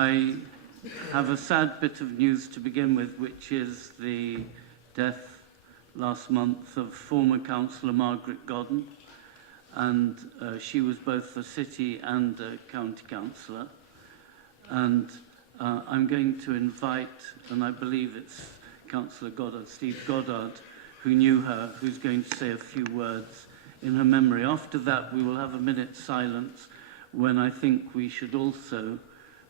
I have a sad bit of news to begin with, which is the death last month of former councillor Margaret Godden, and she was both a city and a county councillor. And I'm going to invite, and I believe it's Councillor Goddard, Steve Goddard, who knew her, who's going to say a few words in her memory. After that, we will have a minute's silence when I think we should also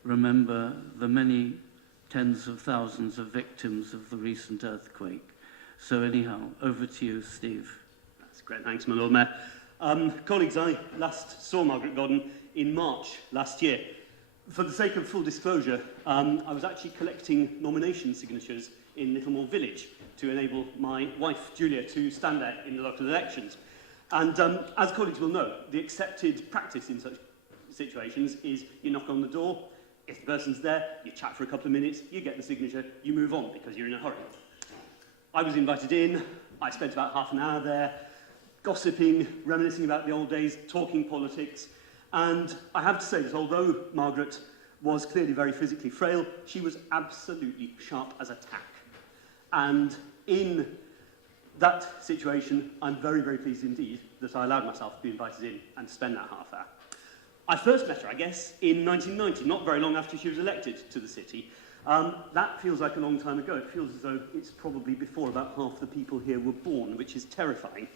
remember the many tens of thousands of victims of the recent earthquake. So anyhow, over to you, Steve. That's great. Thanks, my Lord Mayor. Colleagues, I last saw Margaret Godden in March last year. For the sake of full disclosure, I was actually collecting nomination signatures in Littlemore Village to enable my wife, Julia, to stand there in the local elections. And as colleagues will know, the accepted practice in such situations is you knock on the door, if the person's there, you chat for a couple of minutes, you get the signature, you move on because you're in a hurry. I was invited in, I spent about half an hour there, gossiping, reminiscing about the old days, talking politics, and I have to say that although Margaret was clearly very physically frail, she was absolutely sharp as a tack. And in that situation, I'm very, very pleased indeed that I allowed myself to be invited in and to spend that half hour. I first met her, I guess, in 1990, not very long after she was elected to the city. That feels like a long time ago. It feels as though it's probably before about half the people here were born, which is terrifying.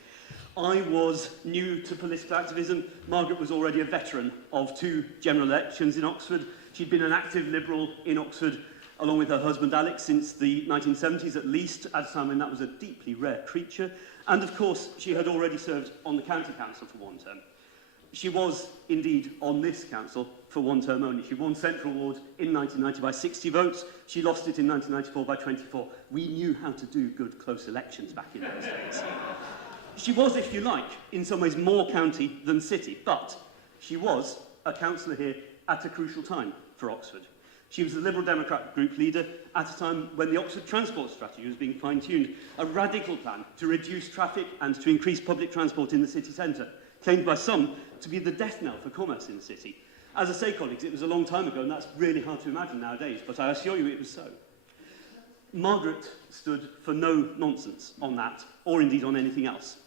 I was new to political activism. Margaret was already a veteran of 2 general elections in Oxford. She'd been an active Liberal in Oxford, along with her husband Alex, since the 1970s at least, at a time when that was a deeply rare creature. And of course, she had already served on the county council for 1 term. She was indeed on this council for 1 term only. She won Central Ward in 1990 by 60 votes. She lost it in 1994 by 24. We knew how to do good close elections back in those days. She was, if you like, in some ways more county than city, but she was a councillor here at a crucial time for Oxford. She was the Liberal Democrat group leader at a time when the Oxford transport strategy was being fine-tuned, a radical plan to reduce traffic and to increase public transport in the city centre, claimed by some to be the death knell for commerce in the city. As I say, colleagues, it was a long time ago, and that's really hard to imagine nowadays, but I assure you it was so. Margaret stood for no nonsense on that, or indeed on anything else.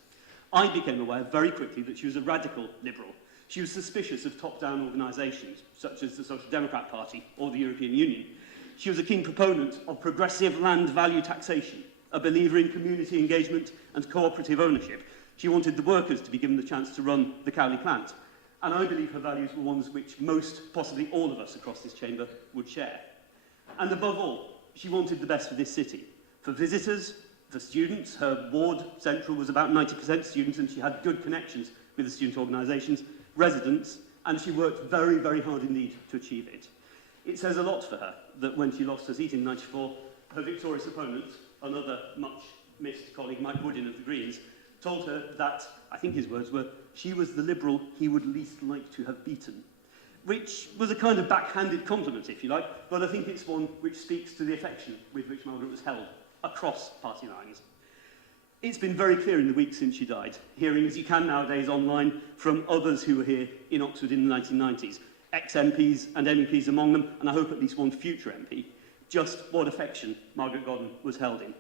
I became aware very quickly that she was a radical Liberal. She was suspicious of top-down organisations, such as the Social Democrat Party or the European Union. She was a keen proponent of progressive land value taxation, a believer in community engagement and cooperative ownership. She wanted the workers to be given the chance to run the Cowley plant. And I believe her values were ones which most, possibly all of us across this chamber, would share. And above all, she wanted the best for this city. For visitors, for students, her ward, Central, was about 90% students, and she had good connections with the student organisations, residents, and she worked very, very hard indeed to achieve it. It says a lot for her that when she lost her seat in '94, her victorious opponent, another much-missed colleague, Mike Woodin of the Greens, told her that, I think his words were, she was the Liberal he would least like to have beaten, which was a kind of backhanded compliment, if you like, but I think it's one which speaks to the affection with which Margaret was held across party lines. It's been very clear in the weeks since she died, hearing, as you can nowadays online, from others who were here in Oxford in the 1990s, ex-MPs and MEPs among them, and I hope at least one future MP, just what affection Margaret Godden was held in.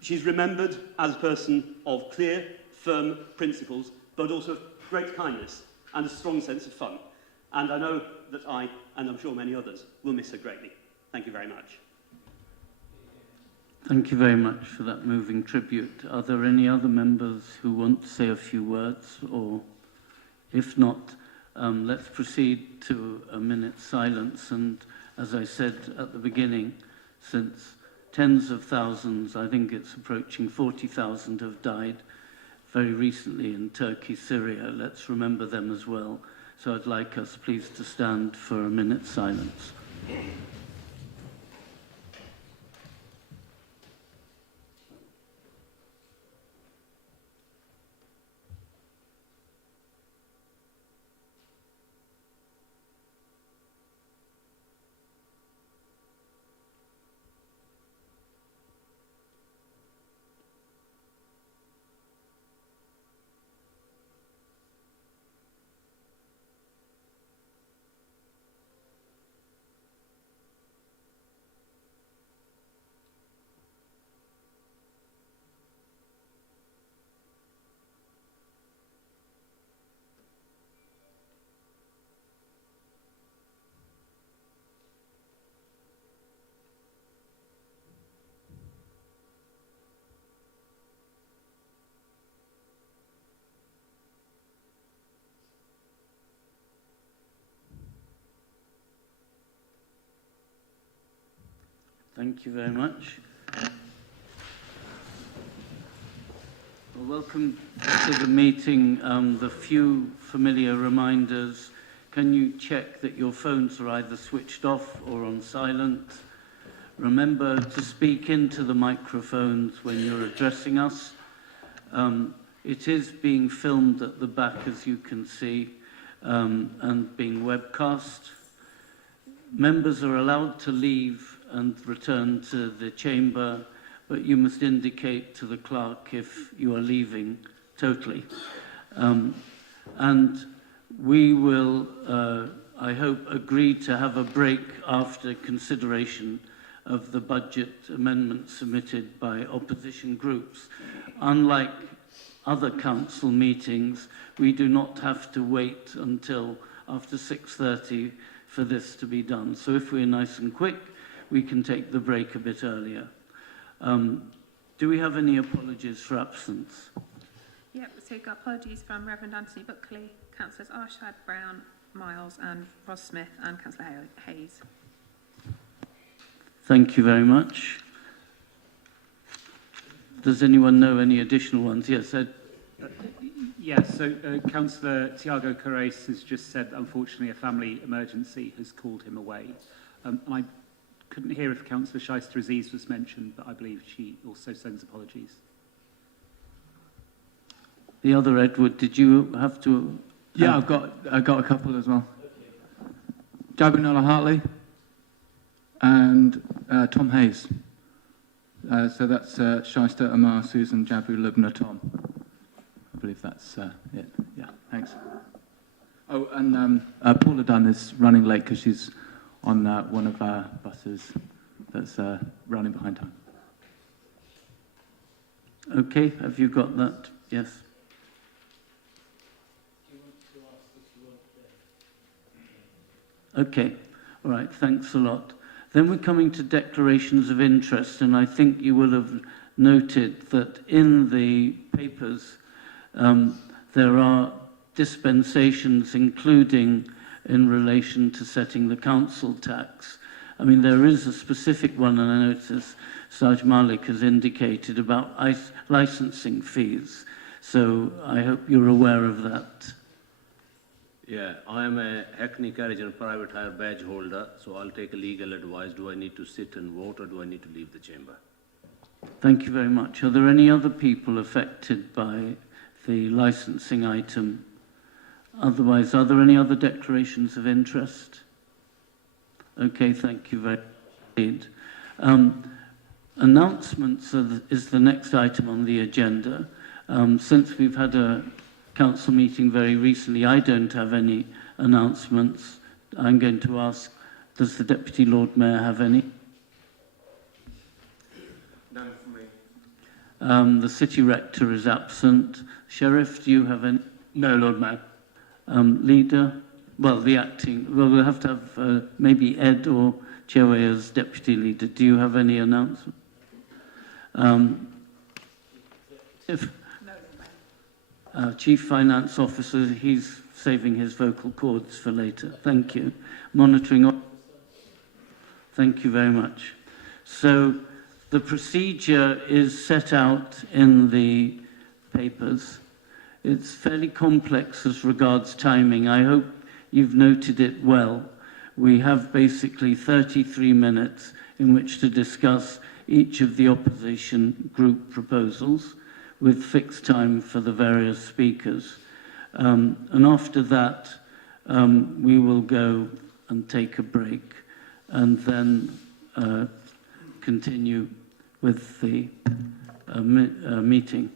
She's remembered as a person of clear, firm principles, but also of great kindness and a strong sense of fun. And I know that I, and I'm sure many others, will miss her greatly. Thank you very much. Thank you very much for that moving tribute. Are there any other members who want to say a few words? Or if not, let's proceed to a minute's silence. And as I said at the beginning, since tens of thousands, I think it's approaching 40,000, have died very recently in Turkey, Syria, let's remember them as well. So I'd like us please to stand for a minute's silence. Thank you very much. Well, welcome to the meeting. The few familiar reminders. Can you check that your phones are either switched off or on silent? Remember to speak into the microphones when you're addressing us. It is being filmed at the back, as you can see, and being webcast. Members are allowed to leave and return to the chamber, but you must indicate to the clerk if you are leaving totally. And we will, I hope, agree to have a break after consideration of the budget amendments submitted by opposition groups. Unlike other council meetings, we do not have to wait until after 6:30 for this to be done. So if we're nice and quick, we can take the break a bit earlier. Do we have any apologies for absence? Yep, so we've got apologies from Reverend Anthony Buckley, Councillors Arshad, Brown, Miles and Ross Smith and Councillor Hayes. Thank you very much. Does anyone know any additional ones? Yes, Ed. Yes, so Councillor Tiago Carres has just said that unfortunately a family emergency has called him away. I couldn't hear if Councillor Shyster Aziz was mentioned, but I believe she also sends apologies. The other Edward, did you have to? Yeah, I've got a couple as well. Jabunala Hartley and Tom Hayes. So that's Shyster, Amar, Susan, Jabu, Lubna, Tom. I believe that's it. Yeah, thanks. Oh, and Paula Dunn is running late because she's on one of our buses that's running behind time. Okay, have you got that? Yes. Okay, all right, thanks a lot. Then we're coming to declarations of interest, and I think you will have noted that in the papers there are dispensations, including in relation to setting the council tax. I mean, there is a specific one, and I notice Saj Malik has indicated about licensing fees. So I hope you're aware of that. Yeah, I am a Hackney Carriage and Private Hire badge holder, so I'll take a legal advice. Do I need to sit and vote or do I need to leave the chamber? Thank you very much. Are there any other people affected by the licensing item? Otherwise, are there any other declarations of interest? Okay, thank you very much. Announcements is the next item on the agenda. Since we've had a council meeting very recently, I don't have any announcements. I'm going to ask, does the Deputy Lord Mayor have any? None for me. The City Rector is absent. Sheriff, do you have any? No, Lord Mayor. Leader? Well, the acting. Well, we'll have to have maybe Ed or Chewe as Deputy Leader. Do you have any announcement? Chief Finance Officer, he's saving his vocal cords for later. Thank you. Monitoring Officer. Thank you very much. So the procedure is set out in the papers. It's fairly complex as regards timing. I hope you've noted it well. We have basically 33 minutes in which to discuss each of the opposition group proposals, with fixed time for the various speakers. And after that, we will go and take a break and then continue with the meeting.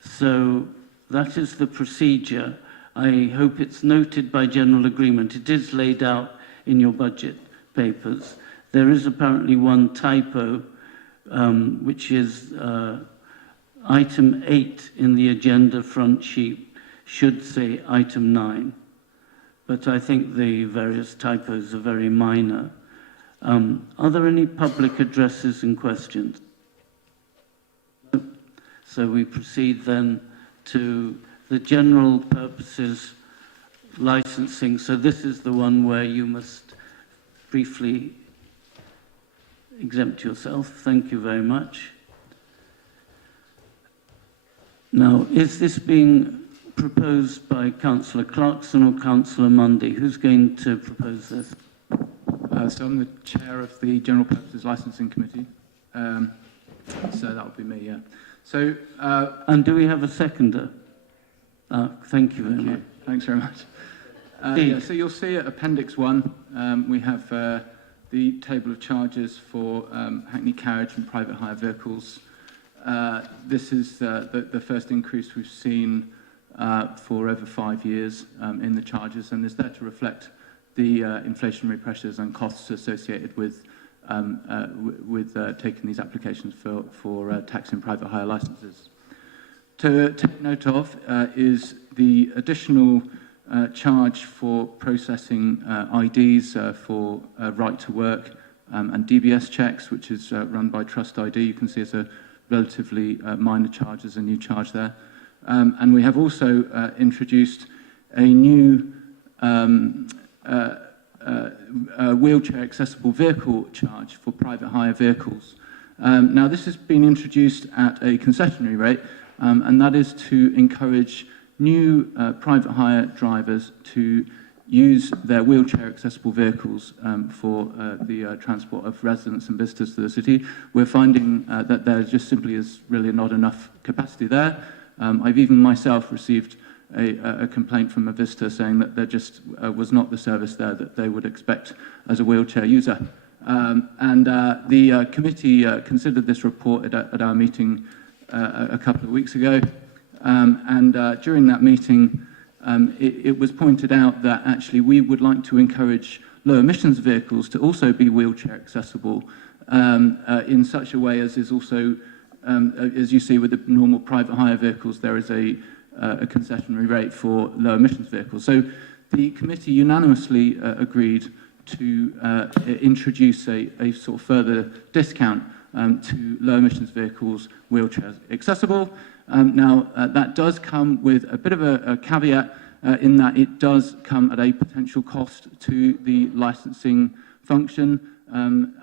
So that is the procedure. I hope it's noted by general agreement. It is laid out in your budget papers. There is apparently one typo, which is Item 8 in the agenda front sheet should say item 9, but I think the various typos are very minor. Are there any public addresses and questions? So we proceed then to the general purposes licensing. So this is the one where you must briefly exempt yourself. Thank you very much. Now, is this being proposed by Councillor Clarkson or Councillor Mundy? Who's going to propose this? So I'm the chair of the General Purposes Licensing Committee. So that would be me, yeah. So, And do we have a seconder? Thank you very much. Thanks very much. Yeah, so you'll see at Appendix 1, we have the table of charges for Hackney carriage and private hire vehicles. This is the first increase we've seen for over 5 years in the charges, and is there to reflect the inflationary pressures and costs associated with taking these applications for taxi and private hire licenses. To take note of is the additional charge for processing IDs for right to work and DBS checks, which is run by Trust ID. You can see it's a relatively minor charge, as a new charge there. And we have also introduced a new wheelchair accessible vehicle charge for private hire vehicles. Now this has been introduced at a concessionary rate, and that is to encourage new private hire drivers to use their wheelchair accessible vehicles for the transport of residents and visitors to the city. We're finding that there just simply is really not enough capacity there. I've even myself received a complaint from a visitor saying that there just was not the service there that they would expect as a wheelchair user. The committee considered this report at our meeting a couple of weeks ago, during that meeting it was pointed out that actually we would like to encourage low emissions vehicles to also be wheelchair accessible in such a way as is also, as you see with the normal private hire vehicles, there is a concessionary rate for low emissions vehicles. So the committee unanimously agreed to introduce a sort of further discount to low emissions vehicles wheelchair accessible. Now that does come with a bit of a caveat in that it does come at a potential cost to the licensing function,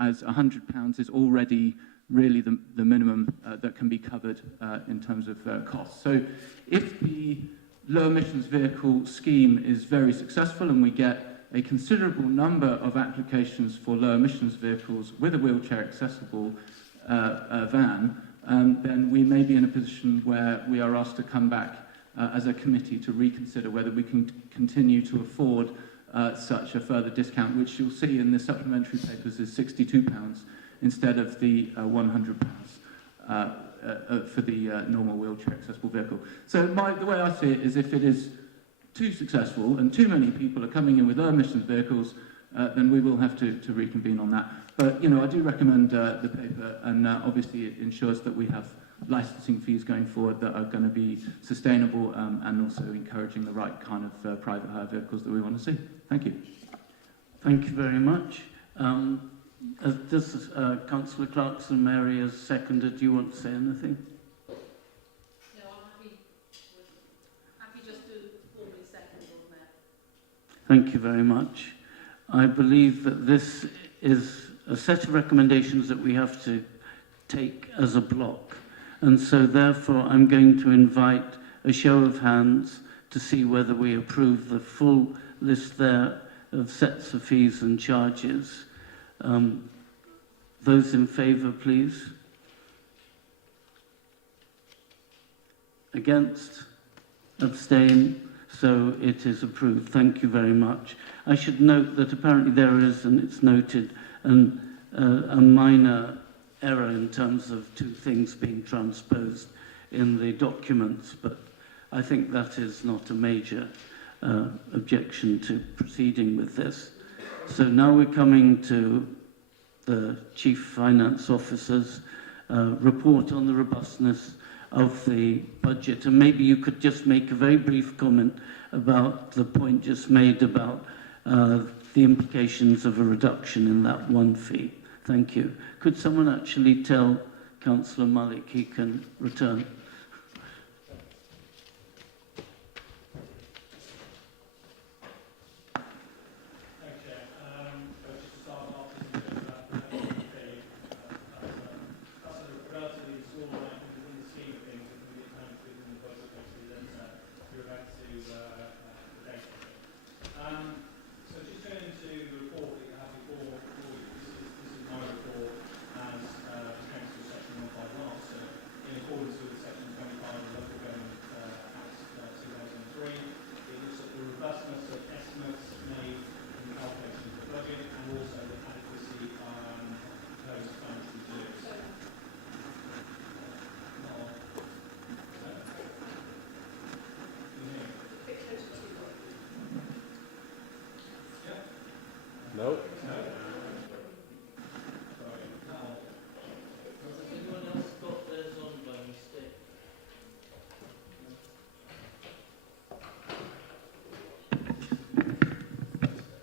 as £100 is already really the minimum that can be covered in terms of costs. So if the low emissions vehicle scheme is very successful and we get a considerable number of applications for low emissions vehicles with a wheelchair accessible van, then we may be in a position where we are asked to come back as a committee to reconsider whether we can continue to afford such a further discount, which you'll see in the supplementary papers is £62 instead of the £100 for the normal wheelchair accessible vehicle. So the way I see it is if it is too successful and too many people are coming in with low emissions vehicles, then we will have to reconvene on that. But, you know, I do recommend the paper, and obviously it ensures that we have licensing fees going forward that are going to be sustainable and also encouraging the right kind of private hire vehicles that we want to see. Thank you. Thank you very much. Does Councillor Clarkson Mary has seconded. Do you want to say anything? No, I'm happy just to formally second on that. Thank you very much. I believe that this is a set of recommendations that we have to take as a block. And so therefore I'm going to invite a show of hands to see whether we approve the full list there of sets of fees and charges. Those in favour, please. Against? Abstain? So it is approved. Thank you very much. I should note that apparently there is, and it's noted, a minor error in terms of two things being transposed in the documents, but I think that is not a major objection to proceeding with this. So now we're coming to the Chief Finance Officer's report on the robustness of the budget. And maybe you could just make a very brief comment about the point just made about the implications of a reduction in that one fee. Thank you. Could someone actually tell Councillor Malik he can return?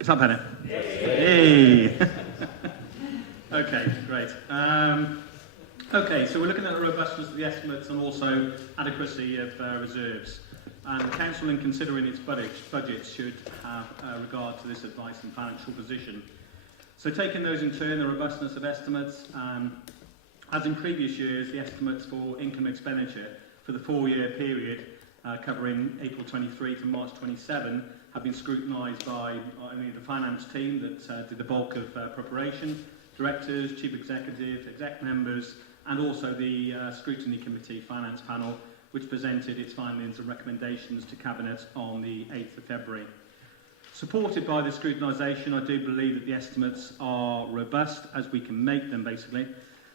Is that better? Hey! Okay, great. Okay, so we're looking at the robustness of the estimates and also adequacy of reserves. And the Council, in considering its budget, should have regard to this advice and financial position. So taking those in turn, the robustness of estimates, as in previous years, the estimates for income expenditure for the 4-year period covering April 23 to March 27 have been scrutinised by only the finance team that did the bulk of preparation, directors, chief executive, exec members, and also the scrutiny committee finance panel, which presented its findings and recommendations to Cabinet on the 8th of February. Supported by this scrutinisation, I do believe that the estimates are robust, as we can make them, basically.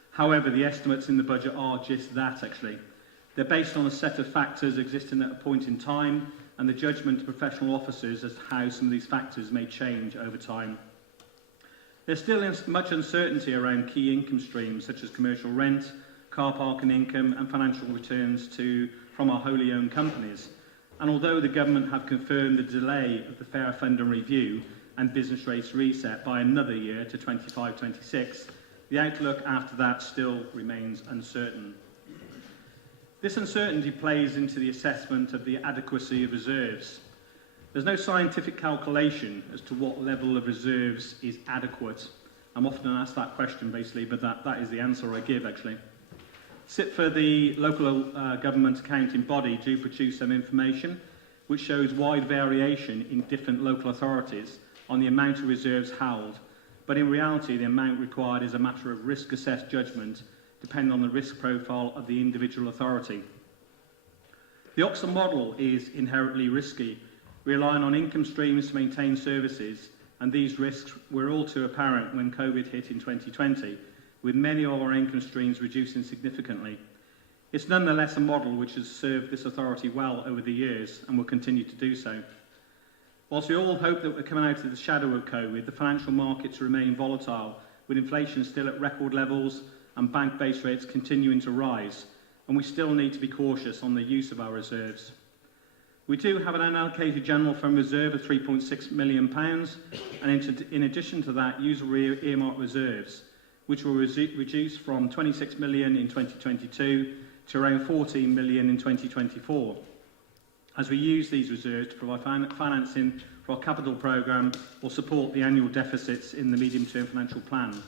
However, the estimates in the budget are just that, actually. They're based on a set of factors existing at a point in time, and the judgment of professional officers as to how some of these factors may change over time. There's still much uncertainty around key income streams, such as commercial rent, car parking income, and financial returns from our wholly owned companies. And although the government have confirmed the delay of the Fair Funding Review and business rates reset by another year to 25-26, the outlook after that still remains uncertain. This uncertainty plays into the assessment of the adequacy of reserves. There's no scientific calculation as to what level of reserves is adequate. I'm often asked that question, basically, but that is the answer I give, actually. CIPFA, the local government accounting body, do produce some information which shows wide variation in different local authorities on the amount of reserves held, but in reality the amount required is a matter of risk-assessed judgment depending on the risk profile of the individual authority. The Oxford model is inherently risky, relying on income streams to maintain services, and these risks were all too apparent when COVID hit in 2020, with many of our income streams reducing significantly. It's nonetheless a model which has served this authority well over the years and will continue to do so. Whilst we all hope that we're coming out of the shadow of COVID, the financial markets remain volatile, with inflation still at record levels and bank base rates continuing to rise, and we still need to be cautious on the use of our reserves. We do have an unallocated general fund reserve of £3.6 million, and in addition to that, usual earmarked reserves, which will reduce from 26 million in 2022 to around 14 million in 2024, as we use these reserves to provide financing for our capital programme or support the annual deficits in the medium-term financial plan.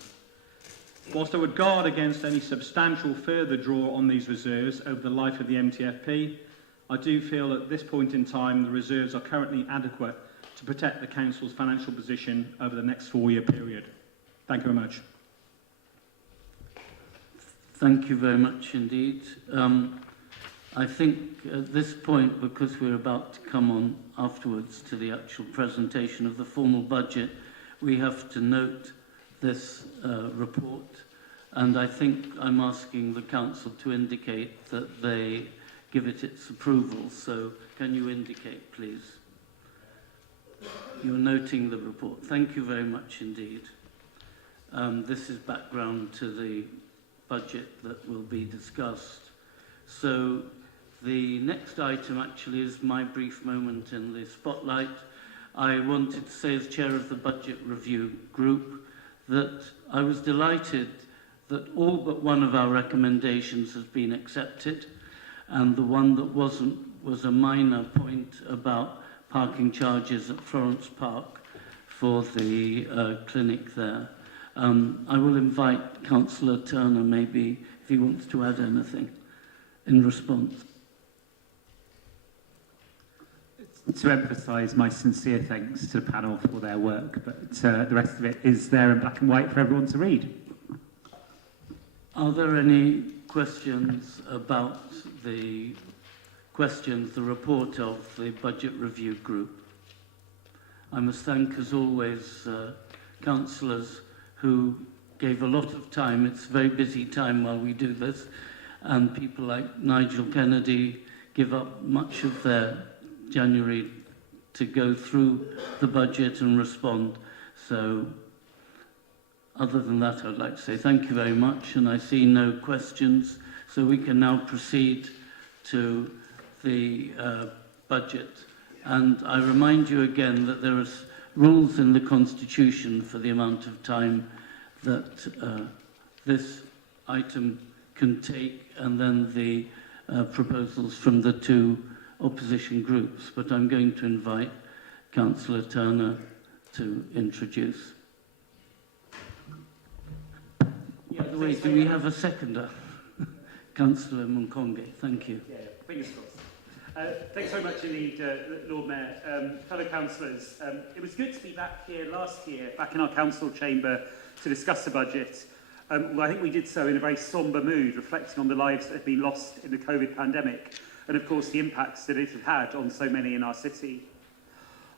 Whilst I would guard against any substantial further draw on these reserves over the life of the MTFP, I do feel at this point in time the reserves are currently adequate to protect the Council's financial position over the next 4-year period. Thank you very much. Thank you very much indeed. I think at this point, because we're about to come on afterwards to the actual presentation of the formal budget, we have to note this report, and I think I'm asking the Council to indicate that they give it its approval. So can you indicate, please? You're noting the report. Thank you very much indeed. This is background to the budget that will be discussed. So the next item actually is my brief moment in the spotlight. I wanted to say, as chair of the Budget Review Group, that I was delighted that all but one of our recommendations has been accepted, and the one that wasn't was a minor point about parking charges at Florence Park for the clinic there. I will invite Councillor Turner, maybe, if he wants to add anything in response. To emphasise my sincere thanks to the panel for their work, but the rest of it is there in black and white for everyone to read. Are there any questions about the report of the Budget Review Group? I must thank, as always, councillors who gave a lot of time. It's a very busy time while we do this, and people like Nigel Kennedy give up much of their January to go through the budget and respond. So other than that, I'd like to say thank you very much, and I see no questions, so we can now proceed to the budget. And I remind you again that there is rules in the Constitution for the amount of time that this item can take, and then the proposals from the two opposition groups. But I'm going to invite Councillor Turner to introduce. By the way, do we have a seconder? Councillor Munkonge, thank you. Yeah, fingers crossed. Thanks very much indeed, Lord Mayor. Fellow councillors, it was good to be back here last year, back in our council chamber, to discuss the budget. Well, I think we did so in a very sombre mood, reflecting on the lives that had been lost in the COVID pandemic, and of course the impacts that it had on so many in our city.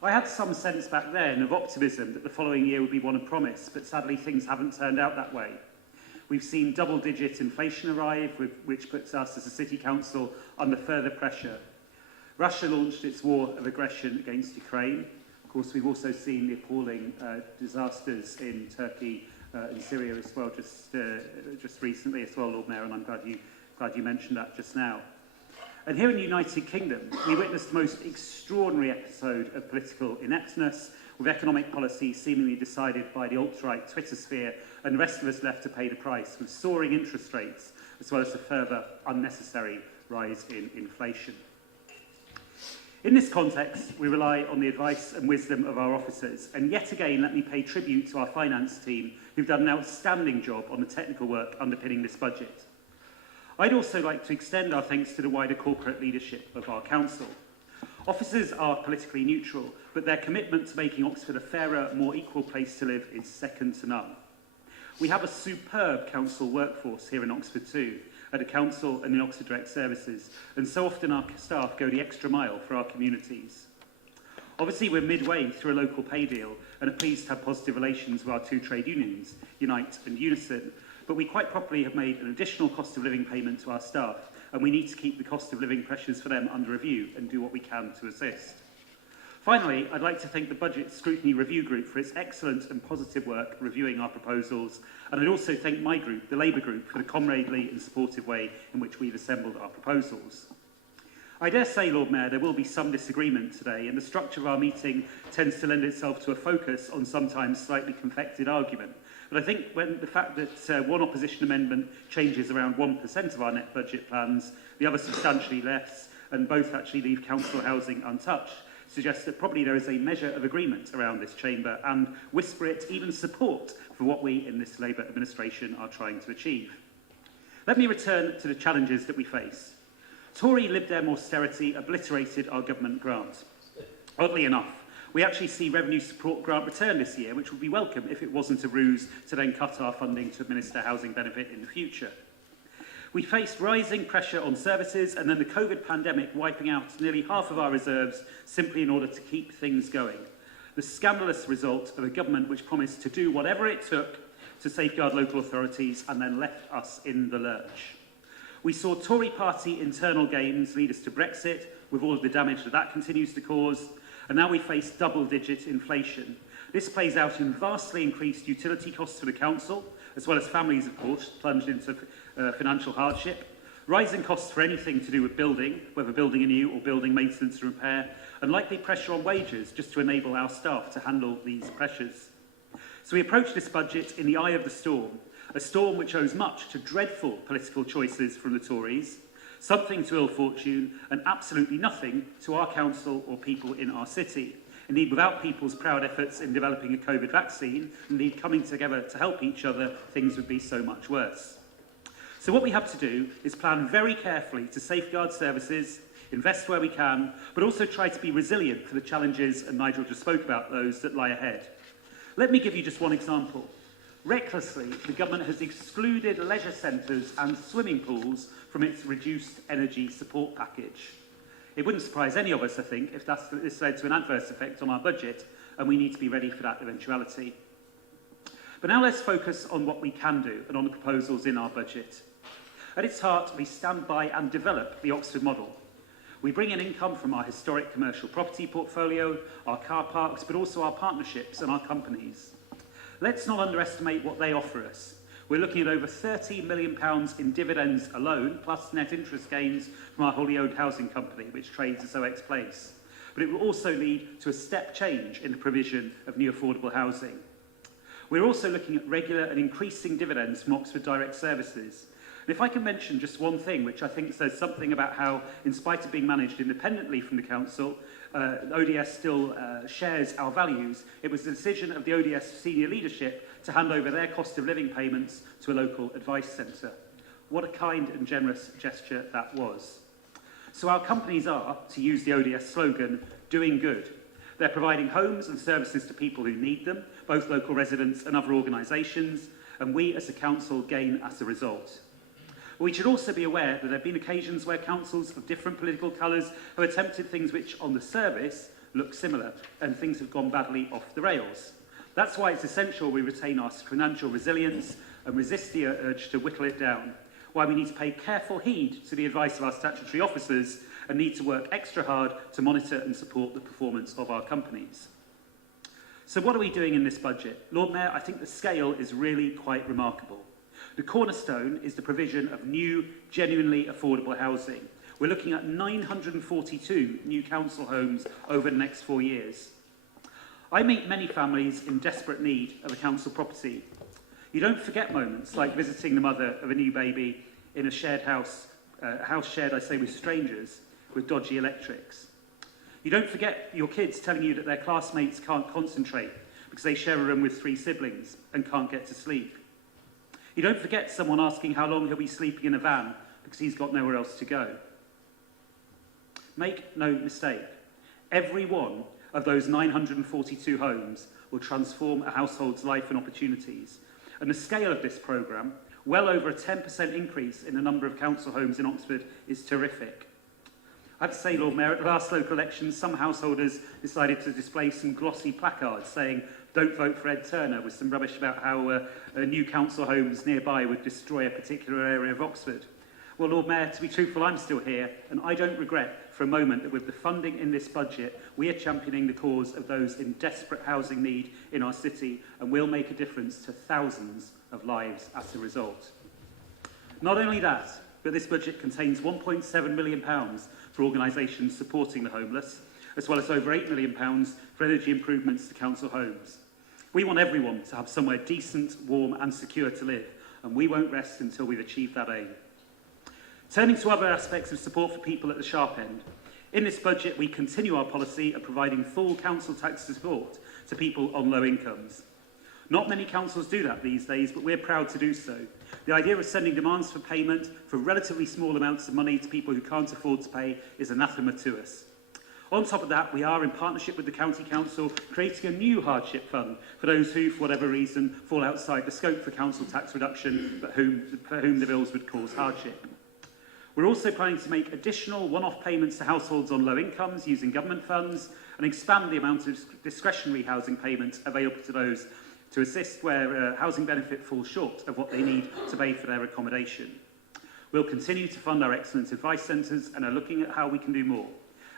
I had some sense back then of optimism that the following year would be one of promise, but sadly things haven't turned out that way. We've seen double-digit inflation arrive, which puts us as a city council under further pressure. Russia launched its war of aggression against Ukraine. Of course, we've also seen the appalling disasters in Turkey and Syria as well, just recently as well, Lord Mayor, and I'm glad you mentioned that just now. And here in the United Kingdom, we witnessed the most extraordinary episode of political ineptness, with economic policy seemingly decided by the alt-right Twitter sphere, and the rest of us left to pay the price, with soaring interest rates, as well as a further unnecessary rise in inflation. In this context, we rely on the advice and wisdom of our officers, and yet again, let me pay tribute to our finance team, who've done an outstanding job on the technical work underpinning this budget. I'd also like to extend our thanks to the wider corporate leadership of our council. Officers are politically neutral, but their commitment to making Oxford a fairer, more equal place to live is second to none. We have a superb council workforce here in Oxford too, at the council and in Oxford Direct Services, and so often our staff go the extra mile for our communities. Obviously, we're midway through a local pay deal and are pleased to have positive relations with our two trade unions, Unite and Unison, but we quite properly have made an additional cost of living payment to our staff, and we need to keep the cost of living pressures for them under review and do what we can to assist. Finally, I'd like to thank the Budget Scrutiny Review Group for its excellent and positive work reviewing our proposals, and I'd also thank my group, the Labour Group, for the comradely and supportive way in which we've assembled our proposals. I dare say, Lord Mayor, there will be some disagreement today, and the structure of our meeting tends to lend itself to a focus on sometimes slightly confected argument. But I think when the fact that one opposition amendment changes around 1% of our net budget plans, the other substantially less, and both actually leave council housing untouched, suggests that probably there is a measure of agreement around this chamber and, whisper it, even support for what we in this Labour administration are trying to achieve. Let me return to the challenges that we face. Tory Lib Dem austerity obliterated our government grant. Oddly enough, we actually see revenue support grant return this year, which would be welcome if it wasn't a ruse to then cut our funding to administer housing benefit in the future. We faced rising pressure on services and then the COVID pandemic wiping out nearly half of our reserves simply in order to keep things going. The scandalous result of a government which promised to do whatever it took to safeguard local authorities and then left us in the lurch. We saw Tory party internal gains lead us to Brexit, with all of the damage that continues to cause, and now we face double-digit inflation. This plays out in vastly increased utility costs for the council, as well as families, of course, plunged into financial hardship, rising costs for anything to do with building, whether building anew or building maintenance and repair, and likely pressure on wages just to enable our staff to handle these pressures. So we approach this budget in the eye of the storm, a storm which owes much to dreadful political choices from the Tories, something to ill fortune, and absolutely nothing to our council or people in our city. Indeed, without people's proud efforts in developing a COVID vaccine, indeed coming together to help each other, things would be so much worse. So what we have to do is plan very carefully to safeguard services, invest where we can, but also try to be resilient for the challenges, and Nigel just spoke about those, that lie ahead. Let me give you just one example. Recklessly, the government has excluded leisure centres and swimming pools from its reduced energy support package. It wouldn't surprise any of us, I think, if this led to an adverse effect on our budget, and we need to be ready for that eventuality. But now let's focus on what we can do and on the proposals in our budget. At its heart, we stand by and develop the Oxford model. We bring in income from our historic commercial property portfolio, our car parks, but also our partnerships and our companies. Let's not underestimate what they offer us. We're looking at over £30 million in dividends alone, plus net interest gains from our wholly owned housing company, which trades as OX Place. but it will also lead to a step change in the provision of new affordable housing. We're also looking at regular and increasing dividends from Oxford Direct Services. And if I can mention just one thing, which I think says something about how, in spite of being managed independently from the council, ODS still shares our values, it was the decision of the ODS senior leadership to hand over their cost of living payments to a local advice centre. What a kind and generous gesture that was. So our companies are, to use the ODS slogan, doing good. They're providing homes and services to people who need them, both local residents and other organisations, and we as a council gain as a result. We should also be aware that there have been occasions where councils of different political colours have attempted things which, on the surface, look similar, and things have gone badly off the rails. That's why it's essential we retain our financial resilience and resist the urge to whittle it down, why we need to pay careful heed to the advice of our statutory officers and need to work extra hard to monitor and support the performance of our companies. So what are we doing in this budget? Lord Mayor, I think the scale is really quite remarkable. The cornerstone is the provision of new, genuinely affordable housing. We're looking at 942 new council homes over the next 4 years. I meet many families in desperate need of a council property. You don't forget moments like visiting the mother of a new baby in a shared house, a house shared, I say, with strangers, with dodgy electrics. You don't forget your kids telling you that their classmates can't concentrate because they share a room with 3 siblings and can't get to sleep. You don't forget someone asking how long he'll be sleeping in a van because he's got nowhere else to go. Make no mistake, every one of those 942 homes will transform a household's life and opportunities. And the scale of this programme, well over a 10% increase in the number of council homes in Oxford, is terrific. I have to say, Lord Mayor, at the last local elections, some householders decided to display some glossy placards saying, "Don't vote for Ed Turner," with some rubbish about how new council homes nearby would destroy a particular area of Oxford. Well, Lord Mayor, to be truthful, I'm still here, and I don't regret for a moment that with the funding in this budget, we are championing the cause of those in desperate housing need in our city, and we'll make a difference to thousands of lives as a result. Not only that, but this budget contains £1.7 million for organisations supporting the homeless, as well as over £8 million for energy improvements to council homes. We want everyone to have somewhere decent, warm and secure to live, and we won't rest until we've achieved that aim. Turning to other aspects of support for people at the sharp end, in this budget we continue our policy of providing full council tax support to people on low incomes. Not many councils do that these days, but we're proud to do so. The idea of sending demands for payment for relatively small amounts of money to people who can't afford to pay is anathema to us. On top of that, we are, in partnership with the County Council, creating a new hardship fund for those who, for whatever reason, fall outside the scope for council tax reduction, but for whom the bills would cause hardship. We're also planning to make additional one-off payments to households on low incomes using government funds and expand the amount of discretionary housing payments available to those to assist where housing benefit falls short of what they need to pay for their accommodation. We'll continue to fund our excellent advice centres and are looking at how we can do more.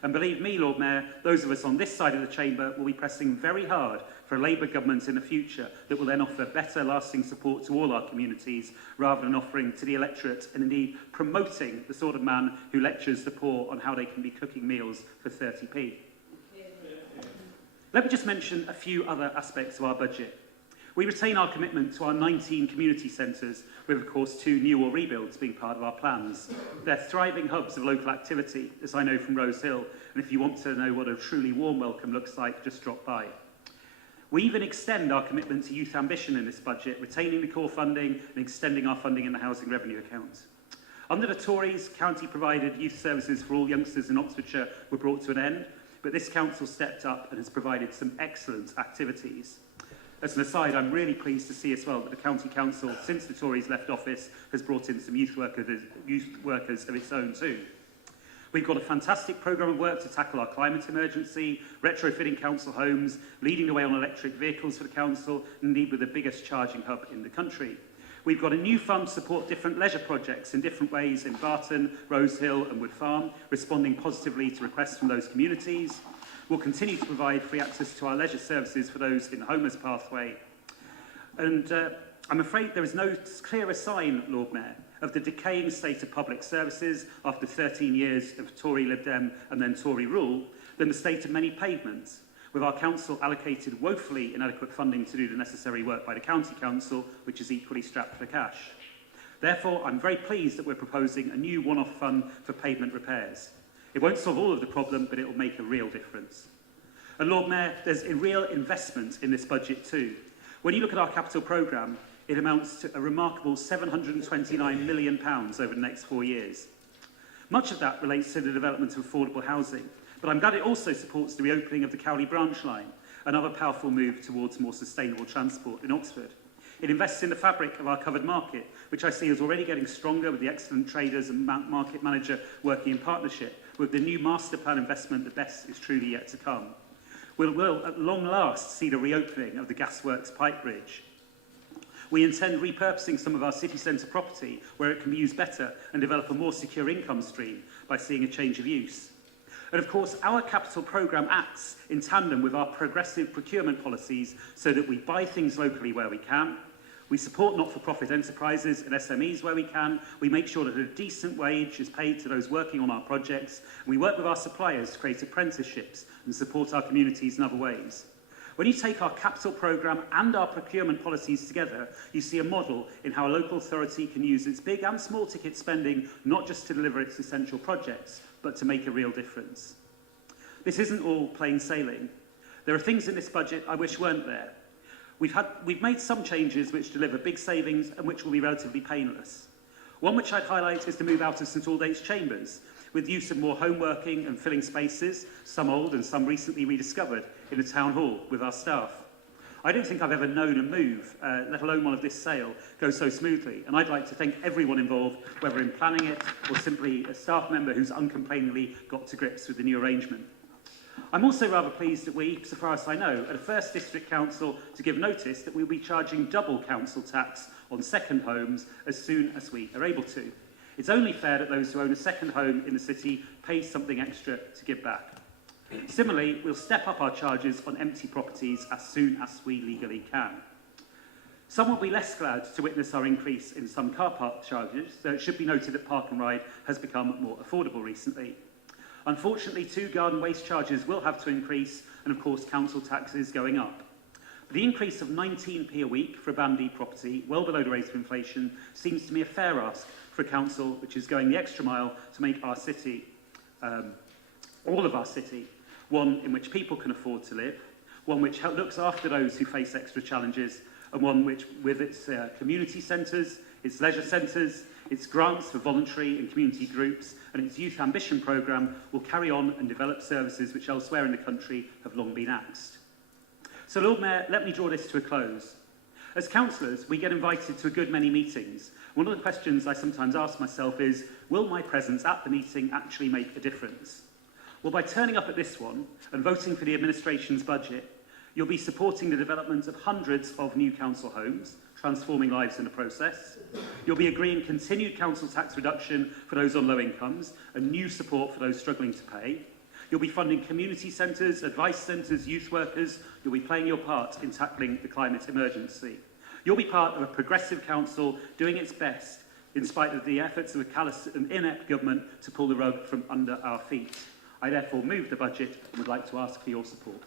And believe me, Lord Mayor, those of us on this side of the chamber will be pressing very hard for a Labour government in the future that will then offer better lasting support to all our communities rather than offering to the electorate and indeed promoting the sort of man who lectures the poor on how they can be cooking meals for 30p. Let me just mention a few other aspects of our budget. We retain our commitment to our 19 community centres, with of course 2 new or rebuilds being part of our plans. They're thriving hubs of local activity, as I know from Rose Hill, and if you want to know what a truly warm welcome looks like, just drop by. We even extend our commitment to youth ambition in this budget, retaining the core funding and extending our funding in the housing revenue account. Under the Tories, county-provided youth services for all youngsters in Oxfordshire were brought to an end, but this council stepped up and has provided some excellent activities. As an aside, I'm really pleased to see as well that the County Council, since the Tories left office, has brought in some youth workers of its own too. We've got a fantastic programme of work to tackle our climate emergency, retrofitting council homes, leading the way on electric vehicles for the council, and indeed with the biggest charging hub in the country. We've got a new fund to support different leisure projects in different ways in Barton, Rose Hill and Wood Farm, responding positively to requests from those communities. We'll continue to provide free access to our leisure services for those in the homeless pathway. And I'm afraid there is no clearer sign, Lord Mayor, of the decaying state of public services after 13 years of Tory Lib Dem and then Tory rule than the state of many pavements, with our council allocated woefully inadequate funding to do the necessary work by the county council, which is equally strapped for cash. Therefore, I'm very pleased that we're proposing a new one-off fund for pavement repairs. It won't solve all of the problem, but it will make a real difference. And Lord Mayor, there's a real investment in this budget too. When you look at our capital programme, it amounts to a remarkable £729 million over the next 4 years. Much of that relates to the development of affordable housing, but I'm glad it also supports the reopening of the Cowley branch line, another powerful move towards more sustainable transport in Oxford. It invests in the fabric of our covered market, which I see is already getting stronger with the excellent traders and market manager working in partnership. With the new master plan investment, the best is truly yet to come. We'll at long last see the reopening of the Gasworks pipe bridge. We intend repurposing some of our city centre property where it can be used better and develop a more secure income stream by seeing a change of use. And of course, our capital programme acts in tandem with our progressive procurement policies so that we buy things locally where we can, we support not-for-profit enterprises and SMEs where we can, we make sure that a decent wage is paid to those working on our projects, and we work with our suppliers to create apprenticeships and support our communities in other ways. When you take our capital programme and our procurement policies together, you see a model in how a local authority can use its big and small ticket spending not just to deliver its essential projects, but to make a real difference. This isn't all plain sailing. There are things in this budget I wish weren't there. We've made some changes which deliver big savings and which will be relatively painless. One which I'd highlight is the move out of St Aldate's Chambers, with use of more home working and filling spaces, some old and some recently rediscovered, in the town hall with our staff. I don't think I've ever known a move, let alone one of this scale, go so smoothly, and I'd like to thank everyone involved, whether in planning it or simply a staff member who's uncomplainingly got to grips with the new arrangement. I'm also rather pleased that we, so far as I know, are the first district council to give notice that we'll be charging double council tax on second homes as soon as we are able to. It's only fair that those who own a second home in the city pay something extra to give back. Similarly, we'll step up our charges on empty properties as soon as we legally can. Some will be less glad to witness our increase in some car park charges, though it should be noted that Park and Ride has become more affordable recently. Unfortunately, too, garden waste charges will have to increase, and of course council taxes going up. But the increase of 19p a week for a Band D property, well below the rate of inflation, seems to me a fair ask for a council which is going the extra mile to make our city, all of our city, one in which people can afford to live, one which looks after those who face extra challenges, and one which, with its community centres, its leisure centres, its grants for voluntary and community groups, and its Youth Ambition programme will carry on and develop services which elsewhere in the country have long been axed. So, Lord Mayor, let me draw this to a close. As councillors, we get invited to a good many meetings. One of the questions I sometimes ask myself is, will my presence at the meeting actually make a difference? Well, by turning up at this one and voting for the administration's budget, you'll be supporting the development of hundreds of new council homes, transforming lives in the process. You'll be agreeing continued council tax reduction for those on low incomes and new support for those struggling to pay. You'll be funding community centres, advice centres, youth workers. You'll be playing your part in tackling the climate emergency. You'll be part of a progressive council doing its best in spite of the efforts of a callous and inept government to pull the rug from under our feet. I therefore move the budget and would like to ask for your support.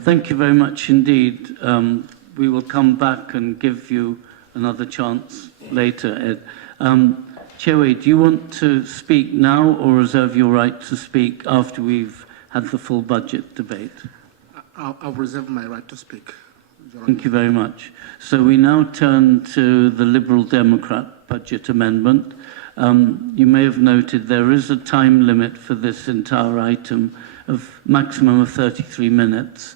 Thank you very much indeed. We will come back and give you another chance later, Ed. Chewe, do you want to speak now or reserve your right to speak after we've had the full budget debate? I'll reserve my right to speak. Thank you very much. So we now turn to the Liberal Democrat budget amendment. You may have noted there is a time limit for this entire item of maximum of 33 minutes.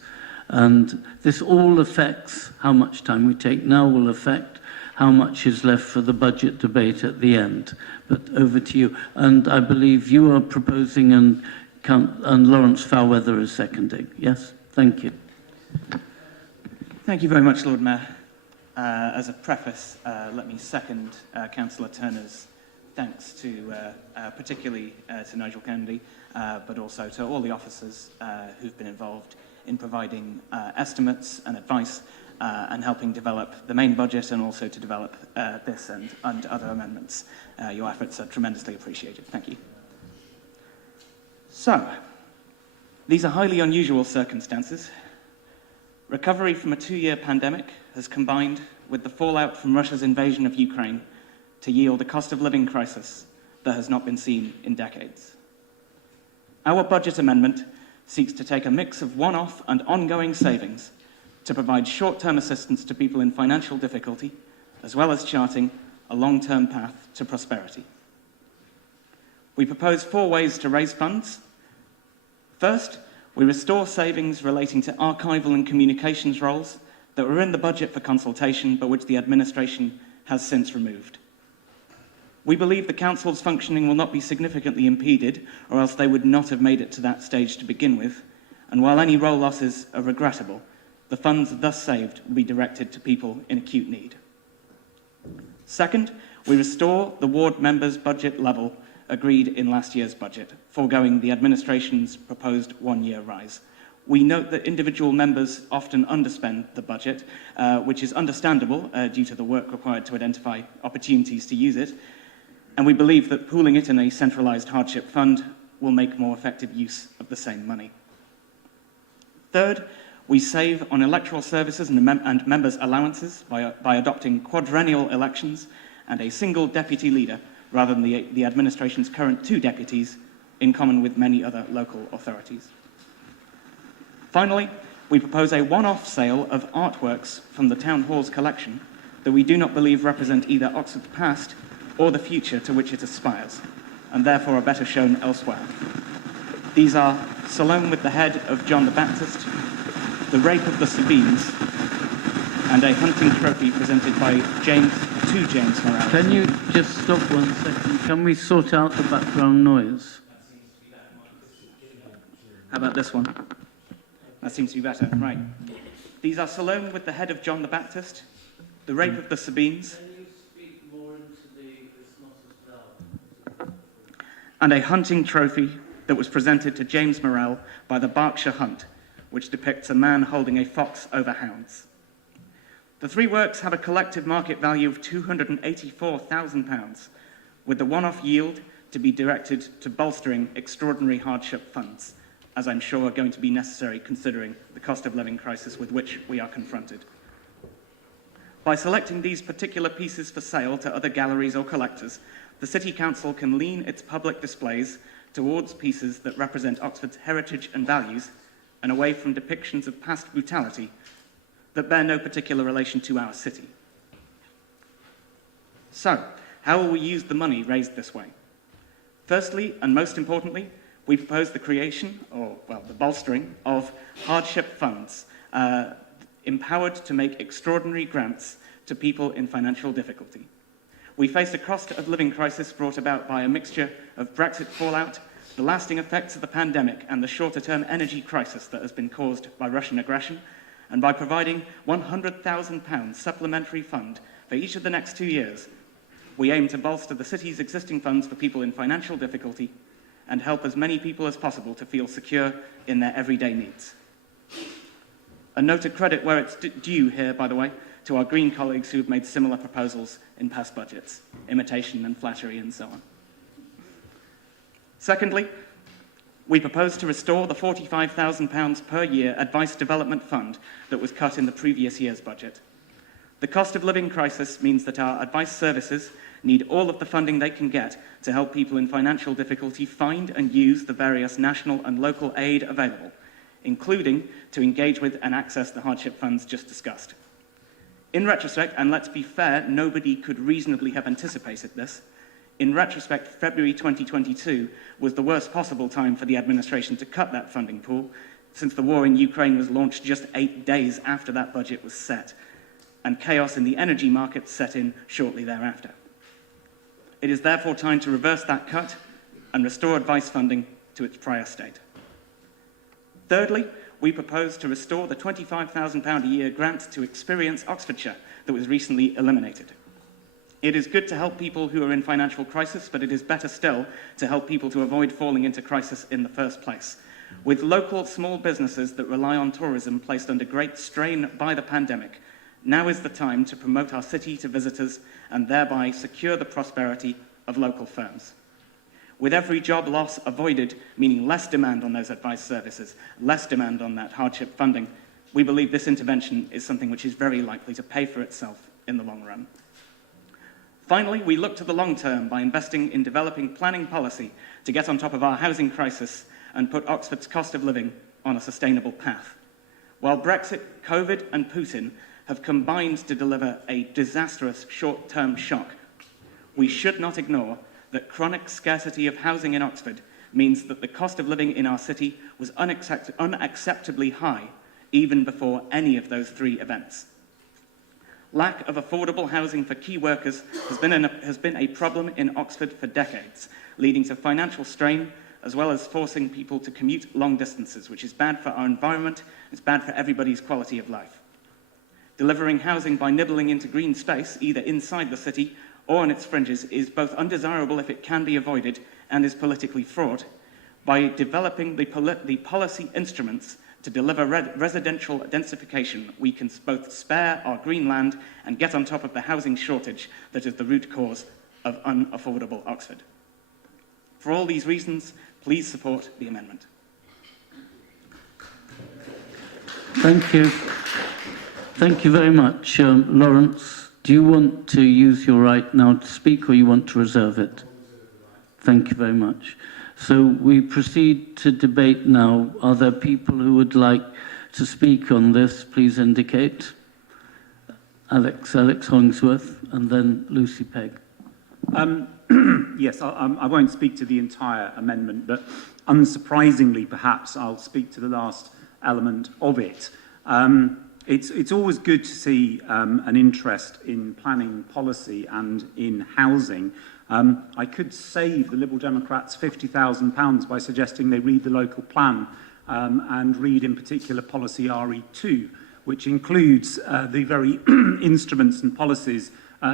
And this all affects how much time we take now, will affect how much is left for the budget debate at the end. But over to you. And I believe you are proposing and Lawrence Fairweather is seconding. Yes? Thank you. Thank you very much, Lord Mayor. As a preface, let me second Councillor Turner's thanks to particularly to Nigel Kennedy, but also to all the officers who've been involved in providing estimates and advice and helping develop the main budget and also to develop this and other amendments. Your efforts are tremendously appreciated. Thank you. So, these are highly unusual circumstances. Recovery from a 2-year pandemic has combined with the fallout from Russia's invasion of Ukraine to yield a cost of living crisis that has not been seen in decades. Our budget amendment seeks to take a mix of one-off and ongoing savings to provide short-term assistance to people in financial difficulty, as well as charting a long-term path to prosperity. We propose 4 ways to raise funds. First, we restore savings relating to archival and communications roles that were in the budget for consultation, but which the administration has since removed. We believe the Council's functioning will not be significantly impeded, or else they would not have made it to that stage to begin with, and while any role losses are regrettable, the funds thus saved will be directed to people in acute need. Second, we restore the ward members' budget level agreed in last year's budget, foregoing the administration's proposed 1-year rise. We note that individual members often underspend the budget, which is understandable due to the work required to identify opportunities to use it, and we believe that pooling it in a centralised hardship fund will make more effective use of the same money. Third, we save on electoral services and members' allowances by adopting quadrennial elections and a single deputy leader rather than the administration's current 2 deputies, in common with many other local authorities. Finally, we propose a one-off sale of artworks from the Town Hall's collection that we do not believe represent either Oxford's past or the future to which it aspires, and therefore are better shown elsewhere. These are Salome with the Head of John the Baptist, The Rape of the Sabines, and a hunting trophy presented by James Morales. Can you just stop 1 second? Can we sort out the background noise? How about this one? That seems to be better, right. These are Salome with the Head of John the Baptist, The Rape of the Sabines, Can you speak more into it's not as loud? and a hunting trophy that was presented to James Morrell by the Berkshire Hunt, which depicts a man holding a fox over hounds. The 3 works have a collective market value of £284,000, with the one-off yield to be directed to bolstering extraordinary hardship funds, as I'm sure are going to be necessary considering the cost of living crisis with which we are confronted. By selecting these particular pieces for sale to other galleries or collectors, the City Council can lean its public displays towards pieces that represent Oxford's heritage and values, and away from depictions of past brutality that bear no particular relation to our city. So, how will we use the money raised this way? Firstly, and most importantly, we propose the creation, the bolstering of hardship funds, empowered to make extraordinary grants to people in financial difficulty. We face a cost of living crisis brought about by a mixture of Brexit fallout, the lasting effects of the pandemic, and the shorter-term energy crisis that has been caused by Russian aggression, and by providing £100,000 supplementary fund for each of the next 2 years, we aim to bolster the city's existing funds for people in financial difficulty and help as many people as possible to feel secure in their everyday needs. A note of credit where it's due here, by the way, to our Green colleagues who have made similar proposals in past budgets, imitation and flattery and so on. Secondly, we propose to restore the £45,000 per year Advice Development Fund that was cut in the previous year's budget. The cost of living crisis means that our advice services need all of the funding they can get to help people in financial difficulty find and use the various national and local aid available, including to engage with and access the hardship funds just discussed. In retrospect, and let's be fair, nobody could reasonably have anticipated this, in retrospect, February 2022 was the worst possible time for the administration to cut that funding pool, since the war in Ukraine was launched just 8 days after that budget was set, and chaos in the energy markets set in shortly thereafter. It is therefore time to reverse that cut and restore advice funding to its prior state. Thirdly, we propose to restore the £25,000 a year grant to Experience Oxfordshire that was recently eliminated. It is good to help people who are in financial crisis, but it is better still to help people to avoid falling into crisis in the first place. With local small businesses that rely on tourism placed under great strain by the pandemic, Now is the time to promote our city to visitors and thereby secure the prosperity of local firms. With every job loss avoided, meaning less demand on those advice services, less demand on that hardship funding, we believe this intervention is something which is very likely to pay for itself in the long run. Finally, we look to the long term by investing in developing planning policy to get on top of our housing crisis and put Oxford's cost of living on a sustainable path. While Brexit, COVID and Putin have combined to deliver a disastrous short-term shock, we should not ignore that chronic scarcity of housing in Oxford means that the cost of living in our city was unacceptably high even before any of those three events. Lack of affordable housing for key workers has been a problem in Oxford for decades, leading to financial strain as well as forcing people to commute long distances, which is bad for our environment, it's bad for everybody's quality of life. Delivering housing by nibbling into green space, either inside the city or on its fringes, is both undesirable if it can be avoided and is politically fraught. By developing the policy instruments to deliver residential densification, we can both spare our green land and get on top of the housing shortage that is the root cause of unaffordable Oxford. For all these reasons, please support the amendment. Thank you. Thank you very much. Lawrence, do you want to use your right now to speak, or you want to reserve it? Thank you very much. So we proceed to debate now. Are there people who would like to speak on this? Please indicate. Alex Hollingsworth, and then Lucy Pegg. Yes, I won't speak to the entire amendment, but unsurprisingly, perhaps, I'll speak to the last element of it. It's always good to see an interest in planning policy and in housing. I could save the Liberal Democrats £50,000 by suggesting they read the local plan and read in particular policy RE2, which includes the very instruments and policies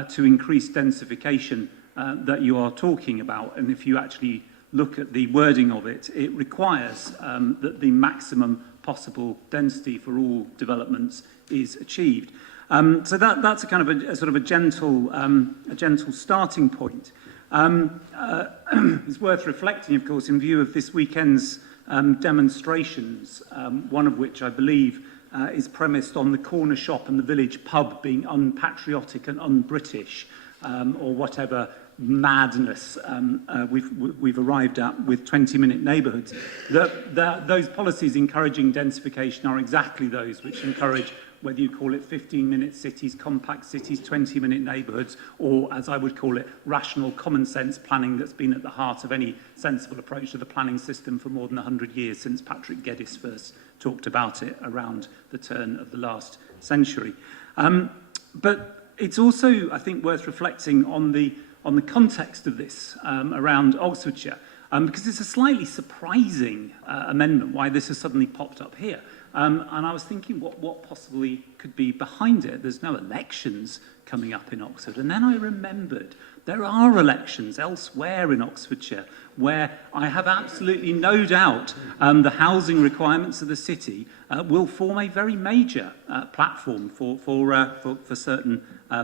to increase densification that you are talking about. And if you actually look at the wording of it, it requires that the maximum possible density for all developments is achieved. So that's a kind of a sort of a gentle starting point. It's worth reflecting, of course, in view of this weekend's demonstrations, one of which I believe is premised on the corner shop and the village pub being unpatriotic and un-British, or whatever madness we've arrived at with 20-minute neighbourhoods. Those policies encouraging densification are exactly those which encourage, whether you call it 15-minute cities, compact cities, 20-minute neighbourhoods, or, as I would call it, rational common sense planning that's been at the heart of any sensible approach to the planning system for more than 100 years, since Patrick Geddes first talked about it around the turn of the last century. But it's also, I think, worth reflecting on the context of this around Oxfordshire, because it's a slightly surprising amendment why this has suddenly popped up here. And I was thinking what possibly could be behind it. There's no elections coming up in Oxford. And then I remembered there are elections elsewhere in Oxfordshire where I have absolutely no doubt the housing requirements of the city will form a very major platform for certain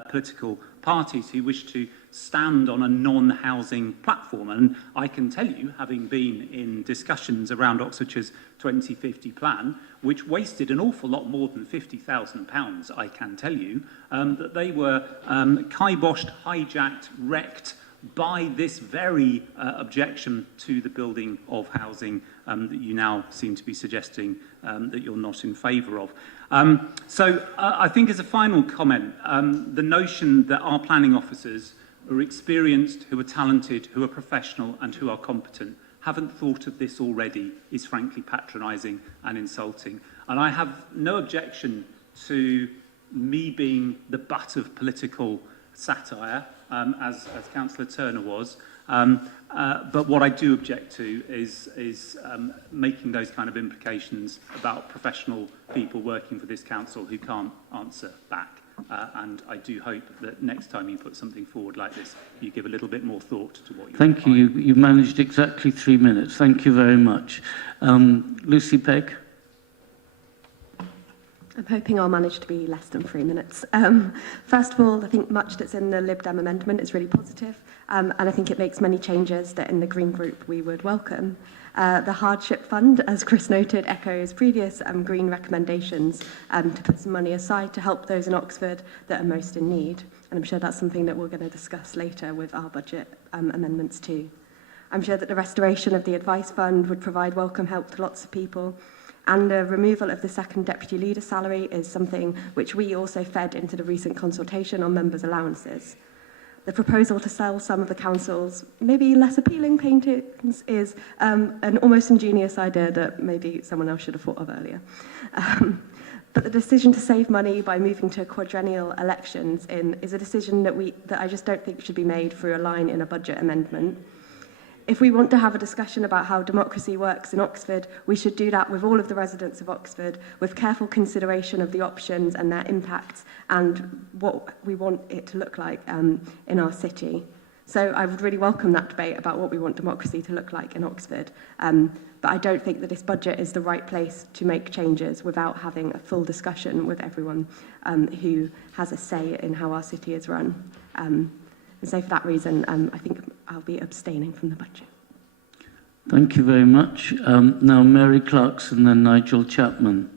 political parties who wish to stand on a non-housing platform. And I can tell you, having been in discussions around Oxfordshire's 2050 plan, which wasted an awful lot more than £50,000, I can tell you, that they were kiboshed, hijacked, wrecked by this very objection to the building of housing that you now seem to be suggesting that you're not in favour of. So I think as a final comment, the notion that our planning officers who are experienced, who are talented, who are professional and who are competent haven't thought of this already is frankly patronising and insulting. And I have no objection to me being the butt of political satire, as Councillor Turner was. But what I do object to is making those kind of implications about professional people working for this council who can't answer back. And I do hope that next time you put something forward like this, you give a little bit more thought to what you're Thank you. You've managed exactly 3 minutes. Thank you very much. Lucy Pegg. I'm hoping I'll manage to be less than 3 minutes. First of all, I think much that's in the Lib Dem amendment is really positive, and I think it makes many changes that in the Green Group we would welcome. The hardship fund, as Chris noted, echoes previous Green recommendations to put some money aside to help those in Oxford that are most in need. And I'm sure that's something that we're going to discuss later with our budget amendments too. I'm sure that the restoration of the advice fund would provide welcome help to lots of people. And the removal of the second deputy leader salary is something which we also fed into the recent consultation on members' allowances. The proposal to sell some of the council's maybe less appealing paintings is an almost ingenious idea that maybe someone else should have thought of earlier. But the decision to save money by moving to quadrennial elections is a decision that I just don't think should be made through a line in a budget amendment. If we want to have a discussion about how democracy works in Oxford, we should do that with all of the residents of Oxford, with careful consideration of the options and their impacts and what we want it to look like in our city. So I would really welcome that debate about what we want democracy to look like in Oxford. But I don't think that this budget is the right place to make changes without having a full discussion with everyone who has a say in how our city is run. And so for that reason, I think I'll be abstaining from the budget. Thank you very much. Now Mary Clarkson, then Nigel Chapman.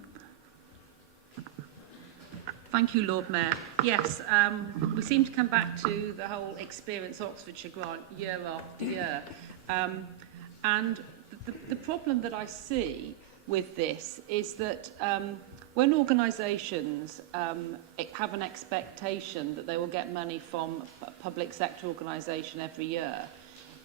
Thank you, Lord Mayor. Yes, we seem to come back to the whole Experience Oxfordshire grant year after year. And the problem that I see with this is that when organisations have an expectation that they will get money from a public sector organisation every year,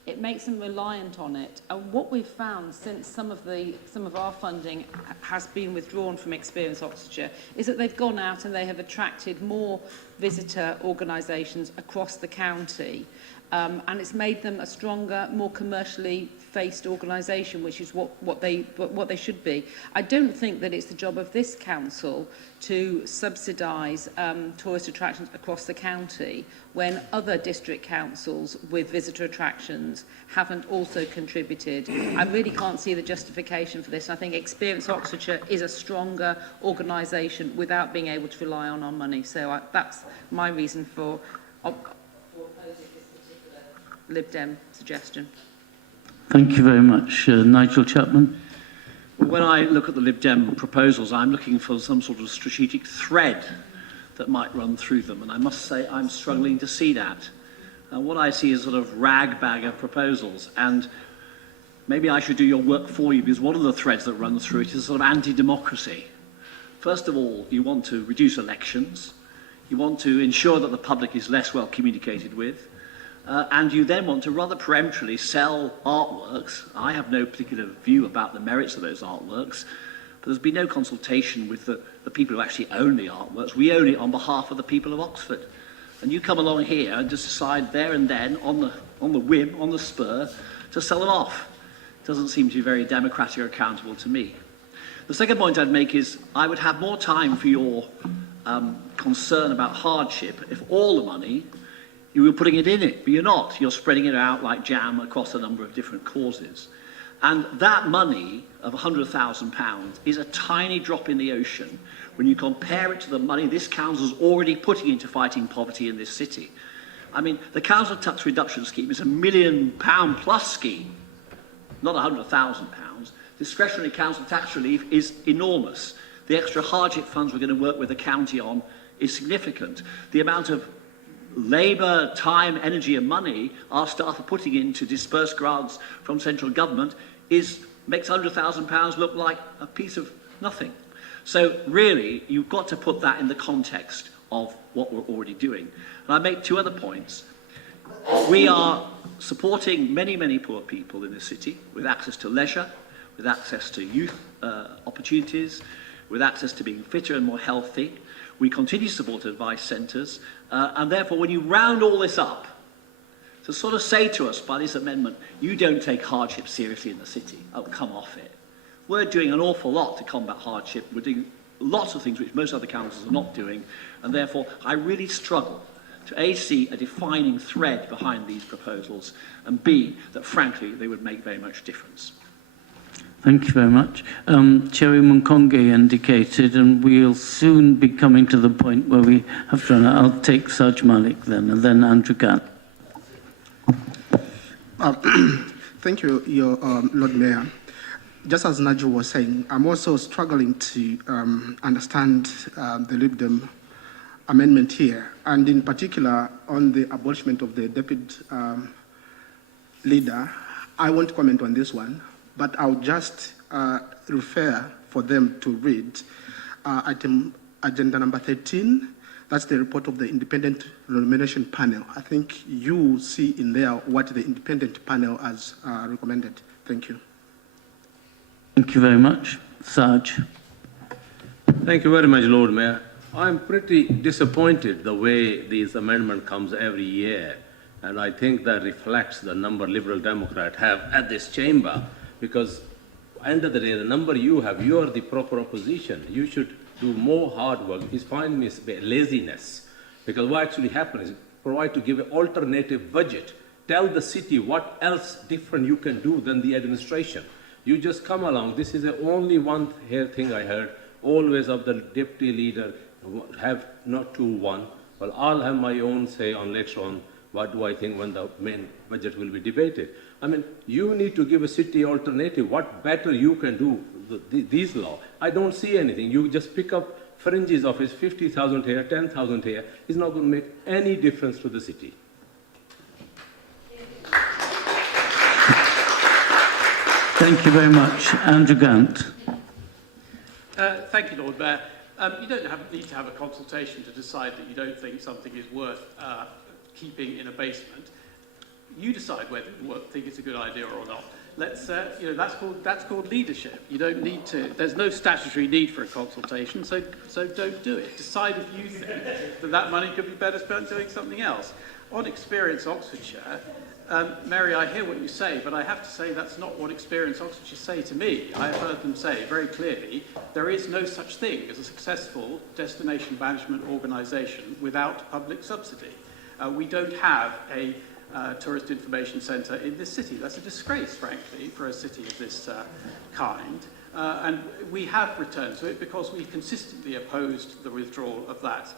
it makes them reliant on it. And what we've found since some of our funding has been withdrawn from Experience Oxfordshire is that they've gone out and they have attracted more visitor organisations across the county. And it's made them a stronger, more commercially faced organisation, which is what they should be. I don't think that it's the job of this council to subsidise tourist attractions across the county when other district councils with visitor attractions haven't also contributed. I really can't see the justification for this. And I think Experience Oxfordshire is a stronger organisation without being able to rely on our money. So that's my reason for opposing this particular Lib Dem suggestion. Thank you very much. Nigel Chapman. When I look at the Lib Dem proposals, I'm looking for some sort of strategic thread that might run through them, and I must say I'm struggling to see that. What I see is sort of rag-bag of proposals, and maybe I should do your work for you, because one of the threads that runs through it is sort of anti-democracy. First of all, you want to reduce elections, you want to ensure that the public is less well communicated with, and you then want to rather peremptorily sell artworks. I have no particular view about the merits of those artworks, but there's been no consultation with the people who actually own the artworks. We own it on behalf of the people of Oxford. And you come along here and just decide there and then, on the whim, on the spur, to sell them off. It doesn't seem to be very democratic or accountable to me. The second point I'd make is I would have more time for your concern about hardship if all the money you were putting it in it, but you're not. You're spreading it out like jam across a number of different causes. And that money of £100,000 is a tiny drop in the ocean when you compare it to the money this council's already putting into fighting poverty in this city. I mean, the council tax reduction scheme is £1 million plus scheme, not £100,000. Discretionary council tax relief is enormous. The extra hardship funds we're going to work with the county on is significant. The amount of labour, time, energy and money our staff are putting into dispersed grants from central government makes £100,000 look like a piece of nothing. So really, you've got to put that in the context of what we're already doing. And I make two other points. We are supporting many, many poor people in the city with access to leisure, with access to youth opportunities, with access to being fitter and more healthy. We continue to support advice centres, and therefore when you round all this up, to sort of say to us by this amendment, you don't take hardship seriously in the city, oh, come off it. We're doing an awful lot to combat hardship. We're doing lots of things which most other councils are not doing, and therefore I really struggle to A, see a defining thread behind these proposals, and B, that frankly they would make very much difference. Thank you very much. Cherry Munkonge indicated, and we'll soon be coming to the point where we have to run out. I'll take Saj Malik then, and then Andrew Gant. Thank you, Lord Mayor. Just as Nigel was saying, I'm also struggling to understand the Lib Dem amendment here, and in particular on the abolishment of the deputy leader. I won't comment on this one, but I'll just refer for them to read item agenda number 13. That's the report of the independent nomination panel. I think you see in there what the independent panel has recommended. Thank you. Thank you very much. Saj. Thank you very much, Lord Mayor. I'm pretty disappointed the way this amendment comes every year, and I think that reflects the number Liberal Democrats have at this chamber, because end of the day, the number you have, you are the proper opposition. You should do more hard work. It's finding me laziness, because what actually happens is provide to give an alternative budget. Tell the city what else different you can do than the administration. You just come along. This is the only one here thing I heard, always of the deputy leader, have not 2-1. Well, I'll have my own say on later on what do I think when the main budget will be debated. I mean, you need to give a city alternative. What better you can do these law? I don't see anything. You just pick up fringes of his 50,000 here, 10,000 here. It's not going to make any difference to the city. Thank you very much. Andrew Gant. Thank you, Lord Mayor. You don't need to have a consultation to decide that you don't think something is worth keeping in a basement. You decide whether you think it's a good idea or not. Let's, that's called leadership. You don't need to. There's no statutory need for a consultation, so don't do it. Decide if you think that money could be better spent doing something else. On Experience Oxfordshire, Mary, I hear what you say, but I have to say that's not what Experience Oxfordshire say to me. I have heard them say very clearly there is no such thing as a successful destination management organisation without public subsidy. We don't have a tourist information centre in this city. That's a disgrace, frankly, for a city of this kind. And we have returned to it because we consistently opposed the withdrawal of that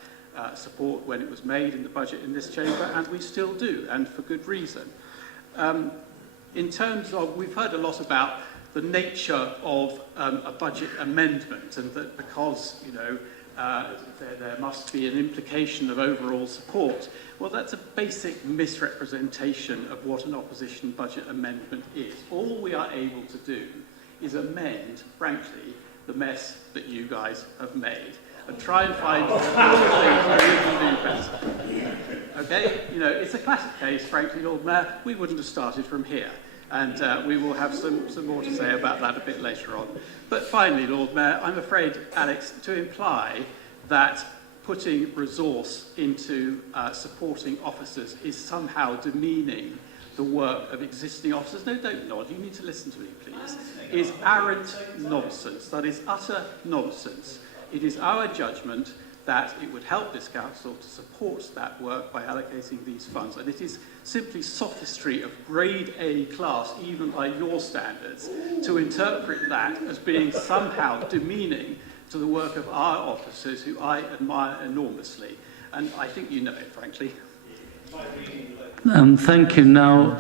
support when it was made in the budget in this chamber, and we still do, and for good reason. In terms of, we've heard a lot about the nature of a budget amendment, and that because, there must be an implication of overall support. Well, that's a basic misrepresentation of what an opposition budget amendment is. All we are able to do is amend, frankly, the mess that you guys have made, and try and find all the things that we can do better. Okay? It's a classic case, frankly, Lord Mayor. We wouldn't have started from here. And we will have some more to say about that a bit later on. But finally, Lord Mayor, I'm afraid, Alex, to imply that putting resource into supporting officers is somehow demeaning the work of existing officers, no, don't nod, you need to listen to me, please, is arrant nonsense. That is utter nonsense. It is our judgment that it would help this council to support that work by allocating these funds. And it is simply sophistry of grade A class, even by your standards, to interpret that as being somehow demeaning to the work of our officers, who I admire enormously. And I think you know it, frankly. Thank you. Now,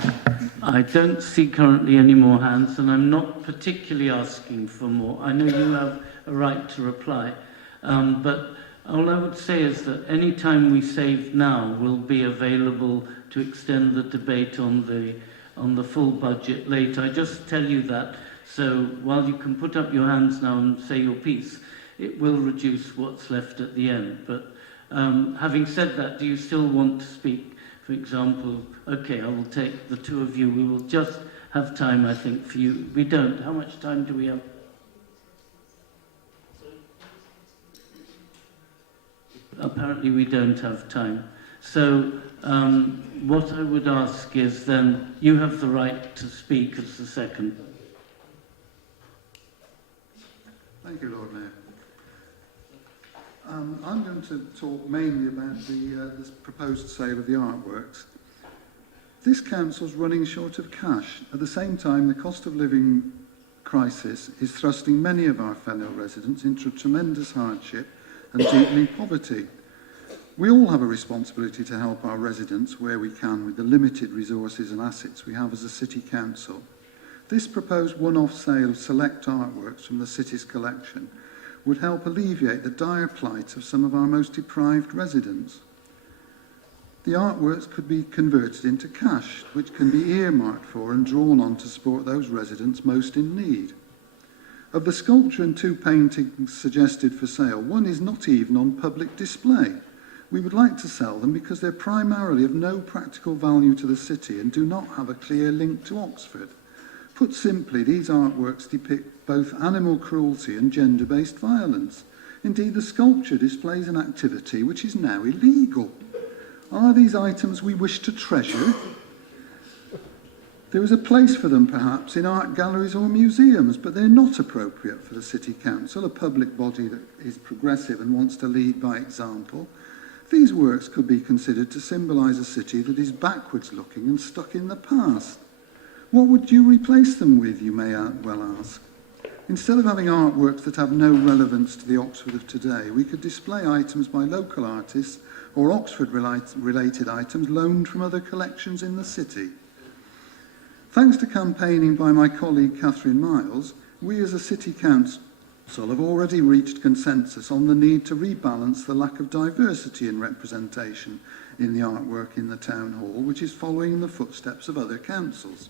I don't see currently any more hands, and I'm not particularly asking for more. I know you have a right to reply, but all I would say is that any time we save now will be available to extend the debate on the full budget later. I just tell you that, so while you can put up your hands now and say your piece, it will reduce what's left at the end. But having said that, do you still want to speak? For example, okay, I will take the two of you. We will just have time, I think, for you. We don't. How much time do we have? Apparently we don't have time. So what I would ask is then, you have the right to speak as the second. Thank you, Lord Mayor. I'm going to talk mainly about this proposed sale of the artworks. This council's running short of cash. At the same time, the cost of living crisis is thrusting many of our fellow residents into tremendous hardship and deepening poverty. We all have a responsibility to help our residents where we can with the limited resources and assets we have as a city council. This proposed one-off sale of select artworks from the city's collection would help alleviate the dire plight of some of our most deprived residents. The artworks could be converted into cash, which can be earmarked for and drawn on to support those residents most in need. Of the sculpture and 2 paintings suggested for sale, one is not even on public display. We would like to sell them because they're primarily of no practical value to the city and do not have a clear link to Oxford. Put simply, these artworks depict both animal cruelty and gender-based violence. Indeed, the sculpture displays an activity which is now illegal. Are these items we wish to treasure? There is a place for them, perhaps, in art galleries or museums, but they're not appropriate for the City Council, a public body that is progressive and wants to lead by example. These works could be considered to symbolise a city that is backwards-looking and stuck in the past. What would you replace them with, you may well ask? Instead of having artworks that have no relevance to the Oxford of today, we could display items by local artists or Oxford-related items loaned from other collections in the city. Thanks to campaigning by my colleague Catherine Miles, we as a City Council have already reached consensus on the need to rebalance the lack of diversity in representation in the artwork in the Town Hall, which is following in the footsteps of other councils.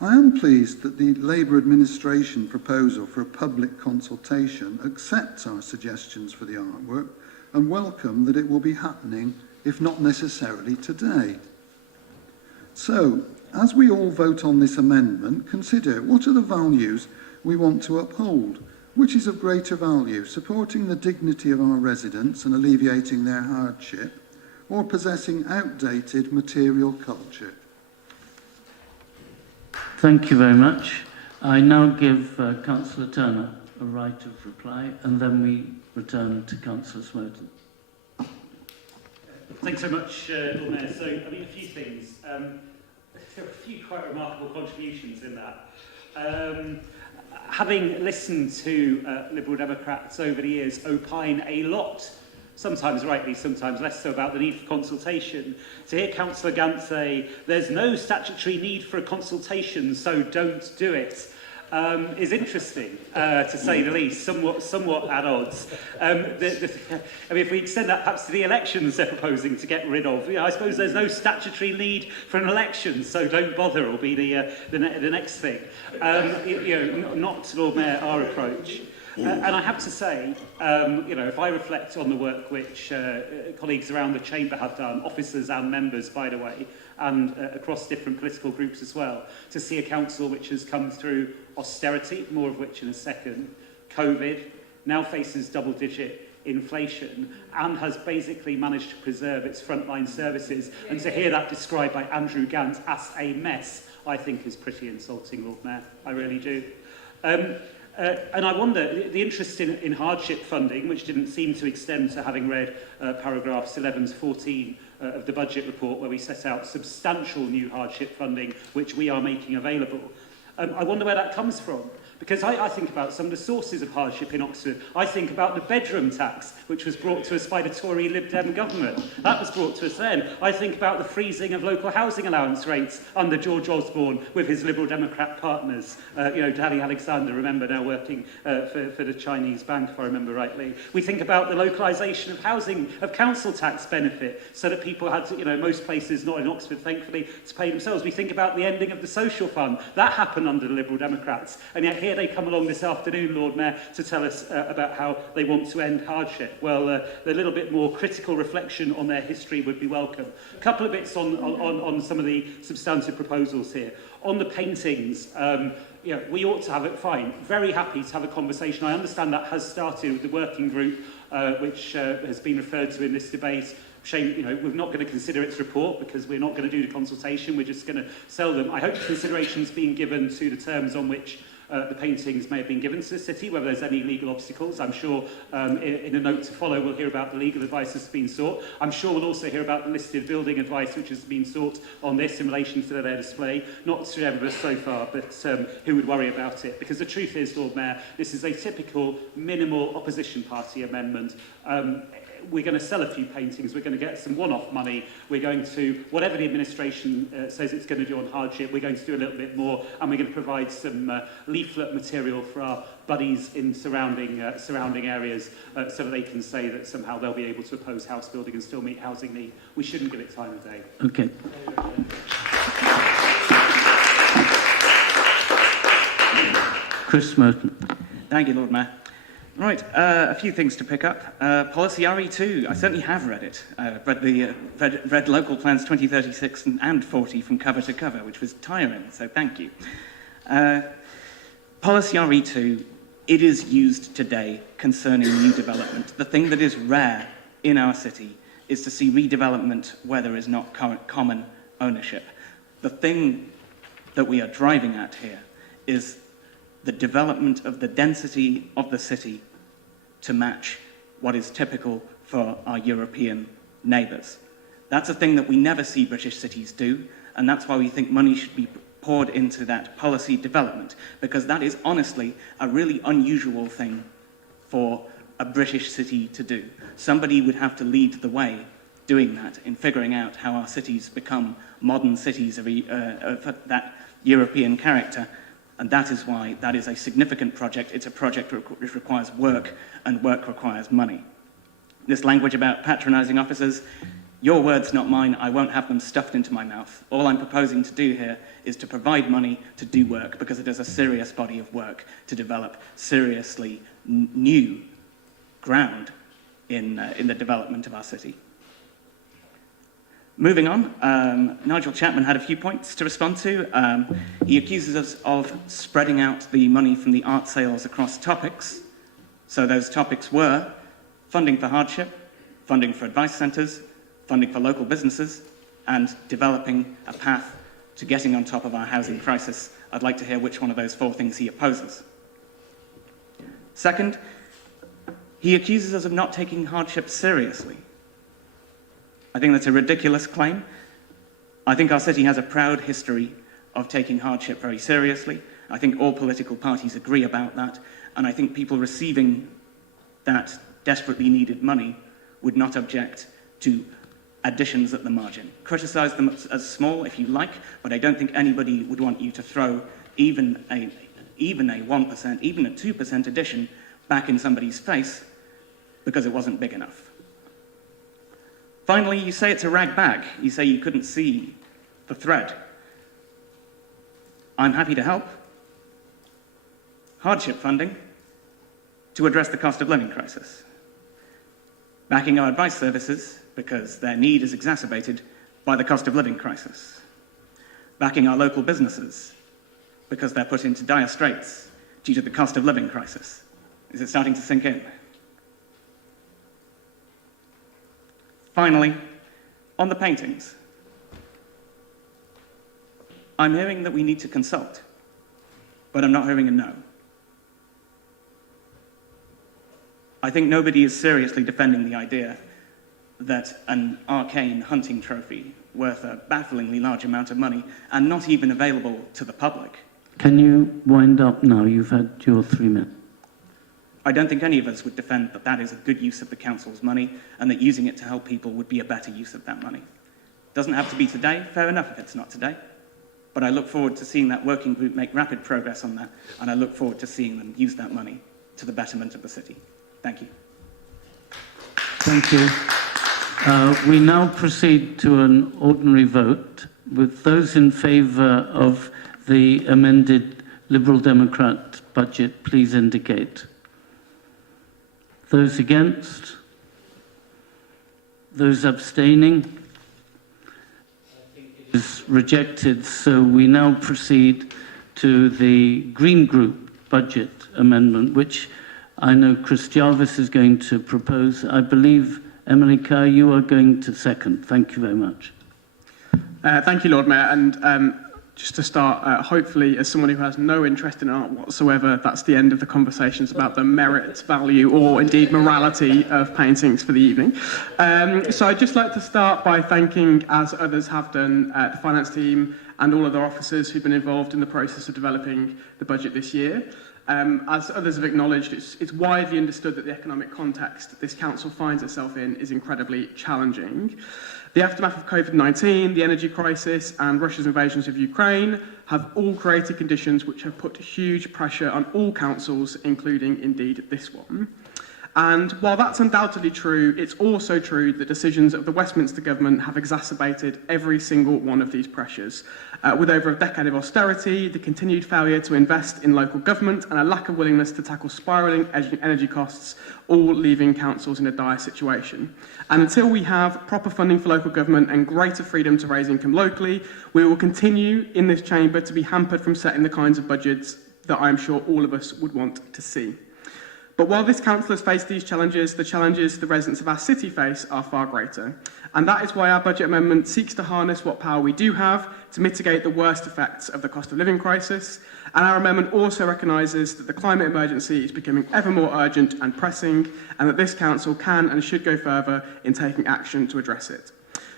I am pleased that the Labour administration proposal for a public consultation accepts our suggestions for the artwork and welcome that it will be happening, if not necessarily today. So, as we all vote on this amendment, consider what are the values we want to uphold, which is of greater value, supporting the dignity of our residents and alleviating their hardship, or possessing outdated material culture. Thank you very much. I now give Councillor Turner a right of reply, and then we return to Councillor Smoten. Thanks so much, Lord Mayor. So, I mean, a few things. There are a few quite remarkable contributions in that. Having listened to Liberal Democrats over the years opine a lot, sometimes rightly, sometimes less so, about the need for consultation, to hear Councillor Gant say, there's no statutory need for a consultation, so don't do it, is interesting, to say the least, somewhat at odds. I mean, if we extend that perhaps to the elections they're proposing to get rid of, I suppose there's no statutory need for an election, so don't bother, will be the next thing. Not, Lord Mayor, our approach. And I have to say, if I reflect on the work which colleagues around the Chamber have done, officers and members, by the way, and across different political groups as well, to see a council which has come through austerity, more of which in a second, COVID, now faces double-digit inflation, and has basically managed to preserve its frontline services, and to hear that described by Andrew Gant as a mess, I think is pretty insulting, Lord Mayor. I really do. And I wonder, the interest in hardship funding, which didn't seem to extend to having read paragraphs 11 to 14 of the budget report, where we set out substantial new hardship funding, which we are making available. I wonder where that comes from. Because I think about some of the sources of hardship in Oxford. I think about the bedroom tax, which was brought to us by the Tory Lib Dem government. That was brought to us then. I think about the freezing of local housing allowance rates under George Osborne with his Liberal Democrat partners. Danny Alexander, remember, now working for the Chinese bank, if I remember rightly. We think about the localisation of housing, of council tax benefit, so that people had to, most places, not in Oxford, thankfully, to pay themselves. We think about the ending of the social fund. That happened under the Liberal Democrats. And yet here they come along this afternoon, Lord Mayor, to tell us about how they want to end hardship. Well, a little bit more critical reflection on their history would be welcome. A couple of bits on some of the substantive proposals here. On the paintings, we ought to have it fine. Very happy to have a conversation. I understand that has started with the working group, which has been referred to in this debate. Shame, we're not going to consider its report because we're not going to do the consultation. We're just going to sell them. I hope consideration is being given to the terms on which the paintings may have been given to the city, whether there's any legal obstacles. I'm sure in a note to follow we'll hear about the legal advice that's been sought. I'm sure we'll also hear about the listed building advice which has been sought on this in relation to their display. Not to every of us so far, but who would worry about it? Because the truth is, Lord Mayor, this is a typical minimal opposition party amendment. We're going to sell a few paintings, we're going to get some one-off money, we're going to, whatever the administration says it's going to do on hardship, we're going to do a little bit more, and we're going to provide some leaflet material for our buddies in surrounding areas so that they can say that somehow they'll be able to oppose house building and still meet housing need. We shouldn't give it time of day. Okay. Chris Merton. Thank you, Lord Mayor. Right, a few things to pick up. Policy RE2, I certainly have read it. Read local plans 2036 and 40 from cover to cover, which was tiring, so thank you. Policy RE2, it is used today concerning new development. The thing that is rare in our city is to see redevelopment where there is not common ownership. The thing that we are driving at here is the development of the density of the city to match what is typical for our European neighbours. That's a thing that we never see British cities do, and that's why we think money should be poured into that policy development, because that is honestly a really unusual thing for a British city to do. Somebody would have to lead the way doing that, in figuring out how our cities become modern cities of that European character. And that is why that is a significant project. It's a project which requires work, and work requires money. This language about patronising officers, your words, not mine. I won't have them stuffed into my mouth. All I'm proposing to do here is to provide money to do work, because it is a serious body of work to develop seriously new ground in the development of our city. Moving on, Nigel Chapman had a few points to respond to. He accuses us of spreading out the money from the art sales across topics. So those topics were funding for hardship, funding for advice centres, funding for local businesses, and developing a path to getting on top of our housing crisis. I'd like to hear which one of those four things he opposes. Second, he accuses us of not taking hardship seriously. I think that's a ridiculous claim. I think our city has a proud history of taking hardship very seriously. I think all political parties agree about that, and I think people receiving that desperately needed money would not object to additions at the margin. Criticise them as small if you like, but I don't think anybody would want you to throw even a 1%, even a 2% addition back in somebody's face because it wasn't big enough. Finally, you say it's a rag bag. You say you couldn't see the thread. I'm happy to help. Hardship funding to address the cost of living crisis. Backing our advice services because their need is exacerbated by the cost of living crisis. Backing our local businesses because they're put into dire straits due to the cost of living crisis. Is it starting to sink in? Finally, on the paintings, I'm hearing that we need to consult, but I'm not hearing a no. I think nobody is seriously defending the idea that an arcane hunting trophy worth a bafflingly large amount of money and not even available to the public. Can you wind up now? You've had your 3 minutes. I don't think any of us would defend that that is a good use of the council's money and that using it to help people would be a better use of that money. Doesn't have to be today, fair enough if it's not today. But I look forward to seeing that working group make rapid progress on that, and I look forward to seeing them use that money to the betterment of the city. Thank you. Thank you. We now proceed to an ordinary vote. With those in favour of the amended Liberal Democrat budget, please indicate. Those against? Those abstaining? I think it is rejected, so we now proceed to the Green Group budget amendment, which I know Chris Jarvis is going to propose. I believe, Emily Kerr, you are going to second. Thank you very much. Thank you, Lord Mayor. And just to start, hopefully, as someone who has no interest in art whatsoever, that's the end of the conversations about the merit, value, or indeed morality of paintings for the evening. So I'd just like to start by thanking, as others have done, the finance team and all other officers who've been involved in the process of developing the budget this year. As others have acknowledged, it's widely understood that the economic context this council finds itself in is incredibly challenging. The aftermath of COVID-19, the energy crisis, and Russia's invasions of Ukraine have all created conditions which have put huge pressure on all councils, including indeed this one. And while that's undoubtedly true, it's also true that decisions of the Westminster government have exacerbated every single one of these pressures. With over a decade of austerity, the continued failure to invest in local government, and a lack of willingness to tackle spiralling energy costs, all leaving councils in a dire situation. And until we have proper funding for local government and greater freedom to raise income locally, we will continue in this chamber to be hampered from setting the kinds of budgets that I'm sure all of us would want to see. But while this council has faced these challenges, the challenges the residents of our city face are far greater. And that is why our budget amendment seeks to harness what power we do have to mitigate the worst effects of the cost of living crisis. And our amendment also recognises that the climate emergency is becoming ever more urgent and pressing, and that this council can and should go further in taking action to address it.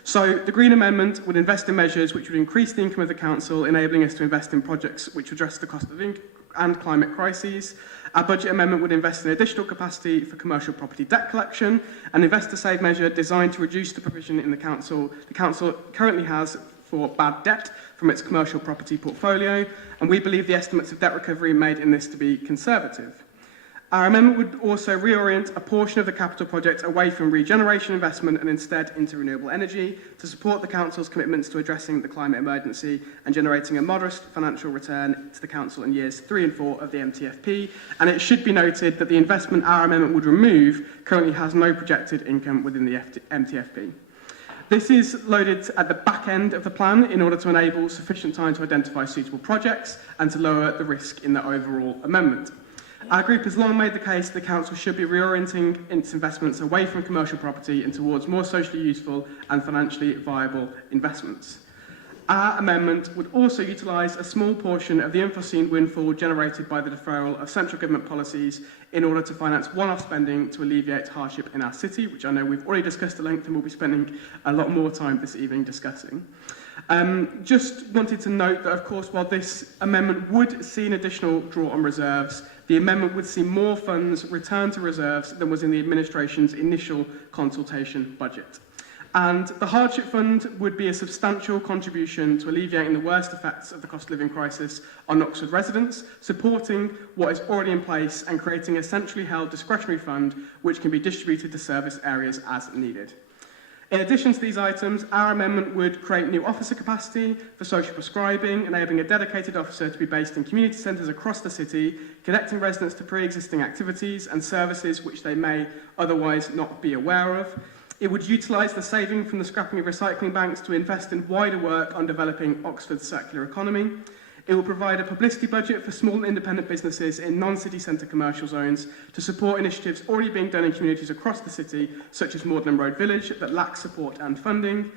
So the Green Amendment would invest in measures which would increase the income of the council, enabling us to invest in projects which address the cost of living and climate crises. Our budget amendment would invest in additional capacity for commercial property debt collection, an investor-save measure designed to reduce the provision in the council currently has for bad debt from its commercial property portfolio, and we believe the estimates of debt recovery made in this to be conservative. Our amendment would also reorient a portion of the capital project away from regeneration investment and instead into renewable energy to support the council's commitments to addressing the climate emergency and generating a modest financial return to the council in years 3 and 4 of the MTFP. And it should be noted that the investment our amendment would remove currently has no projected income within the MTFP. This is loaded at the back end of the plan in order to enable sufficient time to identify suitable projects and to lower the risk in the overall amendment. Our group has long made the case that the council should be reorienting its investments away from commercial property and towards more socially useful and financially viable investments. Our amendment would also utilise a small portion of the unforeseen windfall generated by the deferral of central government policies in order to finance one-off spending to alleviate hardship in our city, which I know we've already discussed at length and we'll be spending a lot more time this evening discussing. Just wanted to note that, of course, while this amendment would see an additional draw on reserves, the amendment would see more funds returned to reserves than was in the administration's initial consultation budget. And the hardship fund would be a substantial contribution to alleviating the worst effects of the cost of living crisis on Oxford residents, supporting what is already in place and creating a centrally held discretionary fund which can be distributed to service areas as needed. In addition to these items, our amendment would create new officer capacity for social prescribing, enabling a dedicated officer to be based in community centres across the city, connecting residents to pre-existing activities and services which they may otherwise not be aware of. It would utilise the saving from the scrapping of recycling banks to invest in wider work on developing Oxford's circular economy. It will provide a publicity budget for small and independent businesses in non-city centre commercial zones to support initiatives already being done in communities across the city, such as Magdalen Road Village, that lack support and funding.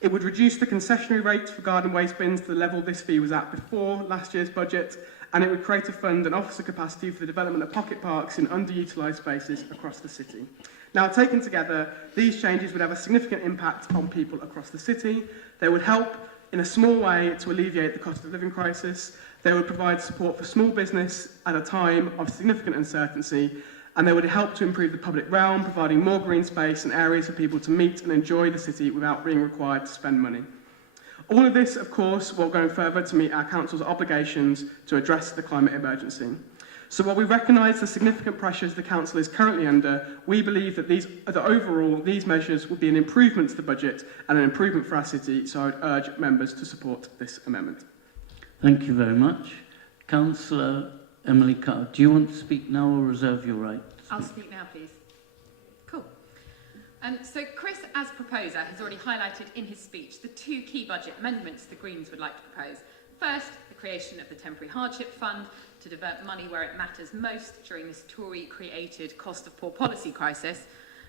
It would reduce the concessionary rate for garden waste bins to the level this fee was at before last year's budget, and it would create a fund and officer capacity for the development of pocket parks in underutilised spaces across the city. Now, taken together, these changes would have a significant impact on people across the city. They would help in a small way to alleviate the cost of living crisis. They would provide support for small business at a time of significant uncertainty, and they would help to improve the public realm, providing more green space and areas for people to meet and enjoy the city without being required to spend money. All of this, of course, while going further to meet our council's obligations to address the climate emergency. So while we recognise the significant pressures the council is currently under, we believe that overall these measures will be an improvement to the budget and an improvement for our city, so I would urge members to support this amendment. Thank you very much. Councillor Emily Carr, do you want to speak now or reserve your right? I'll speak now, please. Cool. So Chris, as proposer, has already highlighted in his speech the two key budget amendments the Greens would like to propose. First, the creation of the Temporary Hardship Fund to divert money where it matters most during this Tory-created cost of poor policy crisis.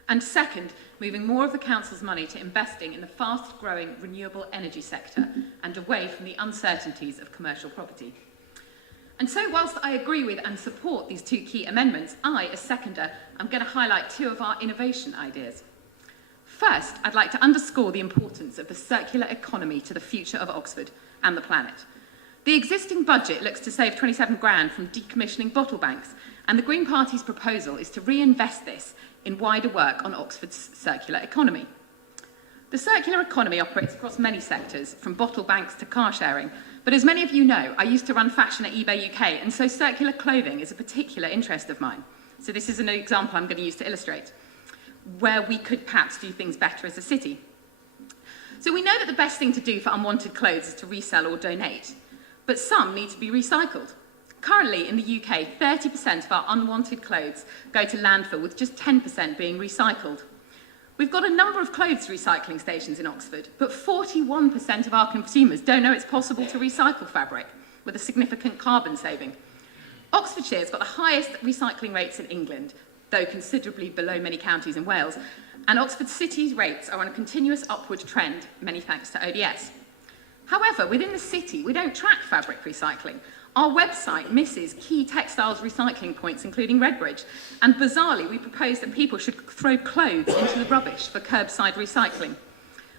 And second, moving more of the council's money to investing in the fast-growing renewable energy sector and away from the uncertainties of commercial property. And so, whilst I agree with and support these two key amendments, I, as seconder, am going to highlight two of our innovation ideas. First, I'd like to underscore the importance of the circular economy to the future of Oxford and the planet. The existing budget looks to save 27 grand from decommissioning bottle banks, and the Green Party's proposal is to reinvest this in wider work on Oxford's circular economy. The circular economy operates across many sectors, from bottle banks to car sharing, but as many of you know, I used to run fashion at eBay UK, and so circular clothing is a particular interest of mine. So this is an example I'm going to use to illustrate where we could perhaps do things better as a city. So we know that the best thing to do for unwanted clothes is to resell or donate, but some need to be recycled. Currently, in the UK, 30% of our unwanted clothes go to landfill, with just 10% being recycled. We've got a number of clothes recycling stations in Oxford, but 41% of our consumers don't know it's possible to recycle fabric, with a significant carbon saving. Oxfordshire's got the highest recycling rates in England, though considerably below many counties in Wales, and Oxford City's rates are on a continuous upward trend, many thanks to ODS. However, within the city, we don't track fabric recycling. Our website misses key textiles recycling points, including Redbridge, and bizarrely, we propose that people should throw clothes into the rubbish for curbside recycling.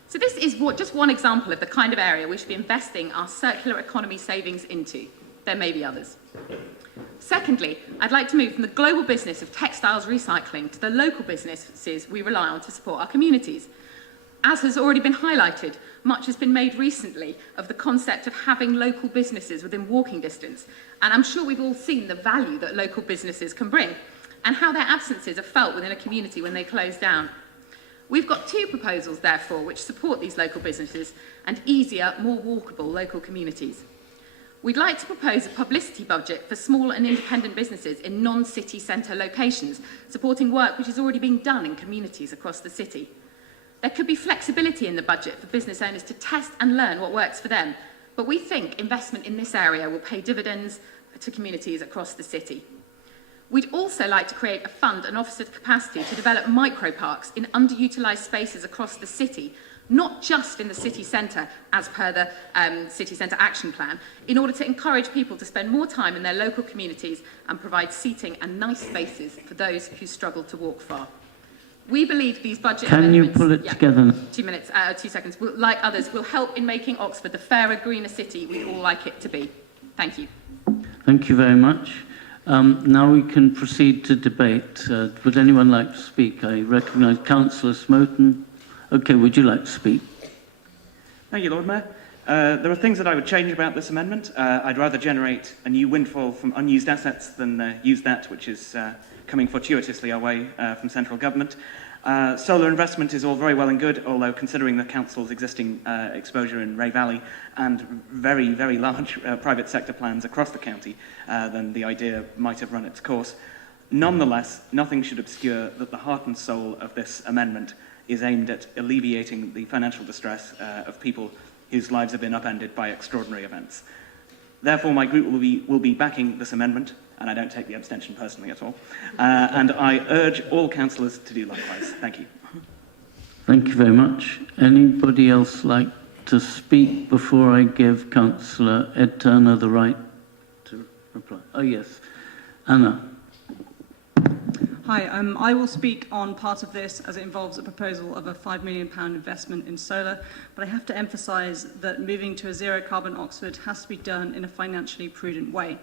So this is just one example of the kind of area we should be investing our circular economy savings into. There may be others. Secondly, I'd like to move from the global business of textiles recycling to the local businesses we rely on to support our communities. As has already been highlighted, much has been made recently of the concept of having local businesses within walking distance, and I'm sure we've all seen the value that local businesses can bring and how their absences are felt within a community when they close down. We've got two proposals, therefore, which support these local businesses and easier, more walkable local communities. We'd like to propose a publicity budget for small and independent businesses in non-city centre locations, supporting work which is already being done in communities across the city. There could be flexibility in the budget for business owners to test and learn what works for them, but we think investment in this area will pay dividends to communities across the city. We'd also like to create a fund and officer capacity to develop micro-parks in underutilised spaces across the city, not just in the city centre, as per the City Centre Action Plan, in order to encourage people to spend more time in their local communities and provide seating and nice spaces for those who struggle to walk far. We believe these budget Can you amendments, pull it together? 2 seconds, like others, will help in making Oxford the fairer, greener city we'd all like it to be. Thank you. Thank you very much. Now we can proceed to debate. Would anyone like to speak? I recognise Councillor Smoten. Okay, would you like to speak? Thank you, Lord Mayor. There are things that I would change about this amendment. I'd rather generate a new windfall from unused assets than use that which is coming fortuitously our way from central government. Solar investment is all very well and good, although considering the council's existing exposure in Ray Valley and very, very large private sector plans across the county, then the idea might have run its course. Nonetheless, nothing should obscure that the heart and soul of this amendment is aimed at alleviating the financial distress of people whose lives have been upended by extraordinary events. Therefore, my group will be backing this amendment, and I don't take the abstention personally at all. And I urge all councillors to do likewise. Thank you. Thank you very much. Anybody else like to speak before I give Councillor Ed Turner the right to reply? Oh, yes. Anna. Hi, I will speak on part of this as it involves a proposal of a £5 million investment in solar, but I have to emphasise that moving to a zero-carbon Oxford has to be done in a financially prudent way.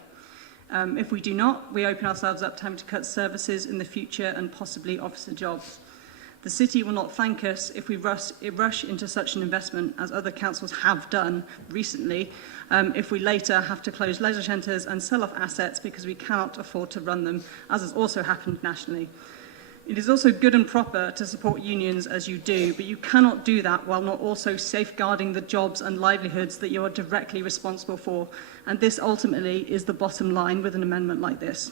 If we do not, we open ourselves up to having to cut services in the future and possibly officer jobs. The city will not thank us if we rush into such an investment, as other councils have done recently, if we later have to close leisure centres and sell off assets because we cannot afford to run them, as has also happened nationally. It is also good and proper to support unions as you do, but you cannot do that while not also safeguarding the jobs and livelihoods that you are directly responsible for, and this ultimately is the bottom line with an amendment like this.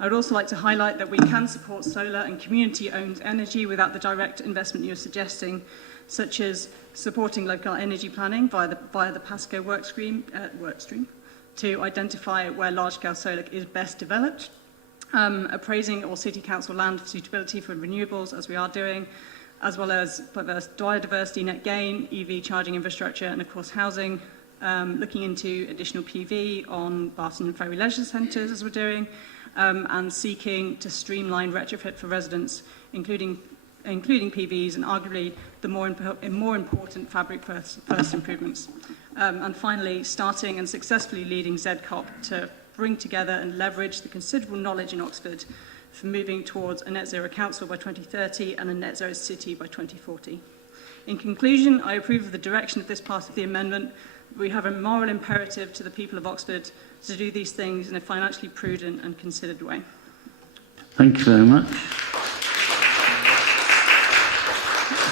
I would also like to highlight that we can support solar and community-owned energy without the direct investment you're suggesting, such as supporting local energy planning via the PASCO workstream to identify where large-scale solar is best developed, appraising all city council land for suitability for renewables, as we are doing, as well as biodiversity, net gain, EV charging infrastructure, and of course housing, looking into additional PV on Barton and Ferry leisure centres, as we're doing, and seeking to streamline retrofit for residents, including PVs and arguably the more important fabric first improvements. And finally, starting and successfully leading ZCOP to bring together and leverage the considerable knowledge in Oxford for moving towards a net zero council by 2030 and a net zero city by 2040. In conclusion, I approve of the direction of this part of the amendment. We have a moral imperative to the people of Oxford to do these things in a financially prudent and considered way. Thank you very much.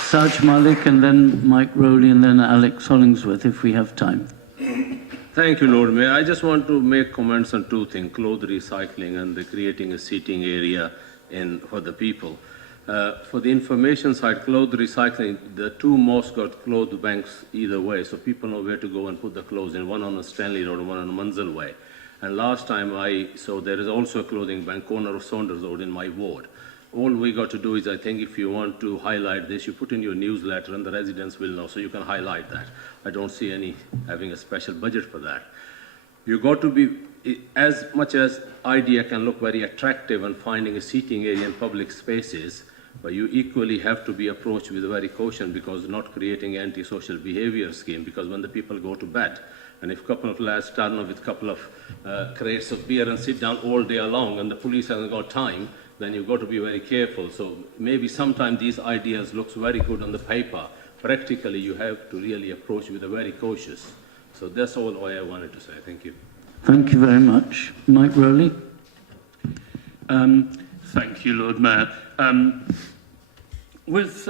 Saj Malik and then Mike Rowley and then Alex Hollingsworth, if we have time. Thank you, Lord Mayor. I just want to make comments on two things, cloth recycling and the creating a seating area for the people. For the information side, cloth recycling, the two mosques got clothes banks either way, so people know where to go and put the clothes in, one on the Stanley Road and one on the Munzel Way. And last time I saw there is also a clothing bank, corner of Saunders Road in my ward. All we got to do is, I think, if you want to highlight this, you put in your newsletter and the residents will know, so you can highlight that. I don't see any having a special budget for that. You got to be, as much as idea can look very attractive and finding a seating area in public spaces, but you equally have to be approached with very caution, because not creating antisocial behavior scheme, because when the people go to bed, and if a couple of lads turn up with a couple of crates of beer and sit down all day long and the police hasn't got time, then you've got to be very careful. So maybe sometimes these ideas looks very good on the paper. Practically, you have to really approach with a very cautious. So that's all I wanted to say. Thank you. Thank you very much. Mike Rowley. Thank you, Lord Mayor. With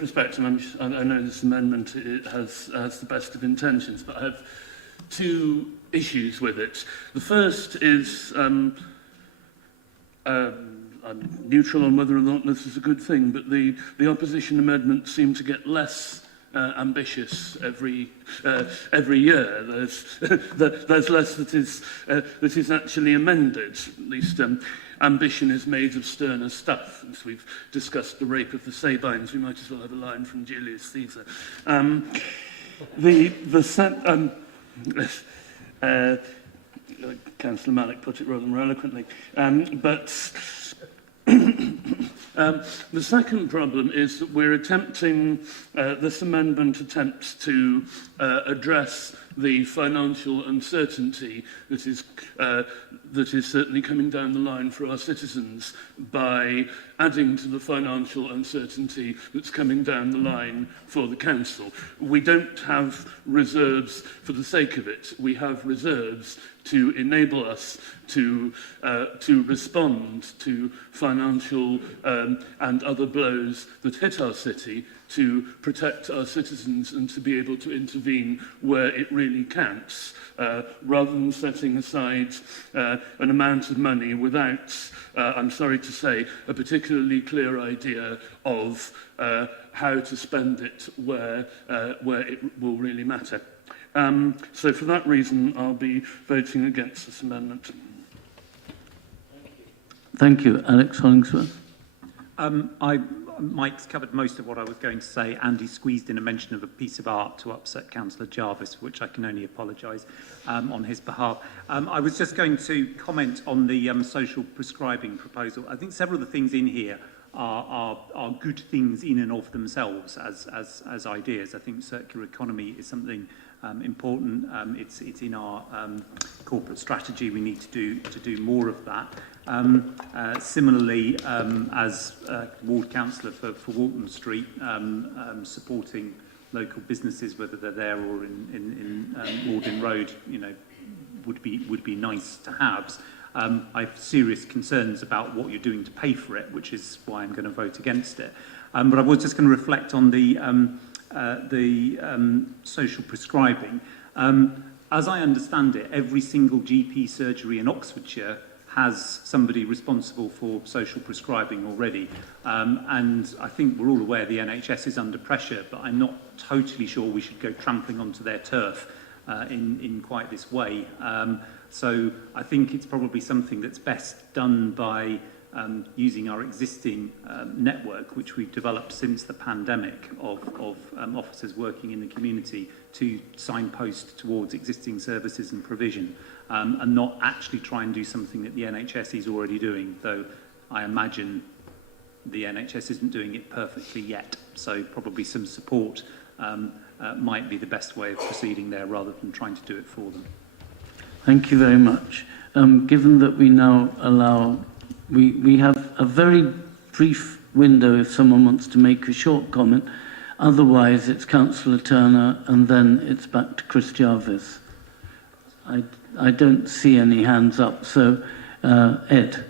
respect, and I know this amendment it has the best of intentions, but I have two issues with it. The first is I'm neutral on whether or not this is a good thing, but the opposition amendments seem to get less ambitious every year. There's less that is actually amended. At least ambition is made of sterner stuff. As we've discussed the rape of the Sabines, we might as well have a line from Julius Caesar. Councillor Malik put it rather more eloquently, but the second problem is that we're attempting, this amendment attempts to address the financial uncertainty that is certainly coming down the line for our citizens by adding to the financial uncertainty that's coming down the line for the council. We don't have reserves for the sake of it. We have reserves to enable us to respond to financial and other blows that hit our city, to protect our citizens and to be able to intervene where it really counts, rather than setting aside an amount of money without, I'm sorry to say, a particularly clear idea of how to spend it where it will really matter. So for that reason, I'll be voting against this amendment. Thank you. Alex Hollingsworth. Mike's covered most of what I was going to say, and he squeezed in a mention of a piece of art to upset Councillor Jarvis, for which I can only apologise on his behalf. I was just going to comment on the social prescribing proposal. I think several of the things in here are good things in and of themselves as ideas. I think circular economy is something important. It's in our corporate strategy. We need to do more of that. Similarly, as ward councillor for Walton Street, supporting local businesses, whether they're there or in Morden Road, would be nice to have. I have serious concerns about what you're doing to pay for it, which is why I'm going to vote against it. But I was just going to reflect on the social prescribing. As I understand it, every single GP surgery in Oxfordshire has somebody responsible for social prescribing already. And I think we're all aware the NHS is under pressure, but I'm not totally sure we should go trampling onto their turf in quite this way. So I think it's probably something that's best done by using our existing network, which we've developed since the pandemic, of officers working in the community to signpost towards existing services and provision, and not actually try and do something that the NHS is already doing, though I imagine the NHS isn't doing it perfectly yet. So probably some support might be the best way of proceeding there rather than trying to do it for them. Thank you very much. Given that we now allow, we have a very brief window if someone wants to make a short comment. Otherwise, it's Councillor Turner and then it's back to Chris Jarvis. I don't see any hands up, so Ed.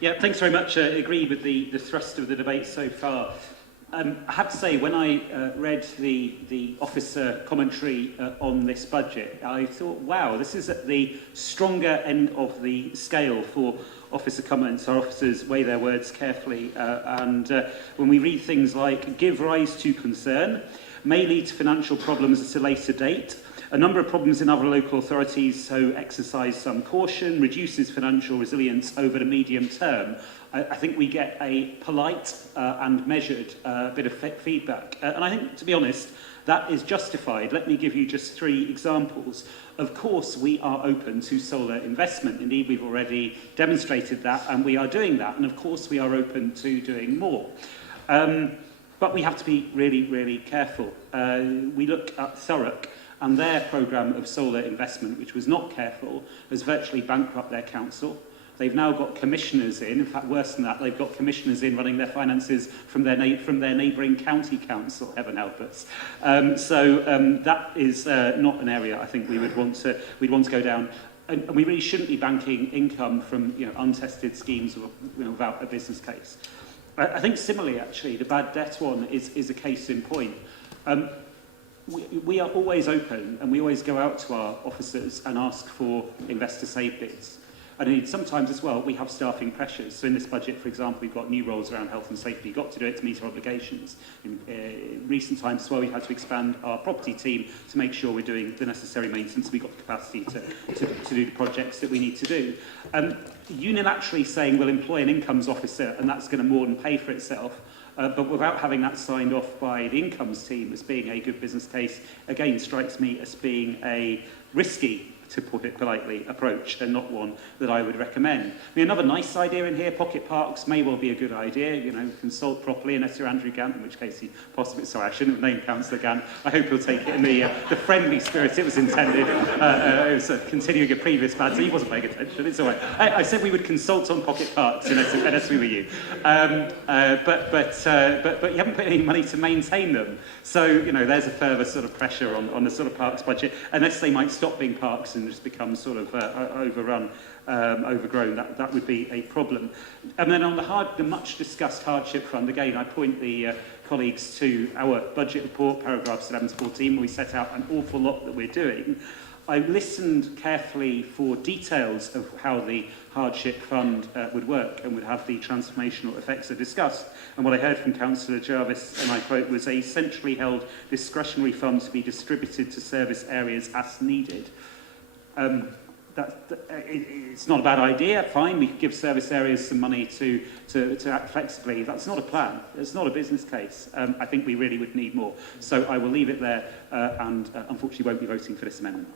Yeah, thanks very much. I agree with the thrust of the debate so far. I have to say, when I read the officer commentary on this budget, I thought, wow, this is at the stronger end of the scale for officer comments. Our officers weigh their words carefully, and when we read things like give rise to concern, may lead to financial problems at a later date, a number of problems in other local authorities, so exercise some caution, reduces financial resilience over the medium term. I think we get a polite and measured bit of feedback. And I think, to be honest, that is justified. Let me give you just 3 examples. Of course, we are open to solar investment. Indeed, we've already demonstrated that, and we are doing that. And of course, we are open to doing more. But we have to be really, really careful. We look at Thurrock, and their programme of solar investment, which was not careful, has virtually bankrupted their council. They've now got commissioners in fact, worse than that, they've got commissioners in running their finances from their neighbouring county council, heaven help us. That is not an area I think we'd want to go down. And we really shouldn't be banking income from untested schemes or without a business case. I think similarly, actually, the bad debt one is a case in point. We are always open, and we always go out to our officers and ask for investor save bids. And indeed, sometimes as well, we have staffing pressures. So in this budget, for example, we've got new roles around health and safety. You've got to do it to meet our obligations. In recent times as well, we've had to expand our property team to make sure we're doing the necessary maintenance. We've got the capacity to do the projects that we need to do. Unilaterally saying we'll employ an incomes officer and that's going to more than pay for itself, but without having that signed off by the incomes team as being a good business case, again, strikes me as being a risky, to put it politely, approach, and not one that I would recommend. I mean, another nice idea in here, pocket parks, may well be a good idea, consult properly, unless you're Andrew Gant, in which case he possibly, sorry, I shouldn't have named Councillor Gant. I hope he'll take it in the friendly spirit it was intended. It was continuing a previous bad, so he wasn't paying attention, it's all right. I said we would consult on pocket parks, unless we were you. But you haven't put any money to maintain them. So, there's a further sort of pressure on the sort of parks budget, unless they might stop being parks and just become sort of overrun, overgrown. That would be a problem. And then on the much discussed hardship fund, again, I point the colleagues to our budget report, paragraphs 11 to 14, where we set out an awful lot that we're doing. I listened carefully for details of how the hardship fund would work and would have the transformational effects are discussed. And what I heard from Councillor Jarvis, and I quote, was a centrally held discretionary fund to be distributed to service areas as needed. It's not a bad idea, fine, we could give service areas some money to act flexibly. That's not a plan, it's not a business case. I think we really would need more. So I will leave it there and unfortunately won't be voting for this amendment.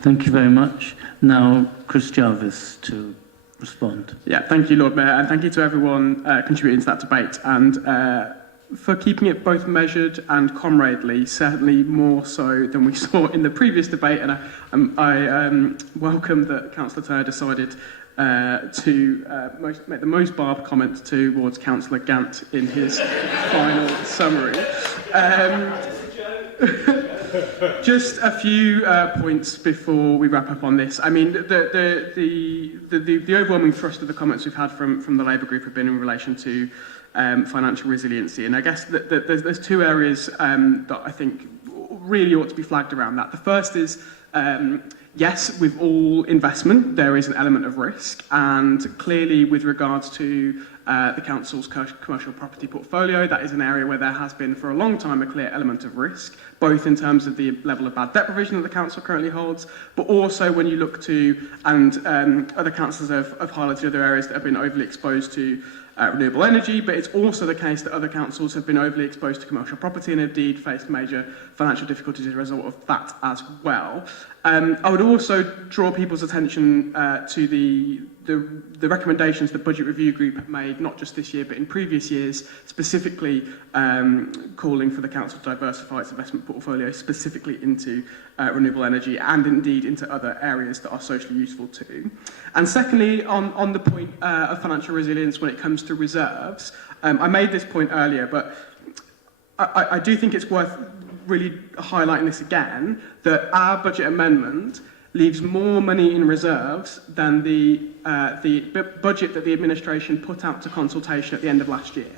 Thank you very much. Now, Chris Jarvis to respond. Yeah, thank you, Lord Mayor, and thank you to everyone contributing to that debate, and for keeping it both measured and comradely, certainly more so than we saw in the previous debate. And I welcome that Councillor Turner decided to make the most barbed comment towards Councillor Gant in his final summary. Just a few points before we wrap up on this. I mean, the overwhelming thrust of the comments we've had from the Labour group have been in relation to financial resiliency, and I guess that there's 2 areas that I think really ought to be flagged around that. The first is yes, with all investment, there is an element of risk, and clearly with regards to the council's commercial property portfolio, that is an area where there has been for a long time a clear element of risk, both in terms of the level of bad debt provision that the council currently holds, but also when you look to, and other councils have highlighted other areas that have been overly exposed to renewable energy, but it's also the case that other councils have been overly exposed to commercial property and indeed faced major financial difficulties as a result of that as well. I would also draw people's attention to the recommendations the Budget Review Group have made, not just this year but in previous years, specifically calling for the council to diversify its investment portfolio specifically into renewable energy and indeed into other areas that are socially useful too. And secondly, on the point of financial resilience when it comes to reserves, I made this point earlier, but I do think it's worth really highlighting this again, that our budget amendment leaves more money in reserves than the budget that the administration put out to consultation at the end of last year.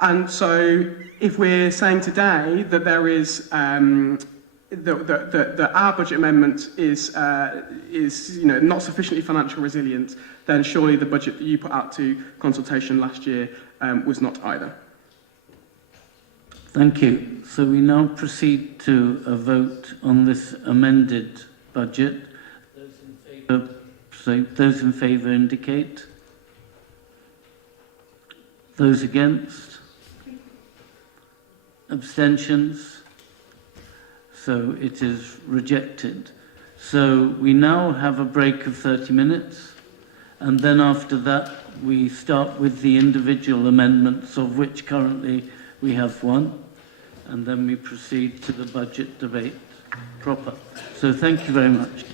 And so if we're saying today that there is that our budget amendment is not sufficiently financially resilient, then surely the budget that you put out to consultation last year was not either. Thank you. So we now proceed to a vote on this amended budget. Those in favour indicate. Those against? Abstentions? So it is rejected. So we now have a break of 30 minutes, and then after that we start with the individual amendments, of which currently we have one, and then we proceed to the budget debate proper. So thank you very much.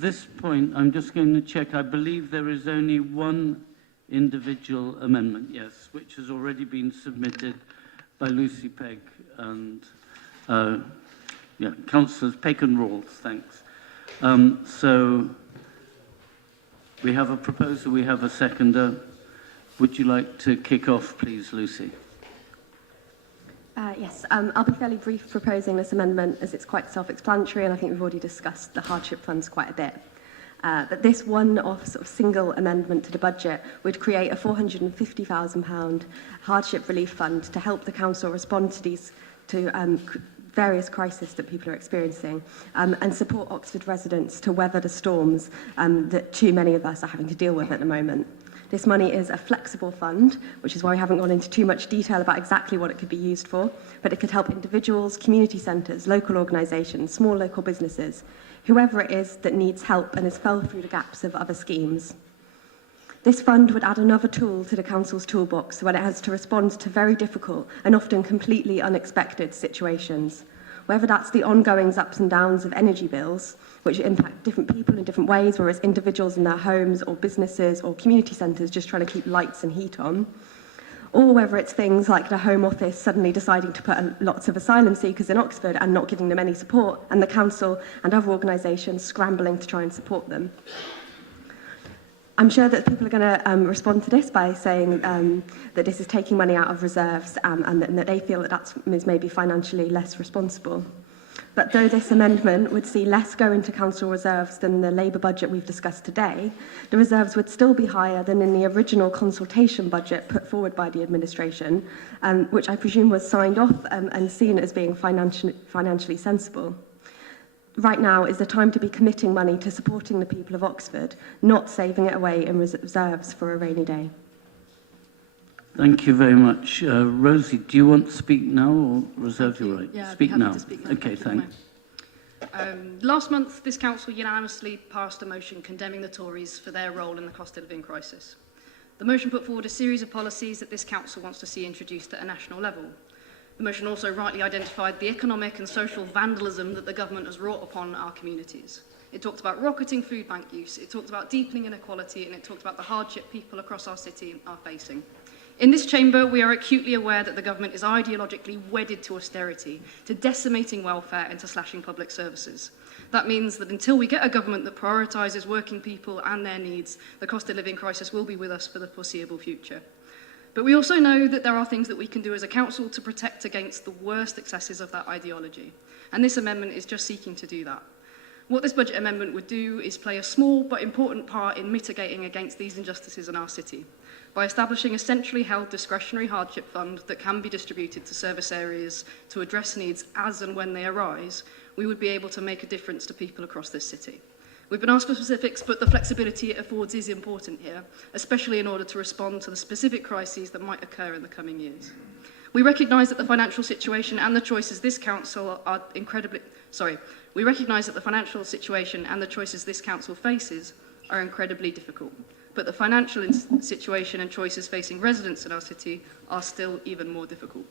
this point, I'm just going to check. I believe there is only one individual amendment, yes, which has already been submitted by Lucy Pegg and Councillors Peck and Rawls, thanks. So we have a proposer, we have a seconder. Would you like to kick off, please, Lucy? Yes, I'll be fairly brief proposing this amendment as it's quite self-explanatory, and I think we've already discussed the hardship funds quite a bit. But this one-off sort of single amendment to the budget would create a £450,000 hardship relief fund to help the council respond to these various crises that people are experiencing and support Oxford residents to weather the storms that too many of us are having to deal with at the moment. This money is a flexible fund, which is why we haven't gone into too much detail about exactly what it could be used for, but it could help individuals, community centres, local organisations, small local businesses, whoever it is that needs help and has fell through the gaps of other schemes. This fund would add another tool to the council's toolbox when it has to respond to very difficult and often completely unexpected situations. Whether that's the ongoing ups and downs of energy bills, which impact different people in different ways, whereas individuals in their homes or businesses or community centres just trying to keep lights and heat on, or whether it's things like the Home Office suddenly deciding to put lots of asylum seekers in Oxford and not giving them any support, and the council and other organisations scrambling to try and support them. I'm sure that people are going to respond to this by saying that this is taking money out of reserves and that they feel that that is maybe financially less responsible. But though this amendment would see less go into council reserves than the Labour budget we've discussed today, the reserves would still be higher than in the original consultation budget put forward by the administration, which I presume was signed off and seen as being financially sensible. Right now is the time to be committing money to supporting the people of Oxford, not saving it away in reserves for a rainy day. Thank you very much. Rosie, do you want to speak now or reserve your right? Yeah, speak I'd be happy now. to speak now. Okay, thanks. Last month, this council unanimously passed a motion condemning the Tories for their role in the cost of living crisis. The motion put forward a series of policies that this council wants to see introduced at a national level. The motion also rightly identified the economic and social vandalism that the government has wrought upon our communities. It talked about rocketing food bank use, it talked about deepening inequality, and it talked about the hardship people across our city are facing. In this chamber, we are acutely aware that the government is ideologically wedded to austerity, to decimating welfare and to slashing public services. That means that until we get a government that prioritises working people and their needs, the cost of living crisis will be with us for the foreseeable future. But we also know that there are things that we can do as a council to protect against the worst excesses of that ideology. And this amendment is just seeking to do that. What this budget amendment would do is play a small but important part in mitigating against these injustices in our city by establishing a centrally held discretionary hardship fund that can be distributed to service areas to address needs as and when they arise. We would be able to make a difference to people across this city. We've been asked for specifics, but the flexibility it affords is important here, especially in order to respond to the specific crises that might occur in the coming years. We recognise that the financial situation and the choices this council are We recognise that the financial situation and the choices this council faces are incredibly difficult, but the financial situation and choices facing residents in our city are still even more difficult.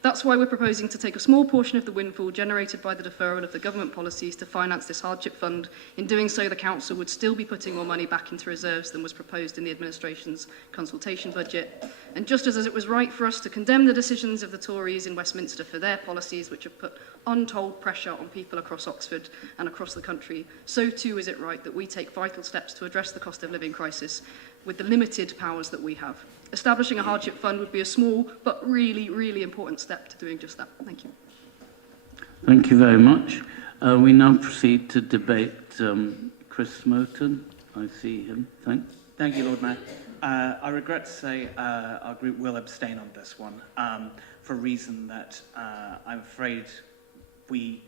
That's why we're proposing to take a small portion of the windfall generated by the deferral of the government policies to finance this hardship fund. In doing so, the council would still be putting more money back into reserves than was proposed in the administration's consultation budget. And just as it was right for us to condemn the decisions of the Tories in Westminster for their policies, which have put untold pressure on people across Oxford and across the country, so too is it right that we take vital steps to address the cost of living crisis with the limited powers that we have. Establishing a hardship fund would be a small but really, really important step to doing just that. Thank you. Thank you very much. We now proceed to debate Chris Moten. I see him. Thanks. Thank you, Lord Mayor. I regret to say our group will abstain on this one for a reason that I'm afraid we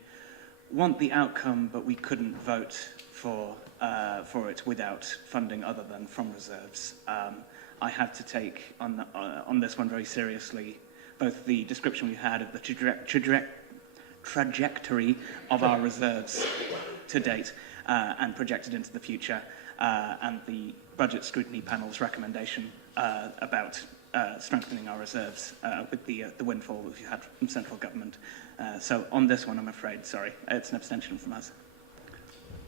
want the outcome, but we couldn't vote for it without funding other than from reserves. I had to take on this one very seriously both the description we had of the trajectory of our reserves to date and projected into the future, and the Budget Scrutiny Panel's recommendation about strengthening our reserves with the windfall that we had from central government. So on this one, I'm afraid, sorry, it's an abstention from us.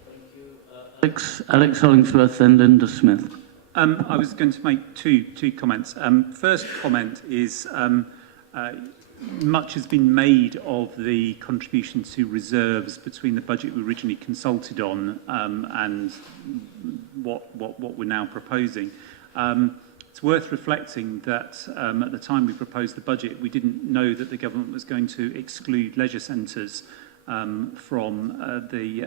Thank you. Alex Hollingsworth and Linda Smith. I was going to make two comments. First comment is much has been made of the contribution to reserves between the budget we originally consulted on and what we're now proposing. It's worth reflecting that at the time we proposed the budget, we didn't know that the government was going to exclude leisure centres from the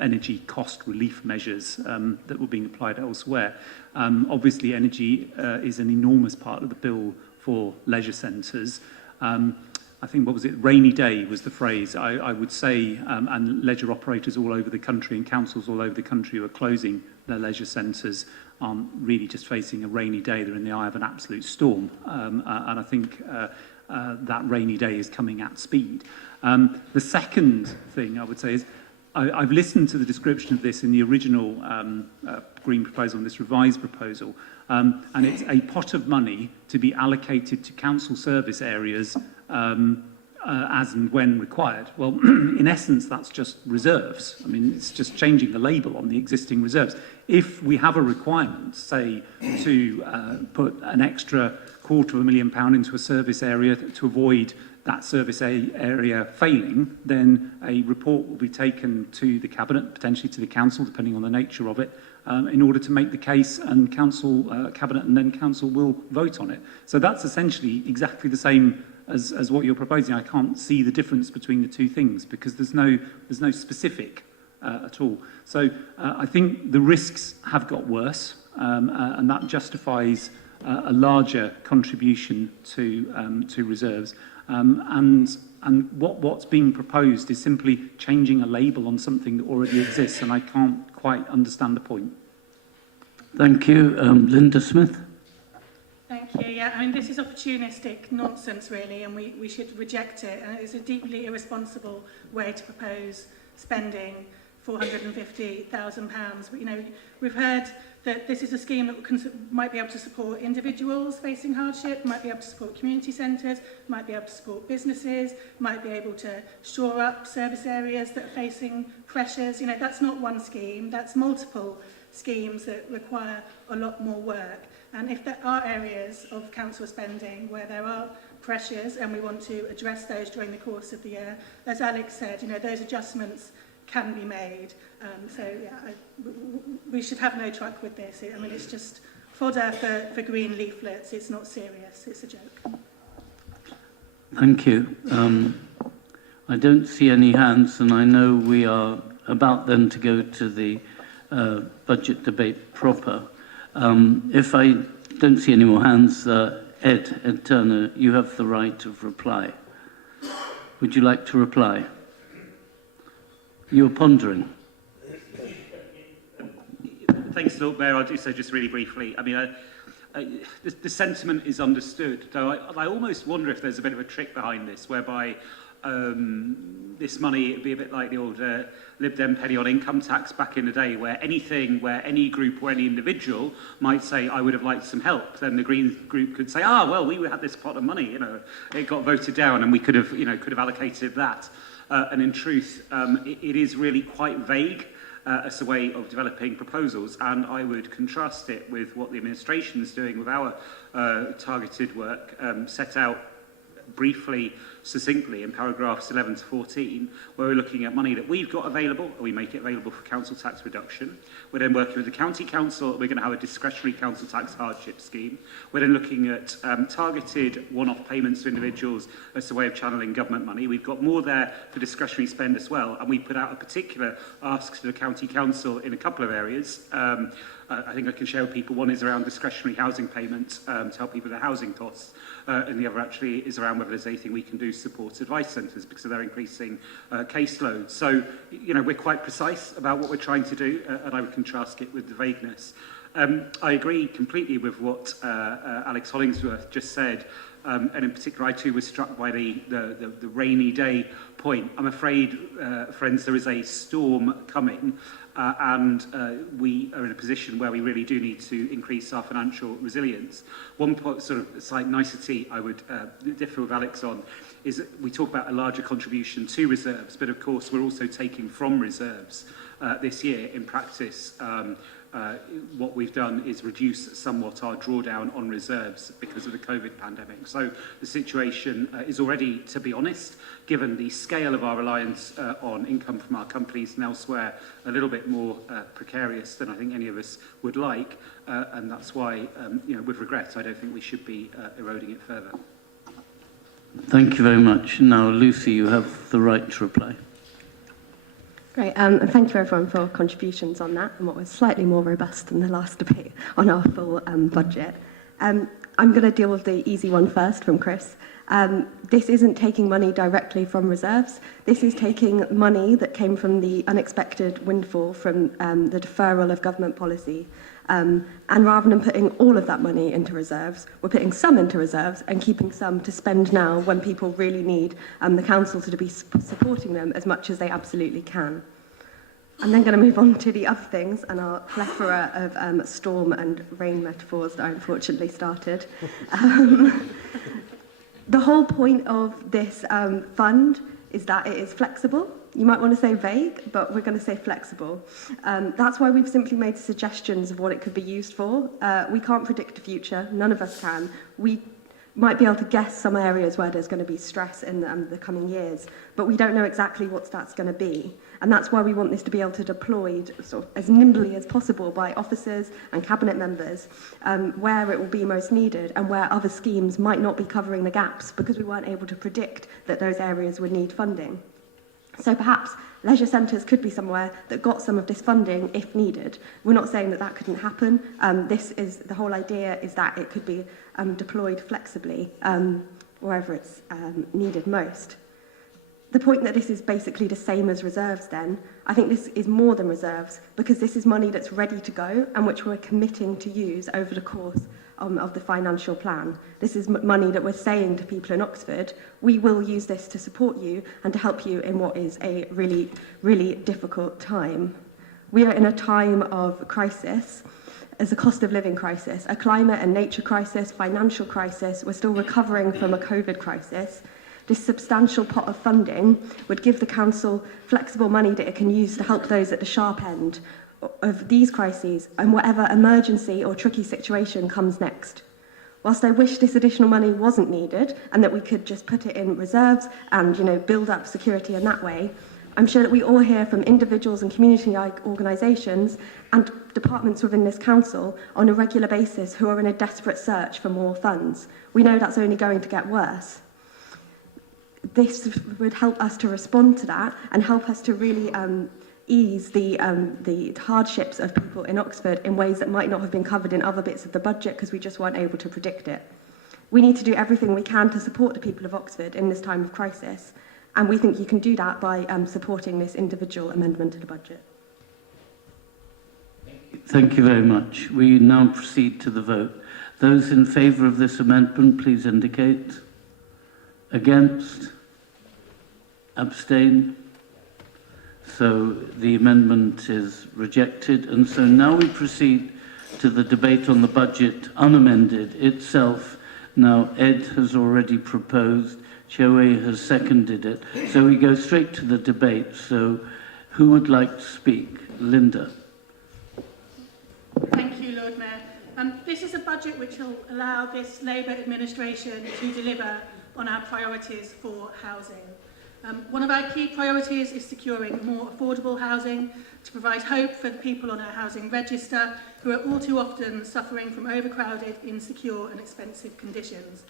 energy cost relief measures that were being applied elsewhere. Obviously, energy is an enormous part of the bill for leisure centres. I think, what was it, rainy day was the phrase. I would say, and leisure operators all over the country and councils all over the country who are closing their leisure centres aren't really just facing a rainy day, they're in the eye of an absolute storm. And I think that rainy day is coming at speed. The second thing I would say is I've listened to the description of this in the original Green proposal and this revised proposal, and it's a pot of money to be allocated to council service areas as and when required. Well, in essence, that's just reserves. I mean, it's just changing the label on the existing reserves. If we have a requirement, say, to put an extra £250,000 into a service area to avoid that service area failing, then a report will be taken to the Cabinet, potentially to the Council, depending on the nature of it, in order to make the case, and Council, Cabinet and then Council will vote on it. So that's essentially exactly the same as what you're proposing. I can't see the difference between the two things because there's no specific at all. So I think the risks have got worse, and that justifies a larger contribution to reserves. And what's being proposed is simply changing a label on something that already exists, and I can't quite understand the point. Thank you. Linda Smith. Thank you. Yeah, I mean, this is opportunistic nonsense, really, and we should reject it. And it's a deeply irresponsible way to propose spending £450,000. You know, we've heard that this is a scheme that might be able to support individuals facing hardship, might be able to support community centres, might be able to support businesses, might be able to shore up service areas that are facing pressures. You know, that's not one scheme, that's multiple schemes that require a lot more work. And if there are areas of council spending where there are pressures and we want to address those during the course of the year, as Alex said, you know, those adjustments can be made. So yeah, we should have no truck with this. I mean, it's just fodder for green leaflets. It's not serious. It's a joke. Thank you. I don't see any hands, and I know we are about then to go to the budget debate proper. If I don't see any more hands, Ed Turner, you have the right of reply. Would you like to reply? You're pondering. Thanks, Lord Mayor. I'll do so just really briefly. I mean, the sentiment is understood, though I almost wonder if there's a bit of a trick behind this, whereby this money, it'd be a bit like the old Lib Dem penny on income tax back in the day, where any group or any individual might say, I would have liked some help. Then the Green group could say, well, we had this pot of money, you know, it got voted down and we could have allocated that. And in truth, it is really quite vague as a way of developing proposals, and I would contrast it with what the administration is doing with our targeted work, set out briefly, succinctly in paragraphs 11 to 14, where we're looking at money that we've got available, and we make it available for council tax reduction. We're then working with the county council. We're going to have a discretionary council tax hardship scheme. We're then looking at targeted one-off payments to individuals as a way of channeling government money. We've got more there for discretionary spend as well, and we put out a particular ask to the county council in a couple of areas. I think I can share with people. One is around discretionary housing payments to help people with their housing costs, and the other actually is around whether there's anything we can do to support advice centres because of their increasing caseload. So, you know, we're quite precise about what we're trying to do, and I would contrast it with the vagueness. I agree completely with what Alex Hollingsworth just said And in particular, I too was struck by the rainy day point. I'm afraid, friends, there is a storm coming, and we are in a position where we really do need to increase our financial resilience. One sort of slight nicety I would differ with Alex on is that we talk about a larger contribution to reserves, but of course we're also taking from reserves this year. In practice, what we've done is reduce somewhat our drawdown on reserves because of the COVID pandemic. So the situation is already, to be honest, given the scale of our reliance on income from our companies and elsewhere, a little bit more precarious than I think any of us would like. And that's why, with regret, I don't think we should be eroding it further. Thank you very much. Now, Lucy, you have the right to reply. Great, and thank you everyone for contributions on that and what was slightly more robust than the last debate on our full budget. I'm going to deal with the easy one first from Chris. This isn't taking money directly from reserves. This is taking money that came from the unexpected windfall from the deferral of government policy. And rather than putting all of that money into reserves, we're putting some into reserves and keeping some to spend now when people really need the council to be supporting them as much as they absolutely can. I'm then going to move on to the other things and our plethora of storm and rain metaphors that I unfortunately started. The whole point of this fund is that it is flexible. You might want to say vague, but we're going to say flexible. That's why we've simply made suggestions of what it could be used for. We can't predict the future. None of us can. We might be able to guess some areas where there's going to be stress in the coming years, but we don't know exactly what that's going to be. And that's why we want this to be able to deploy sort of as nimbly as possible by officers and cabinet members where it will be most needed and where other schemes might not be covering the gaps because we weren't able to predict that those areas would need funding. So perhaps leisure centres could be somewhere that got some of this funding if needed. We're not saying that that couldn't happen. The whole idea is that it could be deployed flexibly wherever it's needed most. The point that this is basically the same as reserves then, I think this is more than reserves because this is money that's ready to go and which we're committing to use over the course of the financial plan. This is money that we're saying to people in Oxford, we will use this to support you and to help you in what is a really, really difficult time. We are in a time of crisis, as a cost of living crisis, a climate and nature crisis, financial crisis. We're still recovering from a COVID crisis. This substantial pot of funding would give the council flexible money that it can use to help those at the sharp end of these crises and whatever emergency or tricky situation comes next. Whilst I wish this additional money wasn't needed and that we could just put it in reserves and build up security in that way, I'm sure that we all hear from individuals and community organisations and departments within this council on a regular basis who are in a desperate search for more funds. We know that's only going to get worse. This would help us to respond to that and help us to really ease the hardships of people in Oxford in ways that might not have been covered in other bits of the budget because we just weren't able to predict it. We need to do everything we can to support the people of Oxford in this time of crisis, and we think you can do that by supporting this individual amendment to the budget. Thank you very much. We now proceed to the vote. Those in favour of this amendment, please indicate. Against? Abstain? So the amendment is rejected, and so now we proceed to the debate on the budget unamended itself. Now Ed has already proposed, Choe has seconded it, so we go straight to the debate. So who would like to speak? Linda. Thank you, Lord Mayor. This is a budget which will allow this Labour administration to deliver on our priorities for housing. One of our key priorities is securing more affordable housing to provide hope for the people on our housing register who are all too often suffering from overcrowded, insecure and expensive conditions.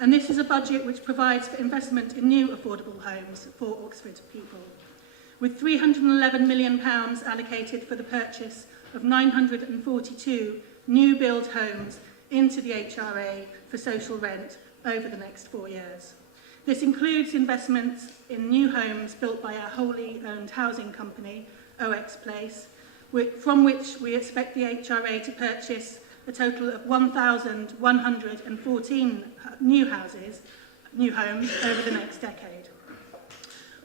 And this is a budget which provides for investment in new affordable homes for Oxford people. With £311 million allocated for the purchase of 942 new build homes into the HRA for social rent over the next 4 years. This includes investments in new homes built by our wholly owned housing company, OX Place, from which we expect the HRA to purchase a total of 1,114 new homes over the next decade.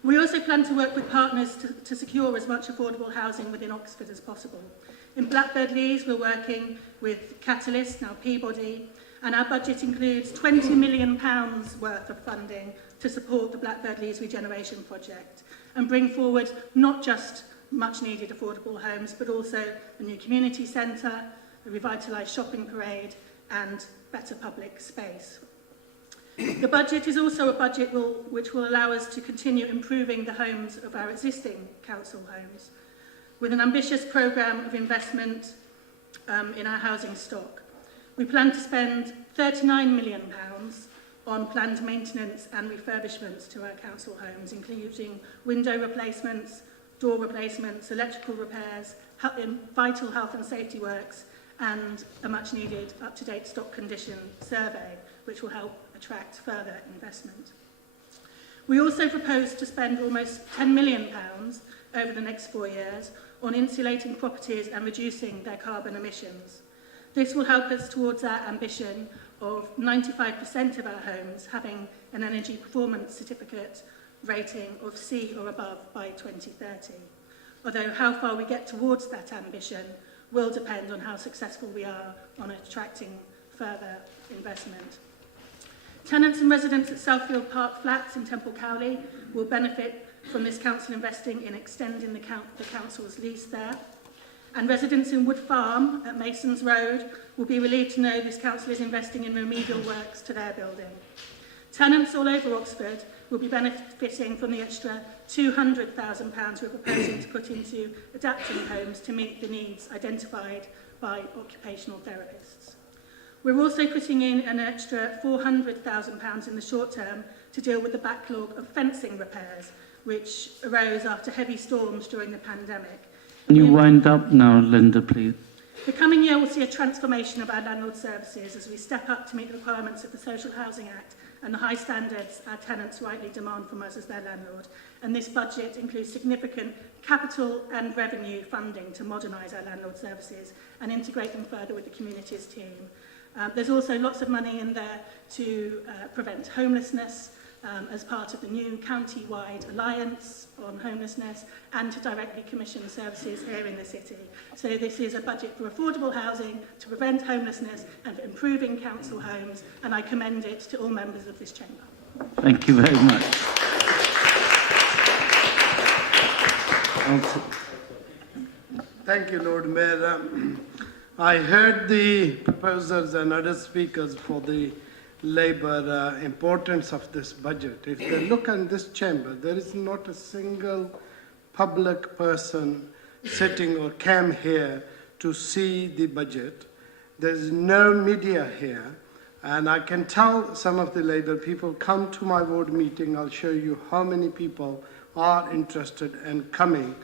We also plan to work with partners to secure as much affordable housing within Oxford as possible. In Blackbird Leys, we're working with Catalyst, now Peabody, and our budget includes £20 million worth of funding to support the Blackbird Leys regeneration project and bring forward not just much needed affordable homes, but also a new community centre, a revitalised shopping parade and better public space. The budget is also a budget which will allow us to continue improving the homes of our existing council homes, with an ambitious programme of investment in our housing stock. We plan to spend £39 million on planned maintenance and refurbishments to our council homes, including window replacements, door replacements, electrical repairs, vital health and safety works, and a much needed up-to-date stock condition survey, which will help attract further investment. We also propose to spend almost £10 million over the next 4 years on insulating properties and reducing their carbon emissions. This will help us towards our ambition of 95% of our homes having an energy performance certificate rating of C or above by 2030. Although how far we get towards that ambition will depend on how successful we are on attracting further investment. Tenants and residents at Southfield Park Flats in Temple Cowley will benefit from this council investing in extending the council's lease there. And residents in Wood Farm at Masons Road will be relieved to know this council is investing in remedial works to their building. Tenants all over Oxford will be benefiting from the extra £200,000 we're proposing to put into adapting homes to meet the needs identified by occupational therapists. We're also putting in an extra £400,000 in the short term to deal with the backlog of fencing repairs, which arose after heavy storms during the pandemic. Can you wind up now, Linda, please? The coming year will see a transformation of our landlord services as we step up to meet the requirements of the Social Housing Act and the high standards our tenants rightly demand from us as their landlord. And this budget includes significant capital and revenue funding to modernise our landlord services and integrate them further with the communities team. There's also lots of money in there to prevent homelessness as part of the new county-wide alliance on homelessness and to directly commission services here in the city. So this is a budget for affordable housing, to prevent homelessness and for improving council homes, and I commend it to all members of this chamber. Thank you very much. Thank you, Lord Mayor. I heard the proposers and other speakers for the Labour importance of this budget. If they look in this chamber, there is not a single public person sitting or came here to see the budget. There's no media here. And I can tell some of the Labour people, come to my ward meeting, I'll show you how many people are interested in coming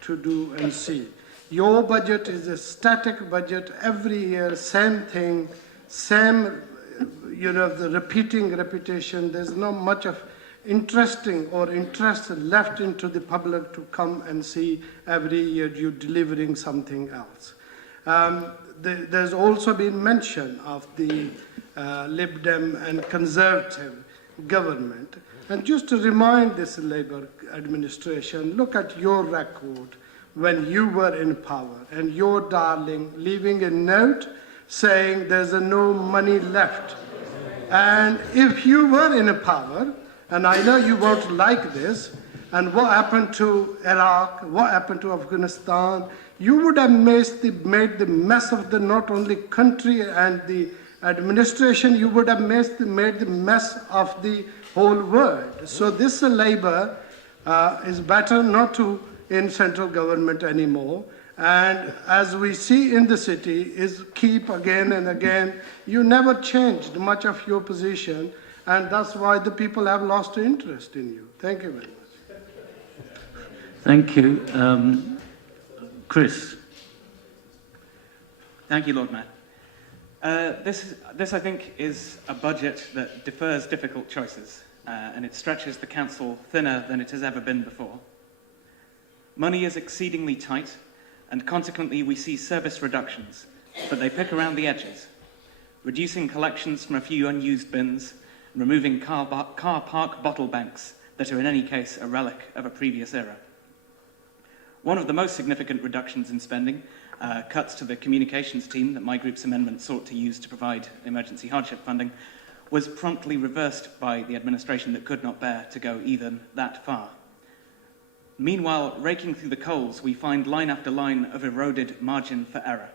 to do and see. Your budget is a static budget, every year, same thing, same, the repeating repetition. There's not much of interesting or interest left into the public to come and see every year you delivering something else. There's also been mention of the Lib Dem and Conservative government. And just to remind this Labour administration, look at your record when you were in power and your darling leaving a note saying there's no money left. And if you were in power, and I know you won't like this, and what happened to Iraq, what happened to Afghanistan, you would have made the mess of the not only country and the administration, you would have made the mess of the whole world. So this Labour is better not to in central government anymore. And as we see in the city, is keep again and again. You never changed much of your position, and that's why the people have lost interest in you. Thank you very much. Thank you. Chris. Thank you, Lord Mayor. This, I think, is a budget that defers difficult choices, and it stretches the council thinner than it has ever been before. Money is exceedingly tight, and consequently we see service reductions but they pick around the edges, reducing collections from a few unused bins, and removing car park bottle banks that are in any case a relic of a previous era. One of the most significant reductions in spending, cuts to the communications team that my group's amendment sought to use to provide emergency hardship funding, was promptly reversed by the administration that could not bear to go even that far. Meanwhile, raking through the coals, we find line after line of eroded margin for error.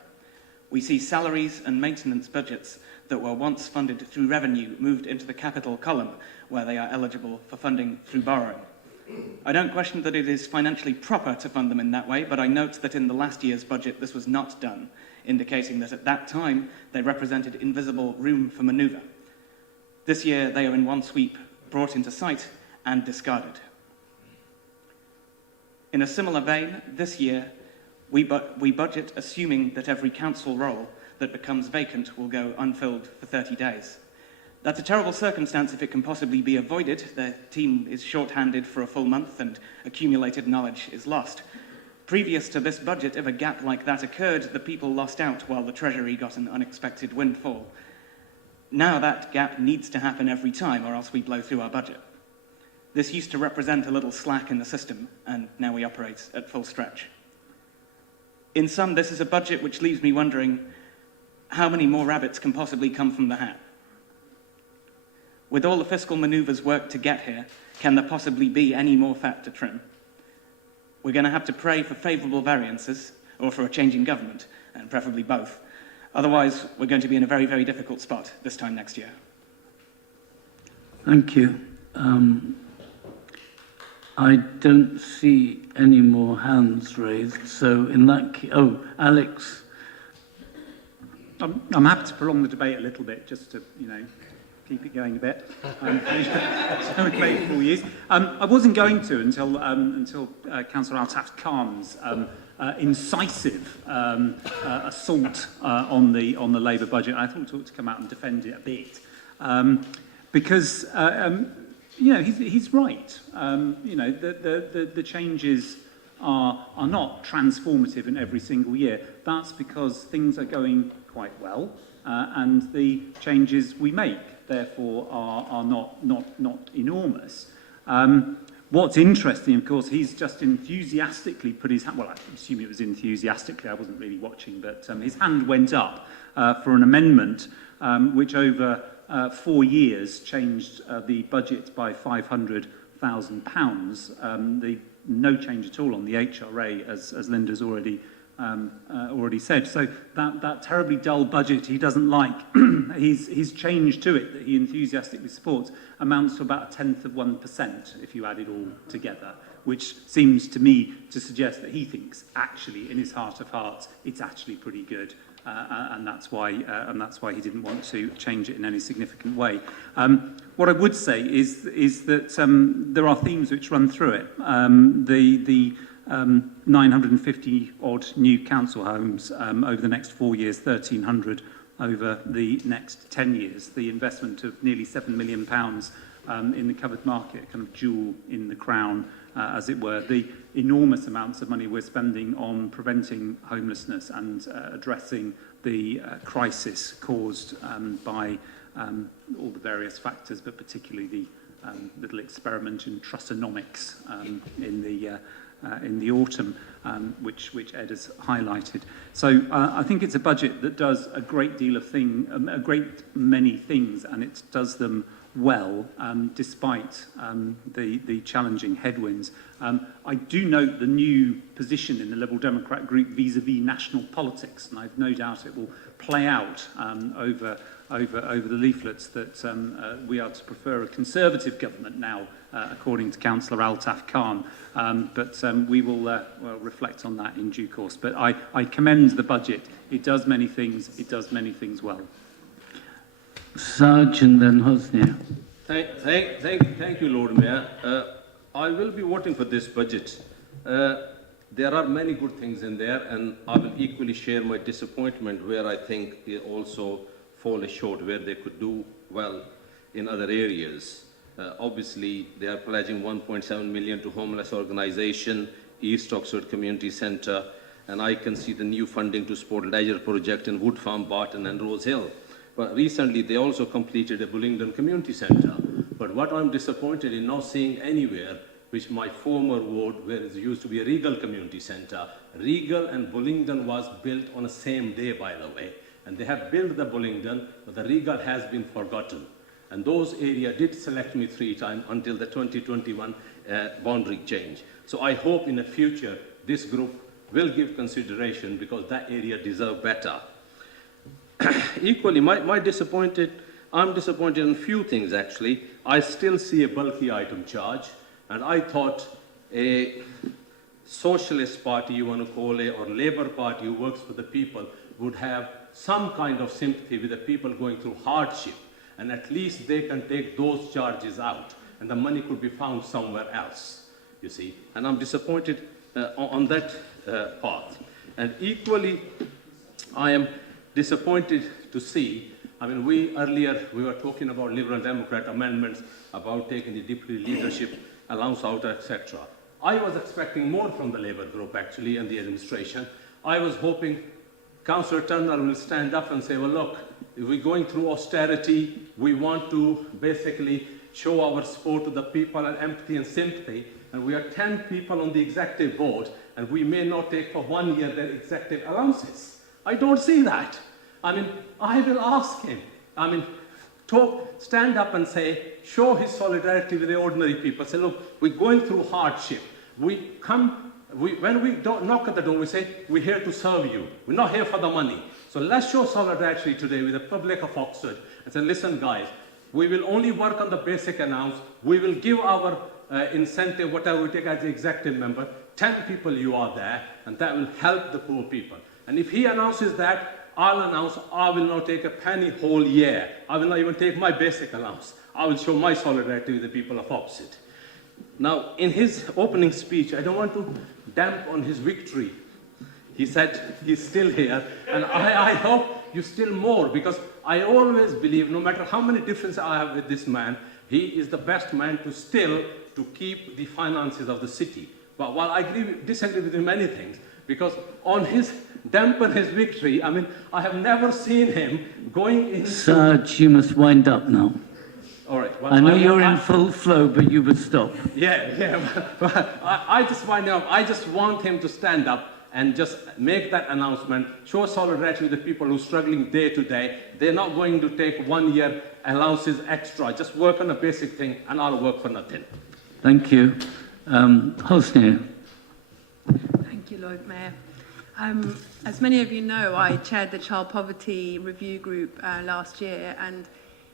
We see salaries and maintenance budgets that were once funded through revenue moved into the capital column, where they are eligible for funding through borrowing. I don't question that it is financially proper to fund them in that way, but I note that in the last year's budget this was not done, indicating that at that time they represented invisible room for manoeuvre. This year they are in one sweep brought into sight and discarded. In a similar vein, this year we budget assuming that every council role that becomes vacant will go unfilled for 30 days. That's a terrible circumstance if it can possibly be avoided. The team is short-handed for a full month and accumulated knowledge is lost. Previous to this budget, if a gap like that occurred, the people lost out while the Treasury got an unexpected windfall. Now that gap needs to happen every time or else we blow through our budget. This used to represent a little slack in the system, and now we operate at full stretch. In sum, this is a budget which leaves me wondering how many more rabbits can possibly come from the hat. With all the fiscal manoeuvres worked to get here, can there possibly be any more fat to trim? We're going to have to pray for favourable variances, or for a change in government, and preferably both. Otherwise, we're going to be in a very, very difficult spot this time next year. Thank you. I don't see any more hands raised, so in that case... Oh, Alex. I'm happy to prolong the debate a little bit, just to, keep it going a bit. So debate for you. I wasn't going to until Councillor Altaf Khan's incisive assault on the Labour budget. I thought he ought to come out and defend it a bit, because he's right. The changes are not transformative in every single year. That's because things are going quite well, and the changes we make therefore are not enormous. What's interesting, of course, he's just enthusiastically put his hand, well, I assume it was enthusiastically, I wasn't really watching, but his hand went up for an amendment which over 4 years changed the budget by £500,000. No change at all on the HRA, as Linda's already said. So that terribly dull budget he doesn't like, his change to it that he enthusiastically supports amounts to about 1/10% if you add it all together, which seems to me to suggest that he thinks actually in his heart of hearts it's actually pretty good. And that's why he didn't want to change it in any significant way. What I would say is that there are themes which run through it. The 950 odd new council homes over the next 4 years, 1,300 over the next 10 years. The investment of nearly £7 million in the covered market, kind of jewel in the crown, as it were. The enormous amounts of money we're spending on preventing homelessness and addressing the crisis caused by all the various factors, but particularly the little experiment in Trussonomics in the autumn, which Ed has highlighted. So I think it's a budget that does a great many things, and it does them well, despite the challenging headwinds. I do note the new position in the Liberal Democrat group vis-à-vis national politics, and I've no doubt it will play out over the leaflets that we are to prefer a Conservative government now, according to Councillor Altaf Khan. But we will reflect on that in due course. But I commend the budget. It does many things. It does many things well. Sarge and then Hosnia. Thank you, Lord Mayor. I will be voting for this budget. There are many good things in there, and I will equally share my disappointment where I think they also fall short, where they could do well in other areas. Obviously, they are pledging 1.7 million to homeless organisation, East Oxford Community Centre, and I can see the new funding to Sport Leisure project in Wood Farm, Barton and Rose Hill. But recently they also completed a Bullingdon Community Centre. But what I'm disappointed in not seeing anywhere, which my former ward, where it used to be a Regal Community Centre, Regal and Bullingdon was built on the same day, by the way. And they have built the Bullingdon, but the Regal has been forgotten. And those areas did select me 3 times until the 2021 boundary change. So I hope in the future this group will give consideration because that area deserves better. Equally, I'm disappointed in a few things actually. I still see a bulky item charge, and I thought a socialist party, you want to call it, or Labour Party who works for the people would have some kind of sympathy with the people going through hardship, and at least they can take those charges out, and the money could be found somewhere else, you see. And I'm disappointed on that path. And equally, I am disappointed to see, I mean, earlier we were talking about Liberal Democrat amendments about taking the deputy leadership allowance out, etc. I was expecting more from the Labour group actually and the administration. I was hoping Councillor Turner will stand up and say, well, look, if we're going through austerity, we want to basically show our support to the people and empathy and sympathy, and we are 10 people on the executive board, and we may not take for 1 year their executive allowances. I don't see that. I mean, I will ask him. I mean, stand up and say, show his solidarity with the ordinary people. Say, look, we're going through hardship. When we don't knock at the door, we say, we're here to serve you. We're not here for the money. So let's show solidarity today with the public of Oxford and say, listen, guys, we will only work on the basic allowance. We will give our incentive, whatever we take as the executive member. 10 people you are there, and that will help the poor people. And if he announces that, I'll announce I will not take a penny whole year. I will not even take my basic allowance. I will show my solidarity with the people of Oxford. Now, in his opening speech, I don't want to damp on his victory. He said he's still here, and I hope you still more, because I always believe, no matter how many differences I have with this man, he is the best man to keep the finances of the city. But while I disagree with him in many things, because on his dampen his victory, I mean, I have never seen him going in... Sarge, you must wind up now. All right. Well, I know you're in full flow, but you would stop. Yeah. I just wind up. I just want him to stand up and just make that announcement, show solidarity with the people who are struggling day to day. They're not going to take 1 year allowances extra. Just work on a basic thing, and I'll work for nothing. Thank you. Hosni. Thank you, Lord Mayor. As many of you know, I chaired the Child Poverty Review Group last year, and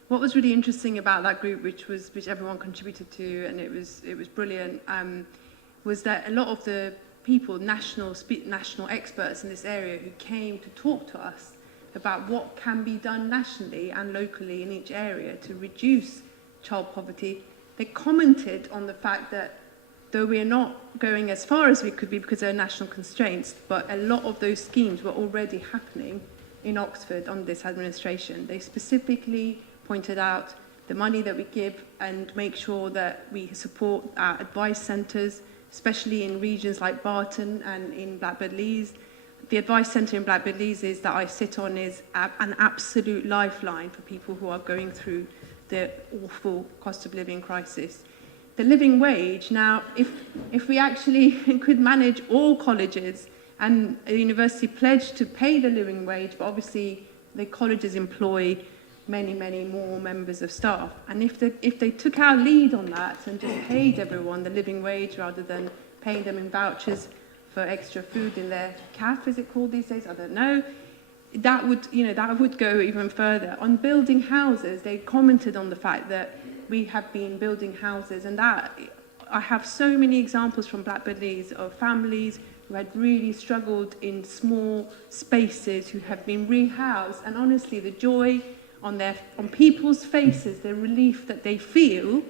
what was really interesting about that group, which everyone contributed to, and it was brilliant, was that a lot of the people, national experts in this area, who came to talk to us about what can be done nationally and locally in each area to reduce child poverty, they commented on the fact that though we are not going as far as we could be because there are national constraints, but a lot of those schemes were already happening in Oxford under this administration. They specifically pointed out the money that we give and make sure that we support our advice centres, especially in regions like Barton and in Blackbird Leys. The advice centre in Blackbird Leys that I sit on is an absolute lifeline for people who are going through the awful cost of living crisis. The living wage, now, if we actually could manage all colleges, and the university pledged to pay the living wage, but obviously the colleges employ many, many more members of staff. And if they took our lead on that and just paid everyone the living wage rather than paying them in vouchers for extra food in their CAF, is it called these days? I don't know. That would go even further. On building houses, they commented on the fact that we have been building houses, and that I have so many examples from Blackbird Leys of families who had really struggled in small spaces, who have been rehoused, and honestly, the joy on people's faces, the relief that they feel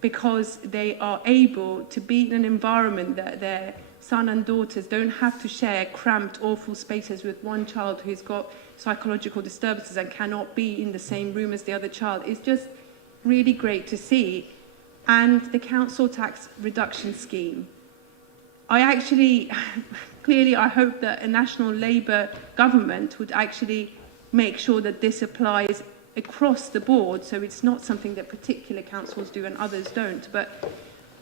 because they are able to be in an environment that their son and daughters don't have to share cramped, awful spaces with one child who's got psychological disturbances and cannot be in the same room as the other child. It's just really great to see. And the council tax reduction scheme. I actually clearly I hope that a national Labour government would actually make sure that this applies across the board, so it's not something that particular councils do and others don't. But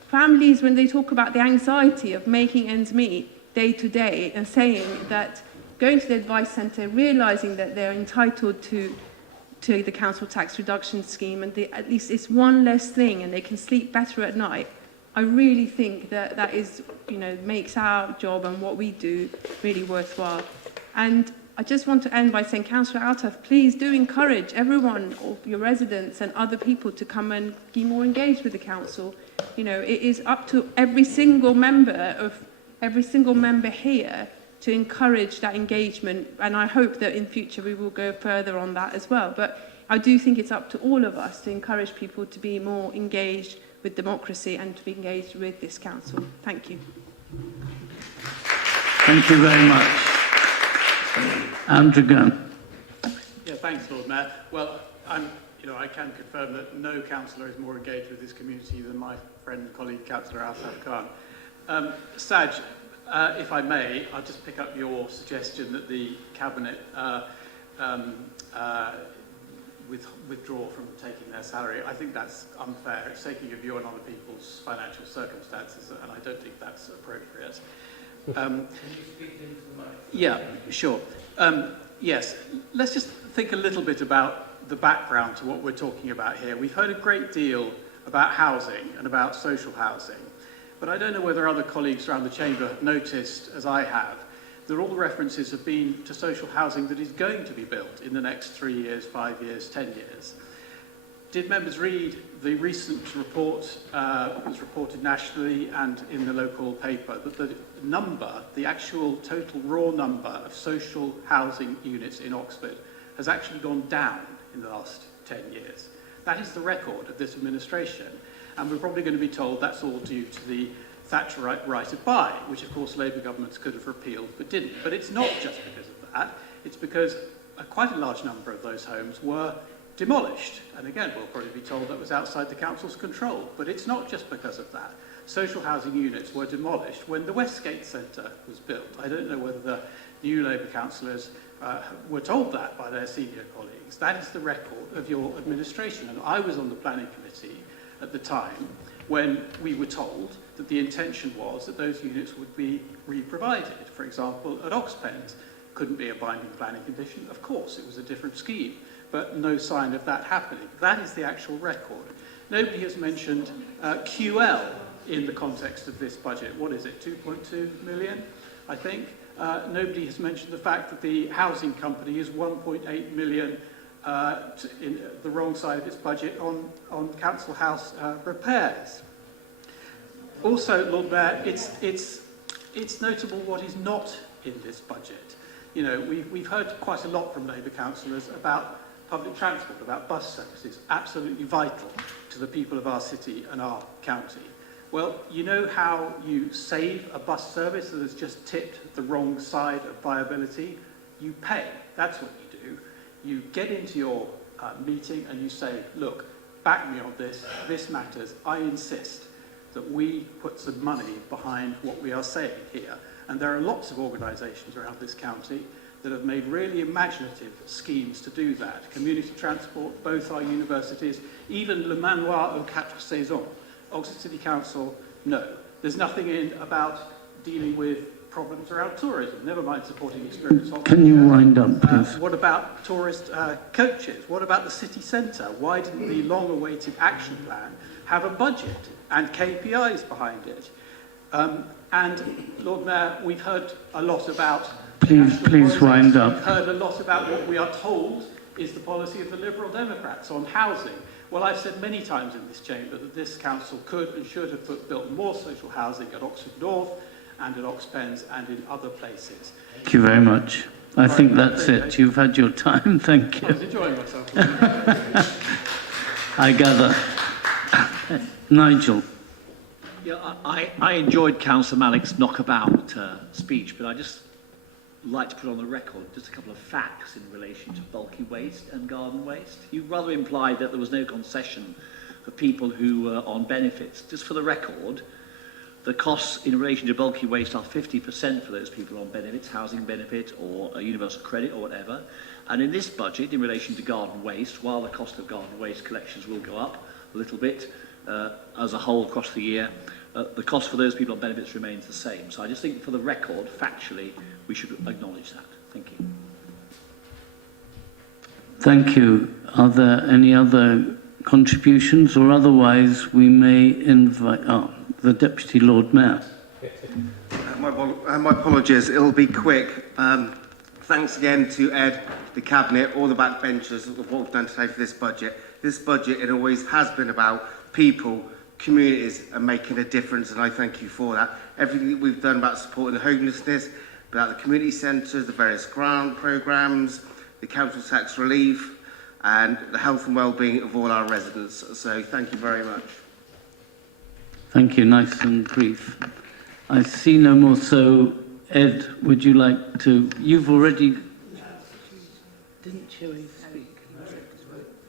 families, when they talk about the anxiety of making ends meet day to day and saying that going to the advice centre, realising that they're entitled to the council tax reduction scheme and at least it's one less thing and they can sleep better at night, I really think that that is, makes our job and what we do really worthwhile. And I just want to end by saying, Councillor Altaf, please do encourage everyone, or your residents and other people, to come and be more engaged with the council. It is up to every single member here to encourage that engagement, and I hope that in future we will go further on that as well. But I do think it's up to all of us to encourage people to be more engaged with democracy and to be engaged with this council. Thank you. Thank you very much. Andrew Gunn. Yeah, thanks, Lord Mayor. Well, I can confirm that no councillor is more engaged with this community than my friend and colleague, Councillor Altaf Khan. Saj, if I may, I'll just pick up your suggestion that the Cabinet withdraw from taking their salary. I think that's unfair. It's taking a view on other people's financial circumstances, and I don't think that's appropriate. Can you speak into the mic? Yeah, sure. Yes, let's just think a little bit about the background to what we're talking about here. We've heard a great deal about housing and about social housing, but I don't know whether other colleagues around the chamber have noticed, as I have, that all the references have been to social housing that is going to be built in the next 3 years, 5 years, 10 years. Did members read the recent report, was reported nationally and in the local paper, that the number, the actual total raw number of social housing units in Oxford has actually gone down in the last 10 years. That is the record of this administration, and we're probably going to be told that's all due to the Thatcherite right of buy, which of course Labour governments could have repealed but didn't. But it's not just because of that, it's because quite a large number of those homes were demolished. And again, we'll probably be told that was outside the council's control, but it's not just because of that. Social housing units were demolished when the Westgate Centre was built. I don't know whether the new Labour councillors were told that by their senior colleagues. That is the record of your administration. And I was on the planning committee at the time when we were told that the intention was that those units would be re-provided. For example, at Oxpens, couldn't be a binding planning condition. Of course, it was a different scheme, but no sign of that happening. That is the actual record. Nobody has mentioned QL in the context of this budget. What is it, 2.2 million, I think? Nobody has mentioned the fact that the housing company is 1.8 million in the wrong side of its budget on council house repairs. Also, Lord Mayor, it's notable what is not in this budget. We've heard quite a lot from Labour councillors about public transport, about bus services, absolutely vital to the people of our city and our county. Well, you know how you save a bus service that has just tipped the wrong side of viability? You pay. That's what you do. You get into your meeting and you say, look, back me on this. This matters. I insist that we put some money behind what we are saying here. And there are lots of organisations around this county that have made really imaginative schemes to do that. Community transport, both our universities, even Le Manoir aux Quatre Saisons. Oxford City Council, no. There's nothing in about dealing with problems around tourism, never mind supporting experience. Can you wind up, please? What about tourist coaches? What about the city centre? Why didn't the long-awaited action plan have a budget and KPIs behind it? And, Lord Mayor, we've heard a lot about... Please wind up. We've heard a lot about what we are told is the policy of the Liberal Democrats on housing. Well, I've said many times in this chamber that this council could and should have built more social housing at Oxford North and at Oxpens and in other places. Thank you very much. I think that's it. You've had your time. Thank you. I was enjoying myself. I gather. Nigel. Yeah, I enjoyed Councillor Malik's knockabout speech, but I just like to put on the record just a couple of facts in relation to bulky waste and garden waste. You rather implied that there was no concession for people who were on benefits. Just for the record, The costs in relation to bulky waste are 50% for those people on benefits, housing benefit or a universal credit or whatever. And in this budget, in relation to garden waste, while the cost of garden waste collections will go up a little bit as a whole across the year, the cost for those people on benefits remains the same. So I just think for the record, factually, we should acknowledge that. Thank you. Thank you. Are there any other contributions, or otherwise we may invite the Deputy Lord Mayor. My apologies, it'll be quick. Thanks again to Ed, the Cabinet, all the backbenchers of what we've done today for this budget. This budget, it always has been about people, communities and making a difference, and I thank you for that. Everything that we've done about supporting the homelessness, about the community centres, the various grant programmes, the council tax relief and the health and well-being of all our residents. So thank you very much. Thank you, nice and brief. I see no more, so Ed, would you like to, you've already... Didn't Chewy speak?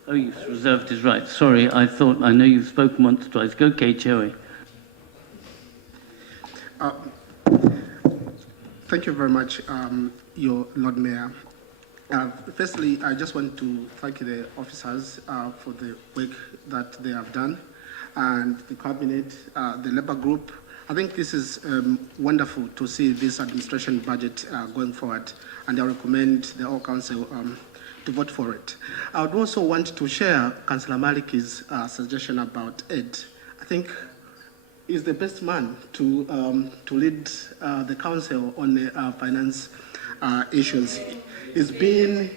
Oh, you've reserved his right. Sorry, I know you've spoken once or twice. Go, okay, Chewy. Thank you very much, your Lord Mayor. Firstly, I just want to thank the officers for the work that they have done, and the Cabinet, the Labour Group. I think this is wonderful to see this administration budget going forward, and I recommend the whole Council to vote for it. I would also want to share Councillor Maliki's suggestion about Ed. I think he's the best man to lead the Council on the finance issues. He's been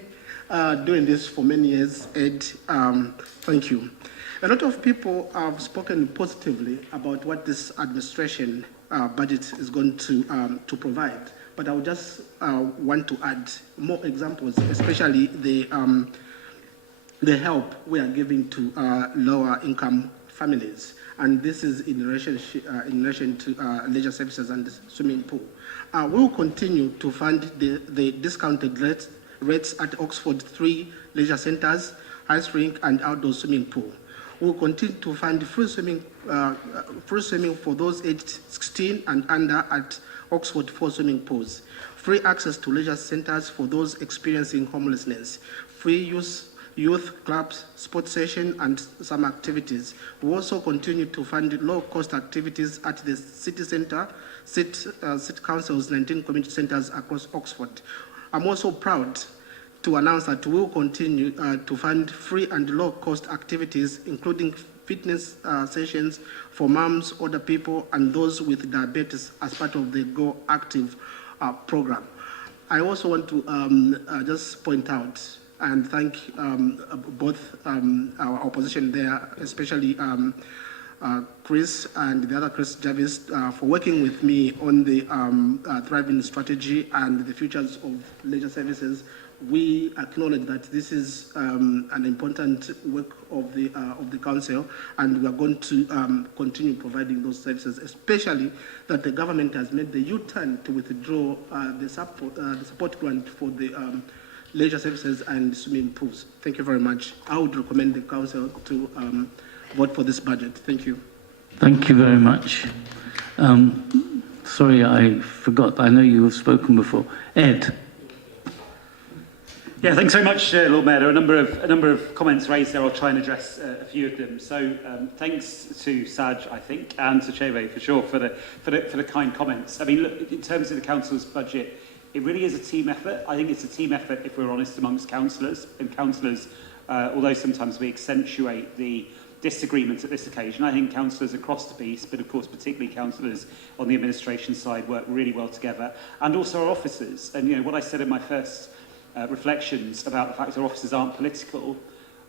doing this for many years, Ed. Thank you. A lot of people have spoken positively about what this administration budget is going to provide, but I would just want to add more examples, especially the help we are giving to lower income families, and this is in relation to leisure services and swimming pool. We will continue to fund the discounted rates at Oxford 3 leisure centres, ice rink and outdoor swimming pool. We will continue to fund free swimming for those aged 16 and under at Oxford 4 swimming pools, free access to leisure centres for those experiencing homelessness, free youth clubs, sports session and some activities. We also continue to fund low-cost activities at the city centre, City Council's 19 community centres across Oxford. I'm also proud to announce that we will continue to fund free and low-cost activities, including fitness sessions for mums, older people, and those with diabetes as part of the Go Active program. I also want to just point out and thank both our opposition there, especially Chris and the other Chris Jarvis, for working with me on the thriving strategy and the futures of leisure services. We acknowledge that this is an important work of the council, and we are going to continue providing those services, especially that the government has made the U-turn to withdraw the support grant for the leisure services and swimming pools. Thank you very much. I would recommend the council to vote for this budget. Thank you. Thank you very much. Sorry, I forgot. I know you have spoken before. Ed. Yeah, thanks very much, Lord Mayor. There are a number of comments raised there. I'll try and address a few of them. So, thanks to Saj, I think, and to Cheve for sure for the kind comments. I mean, look, in terms of the council's budget, it really is a team effort. I think it's a team effort, if we're honest, amongst councillors. And councillors, although sometimes we accentuate the disagreements at this occasion, I think councillors across the piece, but of course particularly councillors on the administration side, work really well together, and also our officers. And you know what I said in my first reflections about the fact that our officers aren't political,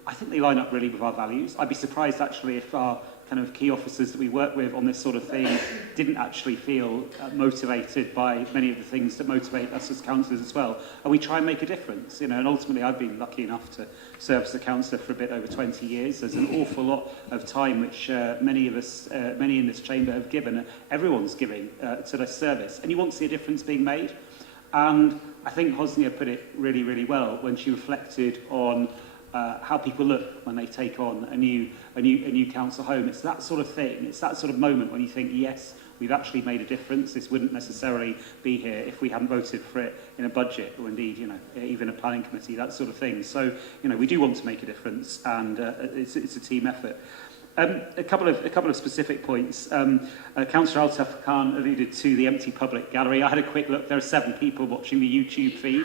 I think they line up really with our values. I'd be surprised actually if our kind of key officers that we work with on this sort of thing didn't actually feel motivated by many of the things that motivate us as councillors as well. And we try and make a difference, you know, and ultimately I've been lucky enough to serve as a councillor for a bit over 20 years. There's an awful lot of time which many of us, many in this chamber have given, everyone's giving to their service. And you want to see a difference being made. And I think Hosnia put it really, really well when she reflected on how people look when they take on a new council home. It's that sort of thing. It's that sort of moment when you think, yes, we've actually made a difference. This wouldn't necessarily be here if we hadn't voted for it in a budget, or indeed, even a planning committee, that sort of thing. So, we do want to make a difference, and it's a team effort. A couple of specific points. Councillor Altaf Khan alluded to the empty public gallery. I had a quick look. There are 7 people watching the YouTube feed,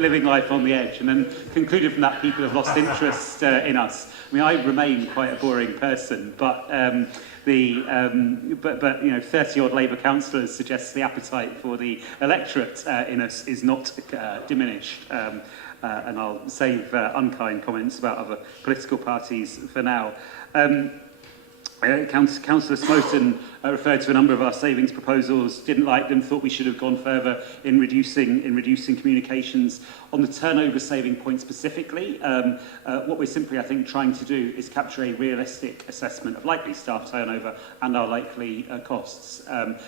living life on the edge, and then concluded from that people have lost interest in us. I mean, I remain quite a boring person, but 30-odd Labour councillors suggests the appetite for the electorate in us is not diminished. And I'll save unkind comments about other political parties for now. Councillor Smoten referred to a number of our savings proposals, didn't like them, thought we should have gone further in reducing communications. On the turnover saving point specifically, what we're simply, I think, trying to do is capture a realistic assessment of likely staff turnover and our likely costs,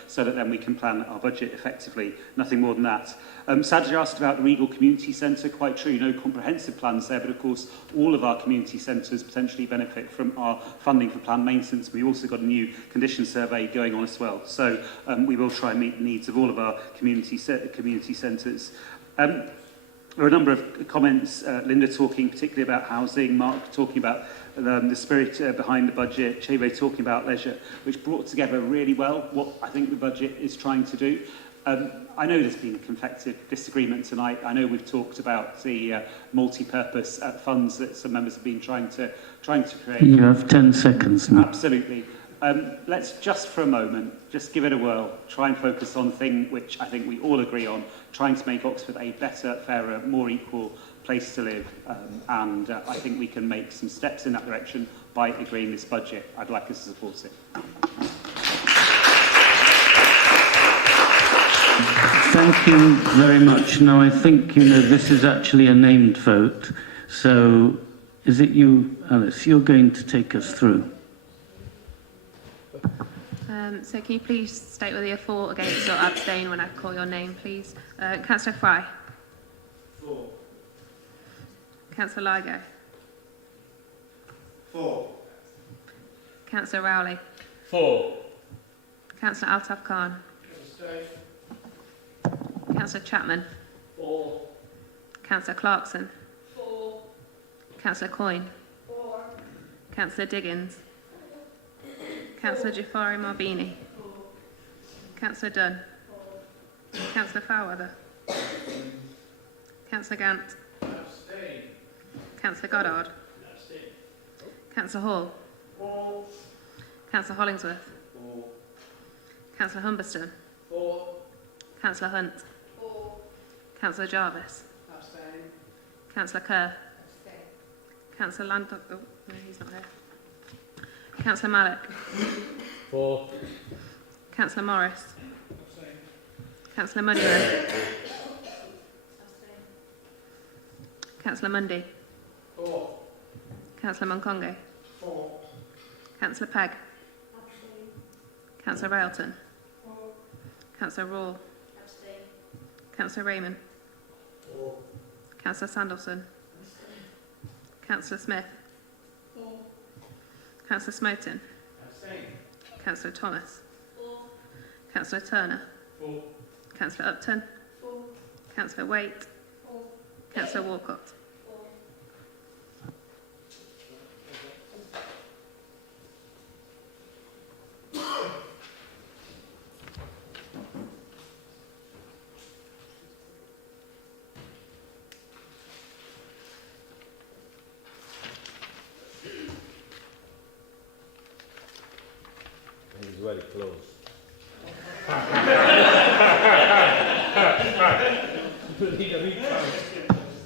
so that then we can plan our budget effectively. Nothing more than that. Sajid asked about the Regal Community Centre. Quite true, no comprehensive plans there, but of course all of our community centres potentially benefit from our funding for planned maintenance. We've also got a new condition survey going on as well. So we will try and meet the needs of all of our community centres. There are a number of comments, Linda talking particularly about housing, Mark talking about the spirit behind the budget, Cheve talking about leisure, which brought together really well what I think the budget is trying to do. I know there's been confected disagreement tonight. I know we've talked about the multi-purpose funds that some members have been trying to create. You have 10 seconds now. Absolutely. Let's just for a moment, just give it a whirl, try and focus on the thing which I think we all agree on, trying to make Oxford a better, fairer, more equal place to live. And I think we can make some steps in that direction by agreeing this budget. I'd like us to support it. Thank you very much. Now, I think, this is actually a named vote. So, is it you, Alice? You're going to take us through. So can you please state whether you're for, against or abstain when I call your name, please? Councillor Fry. For. Councillor Ligo. For. Councillor Rowley. For. Councillor Altaf Khan. Councillor Chapman. For. Councillor Clarkson. For. Councillor Coyne. For. Councillor Diggins. Councillor Jafari Marbini. Councillor Dunn. Councillor Fairweather. Councillor Gant. Abstain. Councillor Goddard. Abstain. Councillor Hall. For. Councillor Hollingsworth. For. Councillor Humberston. For. Councillor Hunt. For. Councillor Jarvis. Abstain. Councillor Kerr. Councillor Landon. Oh, no, he's not here. Councillor Malik. For. Councillor Morris. Councillor Moneyman. Councillor Mundy. For. Councillor Monkonge. For. Councillor Pegg. Councillor Railton. Councillor Rawl. Councillor Raymond. Councillor Sanderson. Councillor Smith. Councillor Smoten. Councillor Thomas. Councillor Turner. Councillor Upton. Councillor Waite. Councillor Walcott. He's very close.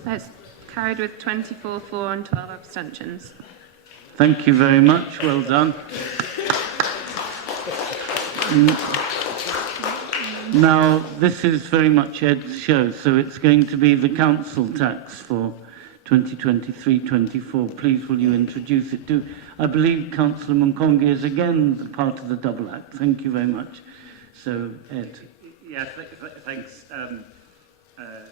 That's carried with 24 for and 12 abstentions. Thank you very much. Well done. Now, this is very much Ed's show, so it's going to be the council tax for 2023-24. Please, will you introduce it? I believe Councillor Monkonge is again the part of the double act. Thank you very much. So, Ed. Yeah, thanks.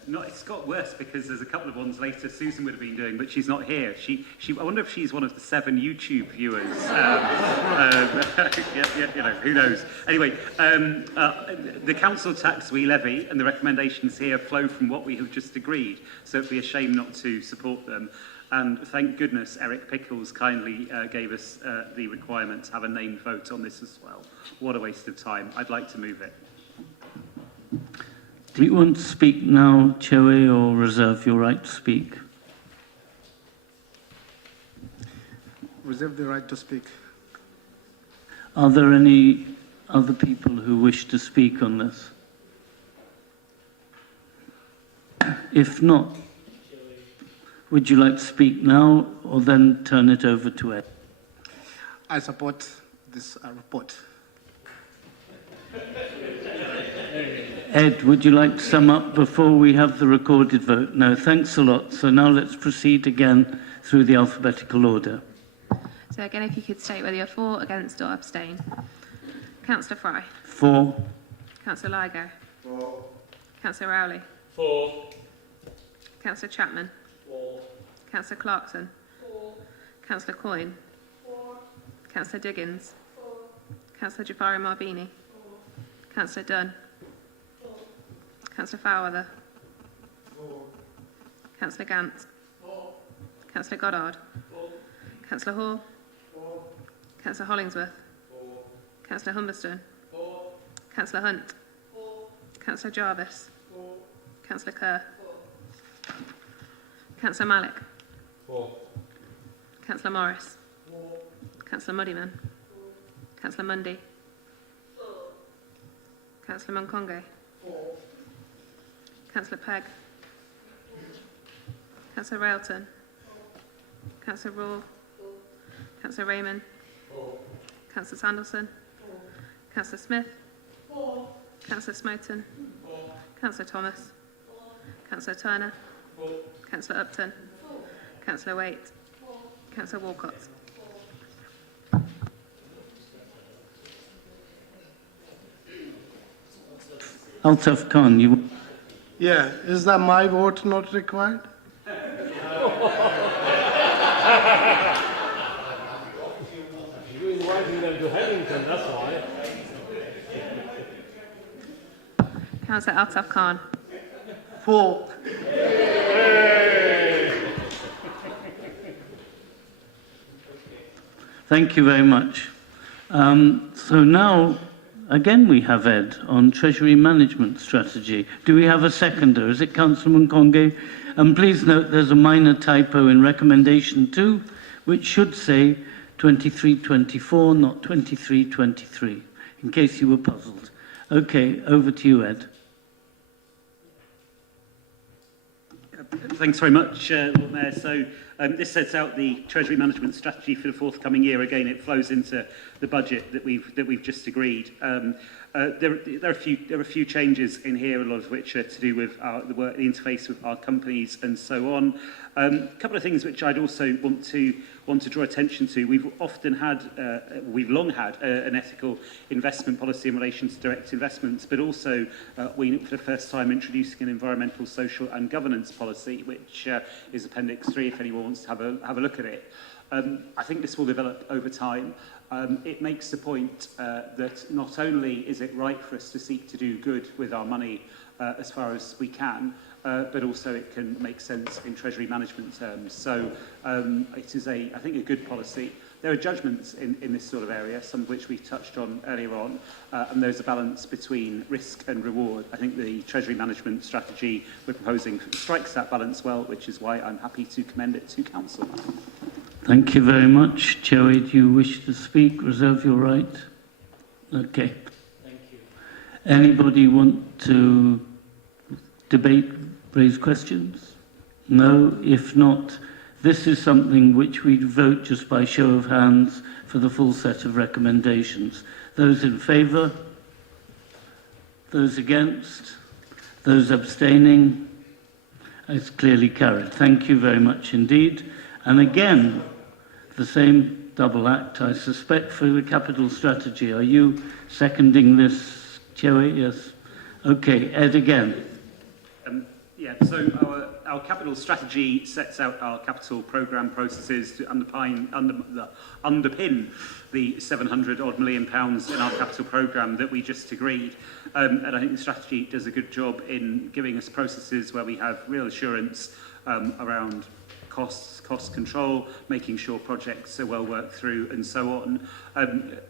No, it's got worse because there's a couple of ones later Susan would have been doing, but she's not here. I wonder if she's one of the 7 YouTube viewers. You know, who knows? Anyway, the council tax we levy and the recommendations here flow from what we have just agreed, so it'd be a shame not to support them. And thank goodness Eric Pickles kindly gave us the requirement to have a named vote on this as well. What a waste of time. I'd like to move it. Do you want to speak now, Chewe, or reserve your right to speak? Reserve the right to speak. Are there any other people who wish to speak on this? If not, would you like to speak now or then turn it over to Ed? I support this report. Ed, would you like to sum up before we have the recorded vote? No, thanks a lot. So now let's proceed again through the alphabetical order. So again, if you could state whether you're for, against or abstain. Councillor Fry. For. Councillor Ligo. For. Councillor Rowley. For. Councillor Chapman. For. Councillor Clarkson. For. Councillor Coyne. For. Councillor Diggins. For. Councillor Jafari Marbini. For. Councillor Dunn. For. Councillor Fairweather. For. Councillor Gant. For. Councillor Goddard. For. Councillor Hall. For. Councillor Hollingsworth. For. Councillor Humberston. For. Councillor Hunt. For. Councillor Jarvis. For. Councillor Kerr. Councillor Malik. For. Councillor Morris. For. Councillor Muddyman. Councillor Mundy. Councillor Monconge. Councillor Pegg. Councillor Railton. Councillor Raw. Councillor Raymond. Councillor Sanderson. Councillor Smith. Councillor Smoten. Councillor Thomas. Councillor Turner. Councillor Upton. Councillor Waite. Councillor Walcott. Altaf Khan, you... Yeah, is that my vote not required? You're inviting them to Headington, that's why. Councillor Altaf Khan. For. Thank you very much. So now, again, we have Ed on Treasury Management Strategy. Do we have a seconder? Is it Councillor Monconge? And please note there's a minor typo in recommendation 2, which should say 2324, not 2323, in case you were puzzled. Okay, over to you, Ed. Thanks very much, Lord Mayor. So this sets out the Treasury Management Strategy for the forthcoming year. Again, it flows into the budget that we've just agreed. There are a few changes in here, a lot of which are to do with the interface with our companies and so on. A couple of things which I'd also want to draw attention to. We've long had an ethical investment policy in relation to direct investments, but also we, for the first time, introducing an environmental, social and governance policy, which is Appendix 3 if anyone wants to have a look at it. I think this will develop over time. It makes the point that not only is it right for us to seek to do good with our money as far as we can, but also it can make sense in Treasury management terms. So it is, I think, a good policy. There are judgments in this sort of area, some of which we touched on earlier on, and there's a balance between risk and reward. I think the Treasury management strategy we're proposing strikes that balance well, which is why I'm happy to commend it to Council. Thank you very much. Joey, do you wish to speak? Reserve your right. Okay. Thank you. Anybody want to debate, raise questions? No? If not, this is something which we'd vote just by show of hands for the full set of recommendations. Those in favour? Those against? Those abstaining? It's clearly carried. Thank you very much indeed. And again, the same double act, I suspect, for the capital strategy. Are you seconding this, Joey? Yes. Okay, Ed again. Yeah, so our capital strategy sets out our capital programme processes to underpin the £700 million in our capital programme that we just agreed. And I think the strategy does a good job in giving us processes where we have real assurance around cost control, making sure projects are well worked through and so on.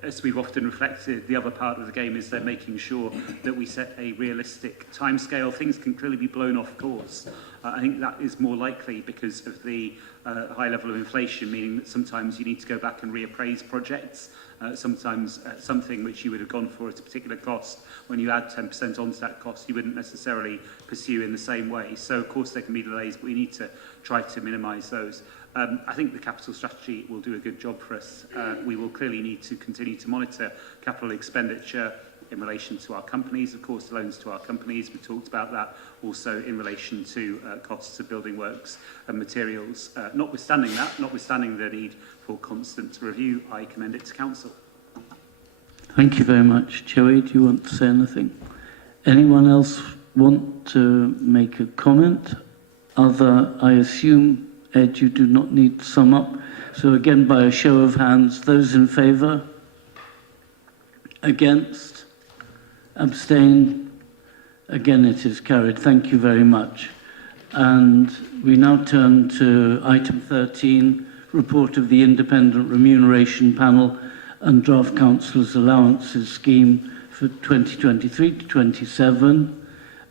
As we've often reflected, the other part of the game is then making sure that we set a realistic timescale. Things can clearly be blown off course. I think that is more likely because of the high level of inflation, meaning that sometimes you need to go back and reappraise projects. Sometimes something which you would have gone for at a particular cost, when you add 10% onto that cost, you wouldn't necessarily pursue in the same way. So, of course, there can be delays, but we need to try to minimise those. I think the capital strategy will do a good job for us. We will clearly need to continue to monitor capital expenditure in relation to our companies, of course, loans to our companies. We talked about that also in relation to costs of building works and materials. Notwithstanding the need for constant review, I commend it to Council. Thank you very much. Joey, do you want to say anything? Anyone else want to make a comment? I assume, Ed, you do not need to sum up. So again, by a show of hands, those in favour? Against? Abstain? Again, it is carried. Thank you very much. And we now turn to item 13, report of the Independent Remuneration Panel and Draft Councillors' Allowances Scheme for 2023 to 27.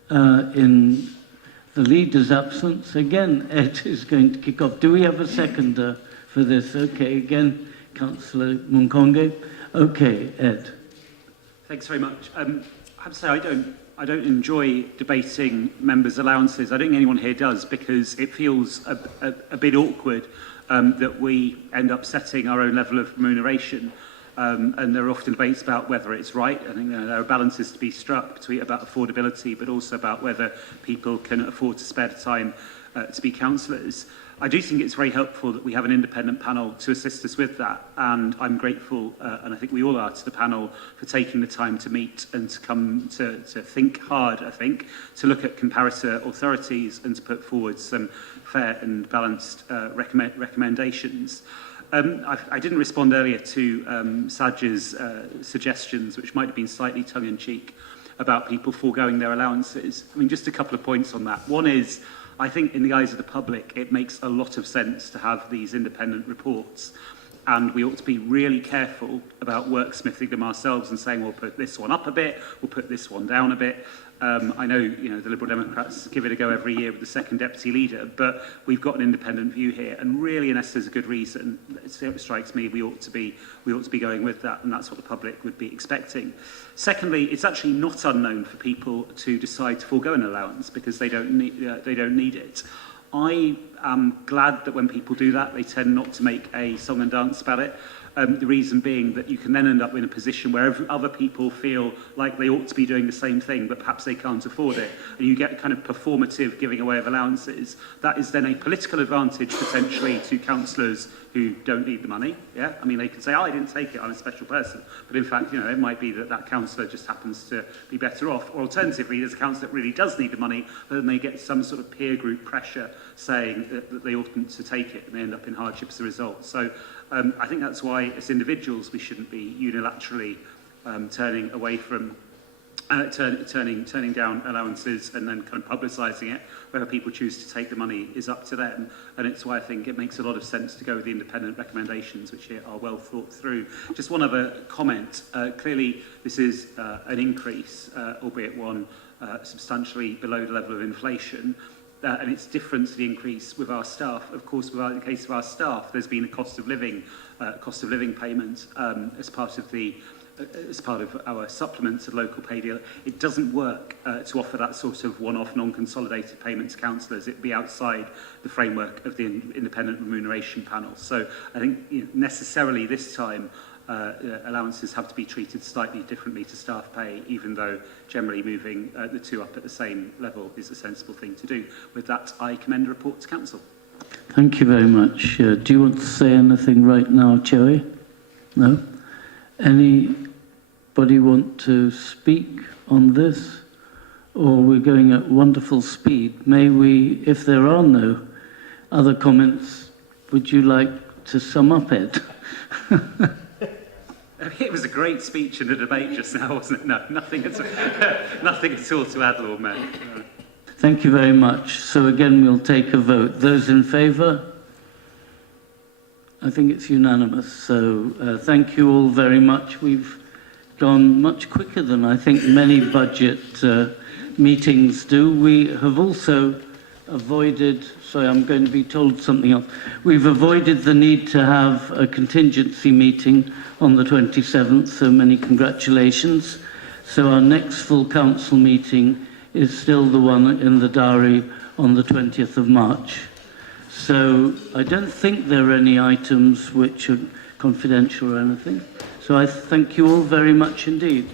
In the leader's absence, again, Ed is going to kick off. Do we have a seconder for this? Okay, again, Councillor Munkonge. Okay, Ed. Thanks very much. I have to say I don't enjoy debating members' allowances. I don't think anyone here does, because it feels a bit awkward that we end up setting our own level of remuneration. And there are often debates about whether it's right. I think there are balances to be struck between about affordability, but also about whether people can afford to spare the time to be councillors. I do think it's very helpful that we have an independent panel to assist us with that, and I'm grateful, and I think we all are, to the panel for taking the time to meet and to come to think hard, I think, to look at comparator authorities and to put forward some fair and balanced recommendations. I didn't respond earlier to Saj's suggestions, which might have been slightly tongue-in-cheek, about people foregoing their allowances. I mean, just a couple of points on that. One is, I think in the eyes of the public, it makes a lot of sense to have these independent reports. And we ought to be really careful about worksmithing them ourselves and saying, we'll put this one up a bit, we'll put this one down a bit. I know, the Liberal Democrats give it a go every year with the second deputy leader, but we've got an independent view here, and really, unless there's a good reason, it strikes me we ought to be going with that, and that's what the public would be expecting. Secondly, it's actually not unknown for people to decide to forego an allowance because they don't need it. I am glad that when people do that, they tend not to make a song and dance about it. The reason being that you can then end up in a position where other people feel like they ought to be doing the same thing, but perhaps they can't afford it. And you get kind of performative giving away of allowances. That is then a political advantage potentially to councillors who don't need the money. Yeah, I mean, they can say, I didn't take it, I'm a special person. But in fact, it might be that that councillor just happens to be better off. Or alternatively, there's a councillor that really does need the money, but then they get some sort of peer group pressure saying that they oughtn't to take it, and they end up in hardship as a result. So I think that's why, as individuals, we shouldn't be unilaterally turning away from turning down allowances and then kind of publicising it. Whether people choose to take the money is up to them, and it's why I think it makes a lot of sense to go with the independent recommendations, which here are well thought through. Just one other comment. Clearly, this is an increase, albeit one substantially below the level of inflation. And it's different to the increase with our staff. Of course, in the case of our staff, there's been a cost of living payment as part of our supplement to the local pay deal. It doesn't work to offer that sort of one-off non-consolidated payment to councillors. It'd be outside the framework of the independent remuneration panel. So I think necessarily this time allowances have to be treated slightly differently to staff pay, even though generally moving the two up at the same level is a sensible thing to do. With that, I commend the report to Council. Thank you very much. Do you want to say anything right now, Joey? No? Anybody want to speak on this? or we're going at wonderful speed. May we, if there are no other comments, would you like to sum up, Ed? It was a great speech in the debate just now, wasn't it? No, nothing at all, nothing at all to add, Lord Mayor. Thank you very much. So again, we'll take a vote. Those in favour? I think it's unanimous. So thank you all very much. We've gone much quicker than I think many budget meetings do. We have also avoided, sorry, I'm going to be told something else. We've avoided the need to have a contingency meeting on the 27th, so many congratulations. So our next full council meeting is still the one in the diary on the 20th of March. So I don't think there are any items which are confidential or anything. So I thank you all very much indeed.